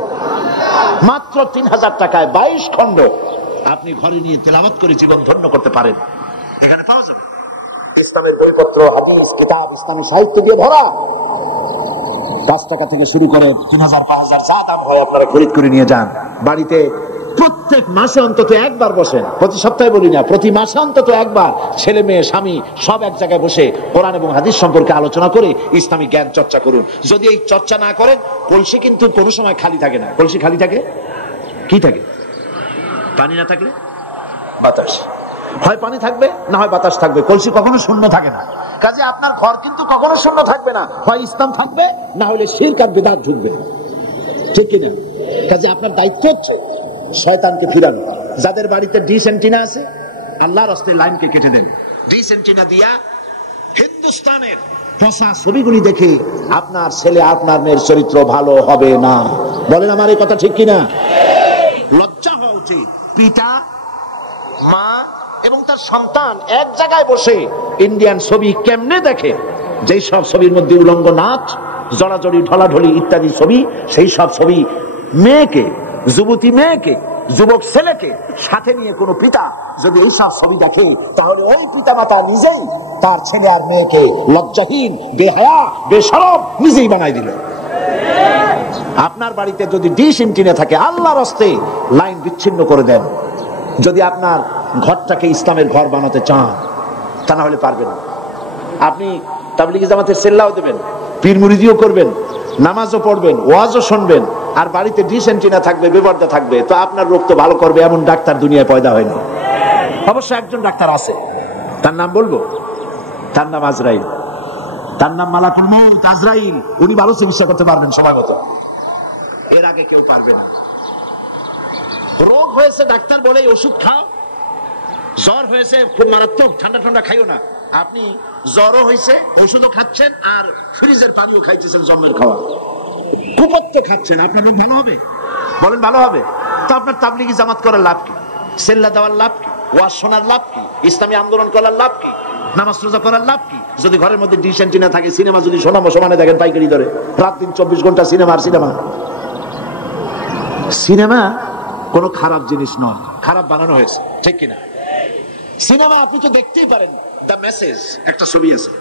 মাত্র 3000 টাকায় 22 খণ্ড আপনি ঘরে নিয়ে তেলাওয়াত করে জীবন ধন্য করতে পারেন। এখানে পাওয়া যাবে ইসলামের বইপত্র, হাদিস, কিতাব, ইসলামী সাহিত্য দিয়ে ভরা। 5 টাকা থেকে শুরু করে 3000, 5000 যা দাম হয় আপনারা খরিদ করে নিয়ে যান। বাড়িতে প্রত্যেক মাসে অন্তত একবার বসেন, প্রতি সপ্তাহে বলি না, প্রতি মাসে অন্তত একবার ছেলে মেয়ে স্বামী সব এক জায়গায় বসে কোরআন এবং হাদিস সম্পর্কে আলোচনা করে ইসলামী জ্ঞান চর্চা করুন। যদি এই চর্চা না করেন, কলসি কিন্তু কোনো সময় খালি থাকে না। কলসি খালি থাকে, কি থাকে? পানি না থাকলে বাতাস, হয় পানি থাকবে না হয় বাতাস থাকবে, কলসি কখনো শূন্য থাকে না। কাজে আপনার ঘর কিন্তু কখনো শূন্য থাকবে না, হয় ইসলাম থাকবে না হলে শিরক আর বিদআত ঢুকবে, ঠিক কিনা? কাজে আপনার দায়িত্ব হচ্ছে শয়তানকে ফিরানো। যাদের বাড়িতে ডিশ অ্যান্টিনা আছে, আল্লাহর রাস্তে লাইনকে কেটে দেন। ডিশ অ্যান্টিনা দিয়া হিন্দুস্তানের পচা ছবিগুলি দেখে আপনার ছেলে আপনার মেয়ের চরিত্র ভালো হবে না। বলেন আমার এই কথা ঠিক কিনা? লজ্জা হওয়া উচিত। পিতা, মা এবং তার সন্তান এক জায়গায় বসে ইন্ডিয়ান ছবি কেমনে দেখে, যেই সব ছবির মধ্যে উলঙ্গ নাচ, জড়াজড়ি, ঢলাঢলি ইত্যাদি ছবি, সেই সব ছবি মেয়েকে, যুবতী মেয়েকে, যুবক ছেলেকে সাথে নিয়ে কোনো পিতা যদি এইসব ছবি দেখে, তাহলে ওই পিতা মাতা নিজেই তার ছেলে আর মেয়েকে লজ্জাহীন, বেহায়া, বেশরম নিজেই বানাই দিল। আপনার বাড়িতে যদি ডিশ অ্যান্টিনা থাকে, আল্লাহর রাস্তে লাইন বিচ্ছিন্ন করে দেন। যদি আপনার ঘরটাকে ইসলামের ঘর বানাতে চান, তা না হলে পারবেন না। আপনি তাবলীগি জামাতের সেল্লাও দেবেন, পীর মুরিদিও করবেন, নামাজও পড়বেন, ওয়াজও শুনবেন, আর বাড়িতে ডিশ অ্যান্টিনা থাকবে, বেপরদা থাকবে, তো আপনার রোগ তো ভালো করবে এমন ডাক্তার দুনিয়ায় পয়দা হয়নি। অবশ্য একজন ডাক্তার আছে, তার নাম বলবো, তার নাম আজরাইল, তার নাম মালাকুল মউত আজরাইল। উনি ভালো চিকিৎসা করতে পারবেন সময় মতো, এর আগে কেউ পারবে না। রোগ হয়েছে ডাক্তার বলে ওষুধ খাও, জ্বর হয়েছে খুব মারাত্মক, ঠান্ডা ঠান্ডা খাইও না। আপনি জ্বরও হয়েছে, ওষুধও খাচ্ছেন, আর ফ্রিজের পানিও খাইতেছেন, জন্মের খাওয়া, কুপত্য খাচ্ছেন, আপনার রোগ ভালো হবে? বলেন ভালো হবে? তো আপনার তাবলীগি জামাত করার লাভ কি? সেল্লা দেওয়ার লাভ কি? ওয়াজ শোনার লাভ কি? ইসলামী আন্দোলন করার লাভ কি? নামাজ রোজা করার লাভ কি? যদি ঘরের মধ্যে ডিশ অ্যান্টিনা থাকে, সিনেমা যদি শোনাবো সমানে দেখেন পাইকারি ধরে, রাত দিন 24 ঘন্টা সিনেমা আর সিনেমা। সিনেমা কোনো খারাপ জিনিস নয়, খারাপ বানানো হয়েছে, ঠিক কিনা? সিনেমা আপনি তো দেখতেই পারেন। দ্য মেসেজ একটা ছবি আছে,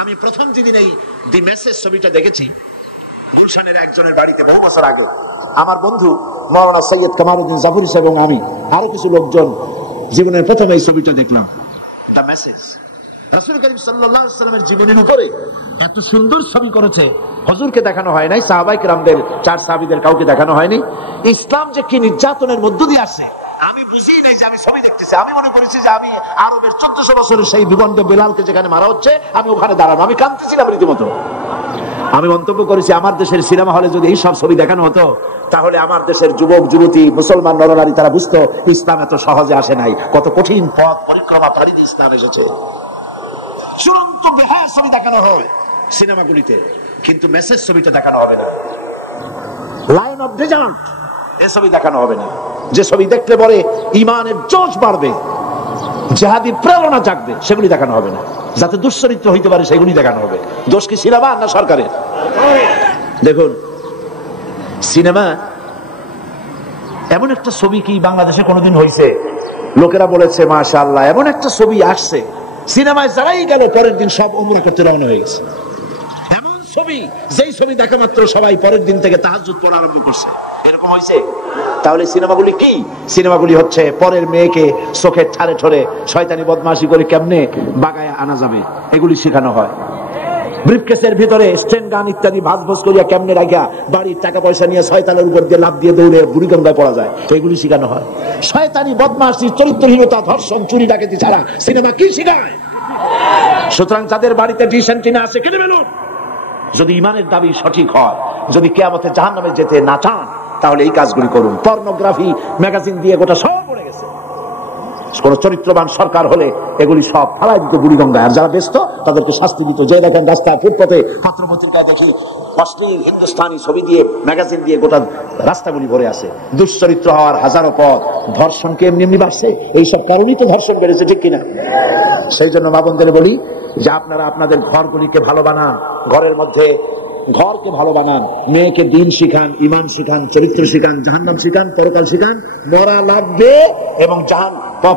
আমি প্রথম যেদিন এই দি মেসেজ ছবিটা দেখেছি গুলশানের একজনের বাড়িতে বহু বছর আগে, আমার বন্ধু মাওলানা সৈয়দ কামালউদ্দিন জাফরি সাহেব এবং আমি আরো কিছু লোকজন জীবনের প্রথম এই ছবিটা দেখলাম, দ্য মেসেজ। রাসূল করিম সাল্লাল্লাহু আলাইহি ওয়াসাল্লামের জীবনের উপরে এত সুন্দর ছবি করেছে, হুজুরকে দেখানো হয় নাই, সাহাবায়ে কেরামদের, 4 সাহাবীদের কাউকে দেখানো হয়নি। ইসলাম যে কি নির্যাতনের মধ্য দিয়ে আসে আমি খুশি নেই যে আমি ছবি দেখতেছি। আমি মনে করেছি যে আমি আরবের 1400 বছরের সেই ভূখণ্ডে বেলালকে যেখানে মারা হচ্ছে আমি ওখানে দাঁড়ানো, আমি কাঁদতেছিলাম রীতিমতো। আমি মন্তব্য করেছি আমার দেশের সিনেমা হলে যদি এই সব ছবি দেখানো হতো তাহলে আমার দেশের যুবক যুবতী মুসলমান নরনারী তারা বুঝতো ইসলাম এত সহজে আসে নাই, কত কঠিন পথ পরিক্রমা করে ইসলাম এসেছে। চূড়ান্ত বেহায়া ছবি দেখানো হয় সিনেমাগুলিতে, কিন্তু মেসেজ ছবিটা দেখানো হবে না। লাইন অফ ডেজার্ট এই ছবি দেখানো হবে না। যে ছবি দেখলে পরে ইমানের জোশ বাড়বে, জিহাদি প্রেরণা জাগবে, সেগুলি দেখানো হবে না। যাতে দুশ্চরিত্র হইতে পারে সেগুলি দেখানো হবে। দোষ কি সিনেমা না সরকারের? দেখুন, সিনেমা এমন একটা ছবি কি বাংলাদেশে কোনোদিন হয়েছে? লোকেরা বলেছে মাশাআল্লাহ এমন একটা ছবি আসছে, সিনেমায় যারাই গেল পরের দিন সব উমরা করতে রওনা হয়ে গেছে। এমন ছবি, যেই ছবি দেখা মাত্র সবাই পরের দিন থেকে তাহাজ্জুদ পড়া আরম্ভ করছে, এরকম হয়েছে? তাহলে সিনেমাগুলি কি? সিনেমাগুলি হচ্ছে পরের মেয়েকে চোখের ঠারে ঠরে শয়তানি বদমাশি করে কেমনে বাগায় আনা যাবে এগুলি শেখানো হয়। ব্রিফকেসের ভিতরে স্টেন গান ইত্যাদি ভাঁজ করিয়া কেমনে রাখা বাড়ির টাকা পয়সা নিয়ে শয়তানের উপর দিয়ে লাফ দিয়ে দৌড়ে বুড়িগঙ্গায় পড়া যায়, এগুলি শেখানো হয়। শয়তানি বদমাশি, চরিত্রহীনতা, ধর্ষণ, চুরি ডাকাতি ছাড়া সিনেমা কি শেখায়? সুতরাং যাদের বাড়িতে ডিশ অ্যান্টিনা আছে কিনে ফেলুন। যদি ইমানের দাবি সঠিক হয়, যদি কিয়ামতে জাহান্নামে যেতে না চান, তাহলে এই কাজগুলি করুন। পর্নোগ্রাফি ম্যাগাজিন দিয়ে গোটা সব পড়ে গেছে। কোন চরিত্রবান সরকার হলে এগুলি সব ফালাই দিত বুড়িগঙ্গায়, আর যারা ব্যস্ত তাদেরকে শাস্তি দিত। যে দেখেন রাস্তায় ফুটপথে পত্রপত্রিকায় দেখি অশ্লীল হিন্দুস্তানি ছবি দিয়ে ম্যাগাজিন দিয়ে গোটা রাস্তাগুলি ভরে আছে। দুশ্চরিত্র হওয়ার হাজারো পথ। ধর্ষণকে এমনি এমনি বাড়ছে, এইসব কারণেই তো ধর্ষণ বেড়েছে, ঠিক কিনা? সেই জন্য মা বোনদের বলি যে আপনারা আপনাদের ঘরগুলিকে ভালো বানান, ঘরের মধ্যে ঘরকে ভালো বানান, মেয়েকে দিন শিখান, ইমান শিখান, চরিত্র শিখান, জাহান্নাম শিখান, পরকাল শিখান, মরা লাগবে এবং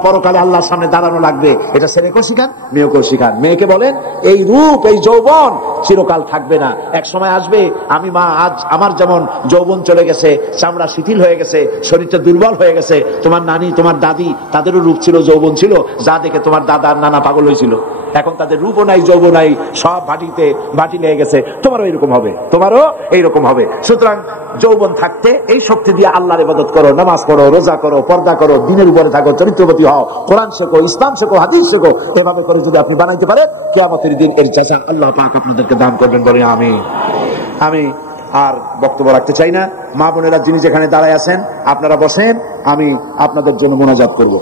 পরকালে আল্লাহর সামনে দাঁড়ানো লাগবে, এটা ছেলেকেও শিখান, মেয়েকেও শিখান। মেয়েকে বলেন এই রূপ এই যৌবন চিরকাল থাকবে না, এক সময় আসবে আমি মা আজ আমার যেমন যৌবন চলে গেছে, চামড়া শিথিল হয়ে গেছে, শরীরটা দুর্বল হয়ে গেছে, তোমার নানি তোমার দাদি তাদেরও রূপ ছিল, যৌবন ছিল, যা দেখে তোমার দাদা আর নানা পাগল হয়েছিল। এখন তাদের রূপও নাই, যৌবন নাই, সব ভাটি লেগে গেছে, তোমারও এরকম হবে, তোমারও এইরকম হবে। সুতরাং যৌবন থাকতে এই শক্তি দিয়ে আল্লাহর ইবাদত করো, নামাজ পড়ো, রোজা করো, পর্দা করো, দিনের উপরে থাকো, চরিত্রবতী হও, কোরআন শেখো, ইসলাম শেখো, হাদিস শেখো। এভাবে করে যদি আপনি বানাইতে পারেন, কিয়ামতের দিন এর জাযা আল্লাহ পাক আপনাদেরকে দান করবেন, বলে আমি আর বক্তব্য রাখতে চাই না। মা বোনেরা যিনি যেখানে দাঁড়ায় আছেন আপনারা বসেন, আমি আপনাদের জন্য মোনাজাত করব।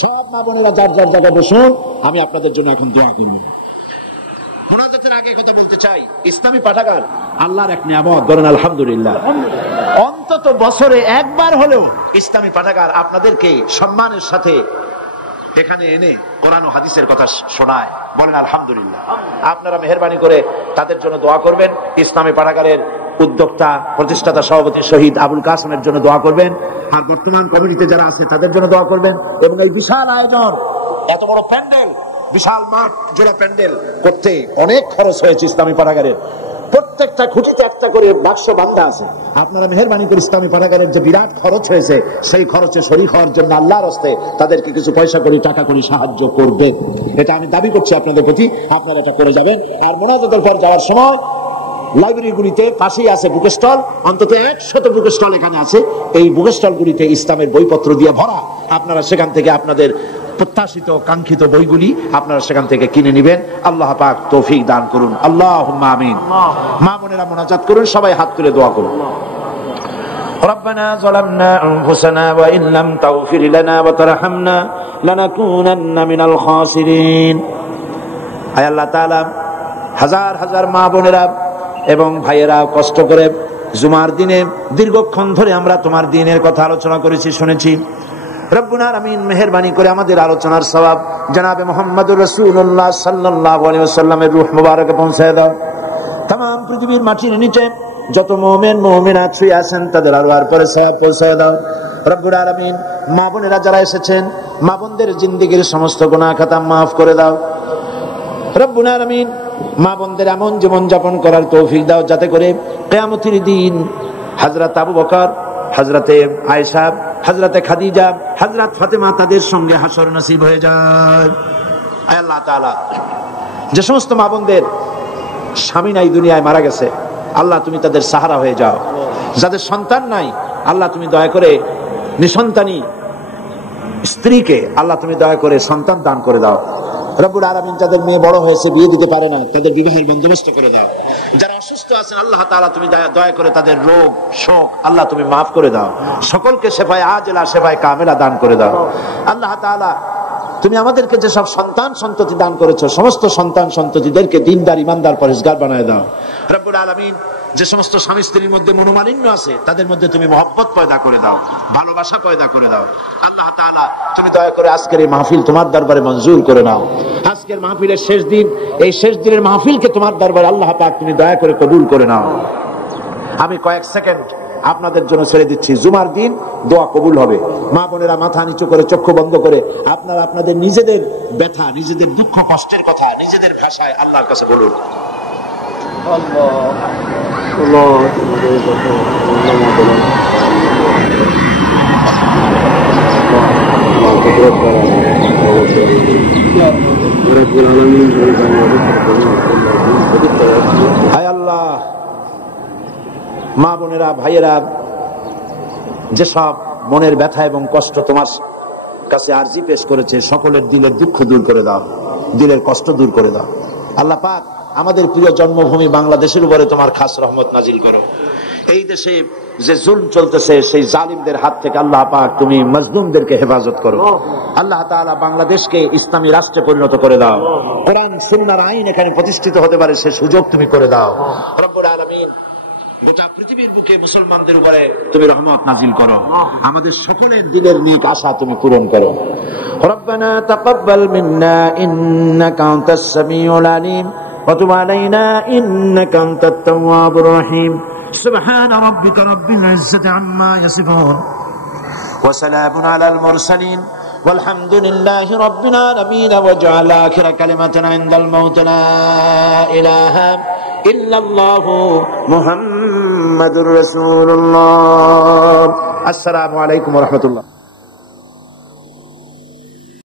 সব মা বোনেরা যার যার জায়গায় বসুন, আমি আপনাদের জন্য এখন দোয়া করব। মুনাজাতের আগে কথা বলতে চাই, ইসলামী পাঠাগার আল্লাহর এক নিয়ামত, বলেন আলহামদুলিল্লাহ। অন্তত বছরে একবার হলেও ইসলামী পাঠাগার আপনাদেরকে সম্মানের সাথে এখানে এনে কোরআন ও হাদিসের কথা শোনায়, বলেন আলহামদুলিল্লাহ। আপনারা মেহেরবানি করে তাদের জন্য দোয়া করবেন। ইসলামী পাঠাগারের উদ্যোক্তা প্রতিষ্ঠাতা সভাপতি শহীদ আবুল কাসেমের জন্য দোয়া করবেন, আর বর্তমান কমিটিতে যারা আছে তাদের জন্য দোয়া করবেন। এবং এই বিশাল আয়োজন, এত বড় প্যান্ডেল, বিশাল মাঠ জোড়া প্যান্ডেল করতে অনেক খরচ হয়েছে ইসলামী পাঠাগারের। প্রত্যেকটা খুঁটিতে একটা করে বাক্স বান্ধা আছে। আপনারা মেহেরবানি করে ইসলামী পাঠাগারের যে বিরাট খরচ হয়েছে সেই খরচে শরীক হওয়ার জন্য আল্লাহর হস্তে তাদেরকে কিছু পয়সা করে টাকা করে সাহায্য করবে, এটা আমি দাবি করছি আপনাদের প্রতি। আপনারা এটা করে যাবেন। আর মোনাজাতের পর যাওয়ার সময় লাইব্রেরিগুলিতে পাশেই আছে বুক স্টল, অন্তত 100 বুক স্টল এখানে আছে। এই বুক স্টলগুলিতে ইসলামের বইপত্র দিয়ে ভরা। আপনারা সেখান থেকে আপনাদের প্রত্যাশিত কাঙ্ক্ষিত বইগুলি আপনারা সেখান থেকে কিনে নেবেন। আল্লাহ পাক তৌফিক দান করুন, আল্লাহুম্মা আমিন। মা বোনেরা মোনাজাত করুন, সবাই হাত তুলে দোয়া করুন। ربنا ظلمنا أنفسنا وإن لم تغفر لنا وترحمنا لنكونن من الخاسرين। আয় আল্লাহ তাআলা, হাজার হাজার মা বোনেরা এবং ভাইয়েরা কষ্ট করে জুমার দিনে দীর্ঘক্ষণ ধরে আমরা তোমার দ্বীনের কথা আলোচনা করেছি, শুনেছি। রব্বুল আলামিন মেহেরবানি করে আমাদের আলোচনার সওয়াব জনাবে মুহাম্মদুর রাসূলুল্লাহ সাল্লাল্লাহু আলাইহি ওয়াসাল্লামের রূহ মুবারকে পৌঁছায় দাও। तमाम পৃথিবীর মাটির নিচে যত মুমিন মুমিনাত শুয়ে আছেন তাদের আর পরে সওয়াব পৌঁছায় দাও। রব্বুল আলামিন মা বোনেরা যারা এসেছেন, মা বোনদের জিন্দেগীর সমস্ত গুনাহ খাতা মাফ করে দাও। রব্বুল আলামিন মা বোনদের এমন জীবন যাপন করার তৌফিক দাও যাতে করে কিয়ামতের দিন হযরত আবু বকর, হযরতে আয়েশা, হযরতে খাদিজা, হযরত ফাতেমা তাদের সঙ্গে হাসর নসিব হয়ে যায়। আয় আল্লাহ তাআলা, যে সমস্ত মা বোনদের স্বামী নাই, দুনিয়ায় মারা গেছে, আল্লাহ তুমি তাদের সাহারা হয়ে যাও। যাদের সন্তান নাই, আল্লাহ তুমি দয়া করে নিঃসন্তানী স্ত্রীকে আল্লাহ তুমি দয়া করে সন্তান দান করে দাও। রব্বুল আলামিন যাদের মেয়ে বড় হয়েছে বিয়ে দিতে পারে না তাদের বিবাহের বন্দোবস্ত করে দাও। যারা অসুস্থ আছেন আল্লাহ তাআলা তুমি দয়া করে তাদের রোগ শোক আল্লাহ তুমি মাফ করে দাও। সকলকে শেফায়ে আজেলা শেফায়ে কামেলা দান করে দাও। আল্লাহ তাআলা তুমি আমাদেরকে যে সব সন্তান সন্ততি দান করেছো সমস্ত সন্তান সন্ততিদেরকে দ্বীনদার ইমানদার পরেশগার বানায় দাও। রব্বুল আলামিন যে সমস্ত স্বামী স্ত্রীর মধ্যে মনোমালিন্য আছে তাদের মধ্যে তুমি মহব্বত পয়দা করে দাও, ভালোবাসা পয়দা করে দাও। আল্লাহ তাআলা তুমি দয়া করে আজকের এই মাহফিল তোমার দরবারে মঞ্জুর করে নাও। আজকের মাহফিলের শেষ দিন, এই শেষ দিনের মাহফিলকে তোমার দরবারে আল্লাহ পাক তুমি দয়া করে কবুল করে নাও। আমি কয়েক সেকেন্ড আপনাদের জন্য ছেড়ে দিচ্ছি। জুমার দিন দোয়া কবুল হবে। মা বোনেরা মাথা নিচু করে চক্ষু বন্ধ করে আপনারা আপনাদের নিজেদের ব্যথা নিজেদের দুঃখ কষ্টের কথা নিজেদের ভাষায় আল্লাহর কাছে বলুন। হায় আল্লাহ, মা বোনেরা ভাইয়েরা যেসব মনের ব্যথা এবং কষ্ট তোমার কাছে আরজি পেশ করেছে সকলের দিলের দুঃখ দূর করে দাও, দিলের কষ্ট দূর করে দাও। আল্লাহ পাক আমাদের প্রিয় জন্মভূমি বাংলাদেশের উপরে তোমার খাস রহমত নাজিল করো। এই দেশে যে জুলম চলতেছে সেই জালিমদের হাত থেকে আল্লাহ পাক তুমি মজলুমদেরকে হেফাজত করো। আল্লাহ তাআলা বাংলাদেশকে ইসলামী রাষ্ট্রে পরিণত করে দাও। কোরআন সুন্নাহর আইন এখানে প্রতিষ্ঠিত হতে পারে সে সুযোগ তুমি করে দাও। রব্বুল আলামিন গোটা পৃথিবীর বুকে মুসলমানদের উপরে তুমি রহমত নাজিল করো। আমাদের সকলের দিলের নেক আশা তুমি পূরণ করো। রব্বানা তাকাব্বাল মিন্না ইন্নাকা আনতাস সামিউল আলিম ওয়া তুব আলাইনা ইন্নাকা আনতাত তাওয়াবুর রহিম। সুবহান রাব্বিকা রাব্বিল ইজ্জাতি আম্মা ইয়াসিফুন ওয়া সালামুন আলাল মুরসালিন والحمد لله رب العالمين وجعل آخر كلمتنا عند الموت لا إله إلا الله محمد رسول الله. السلام عليكم ورحمة الله.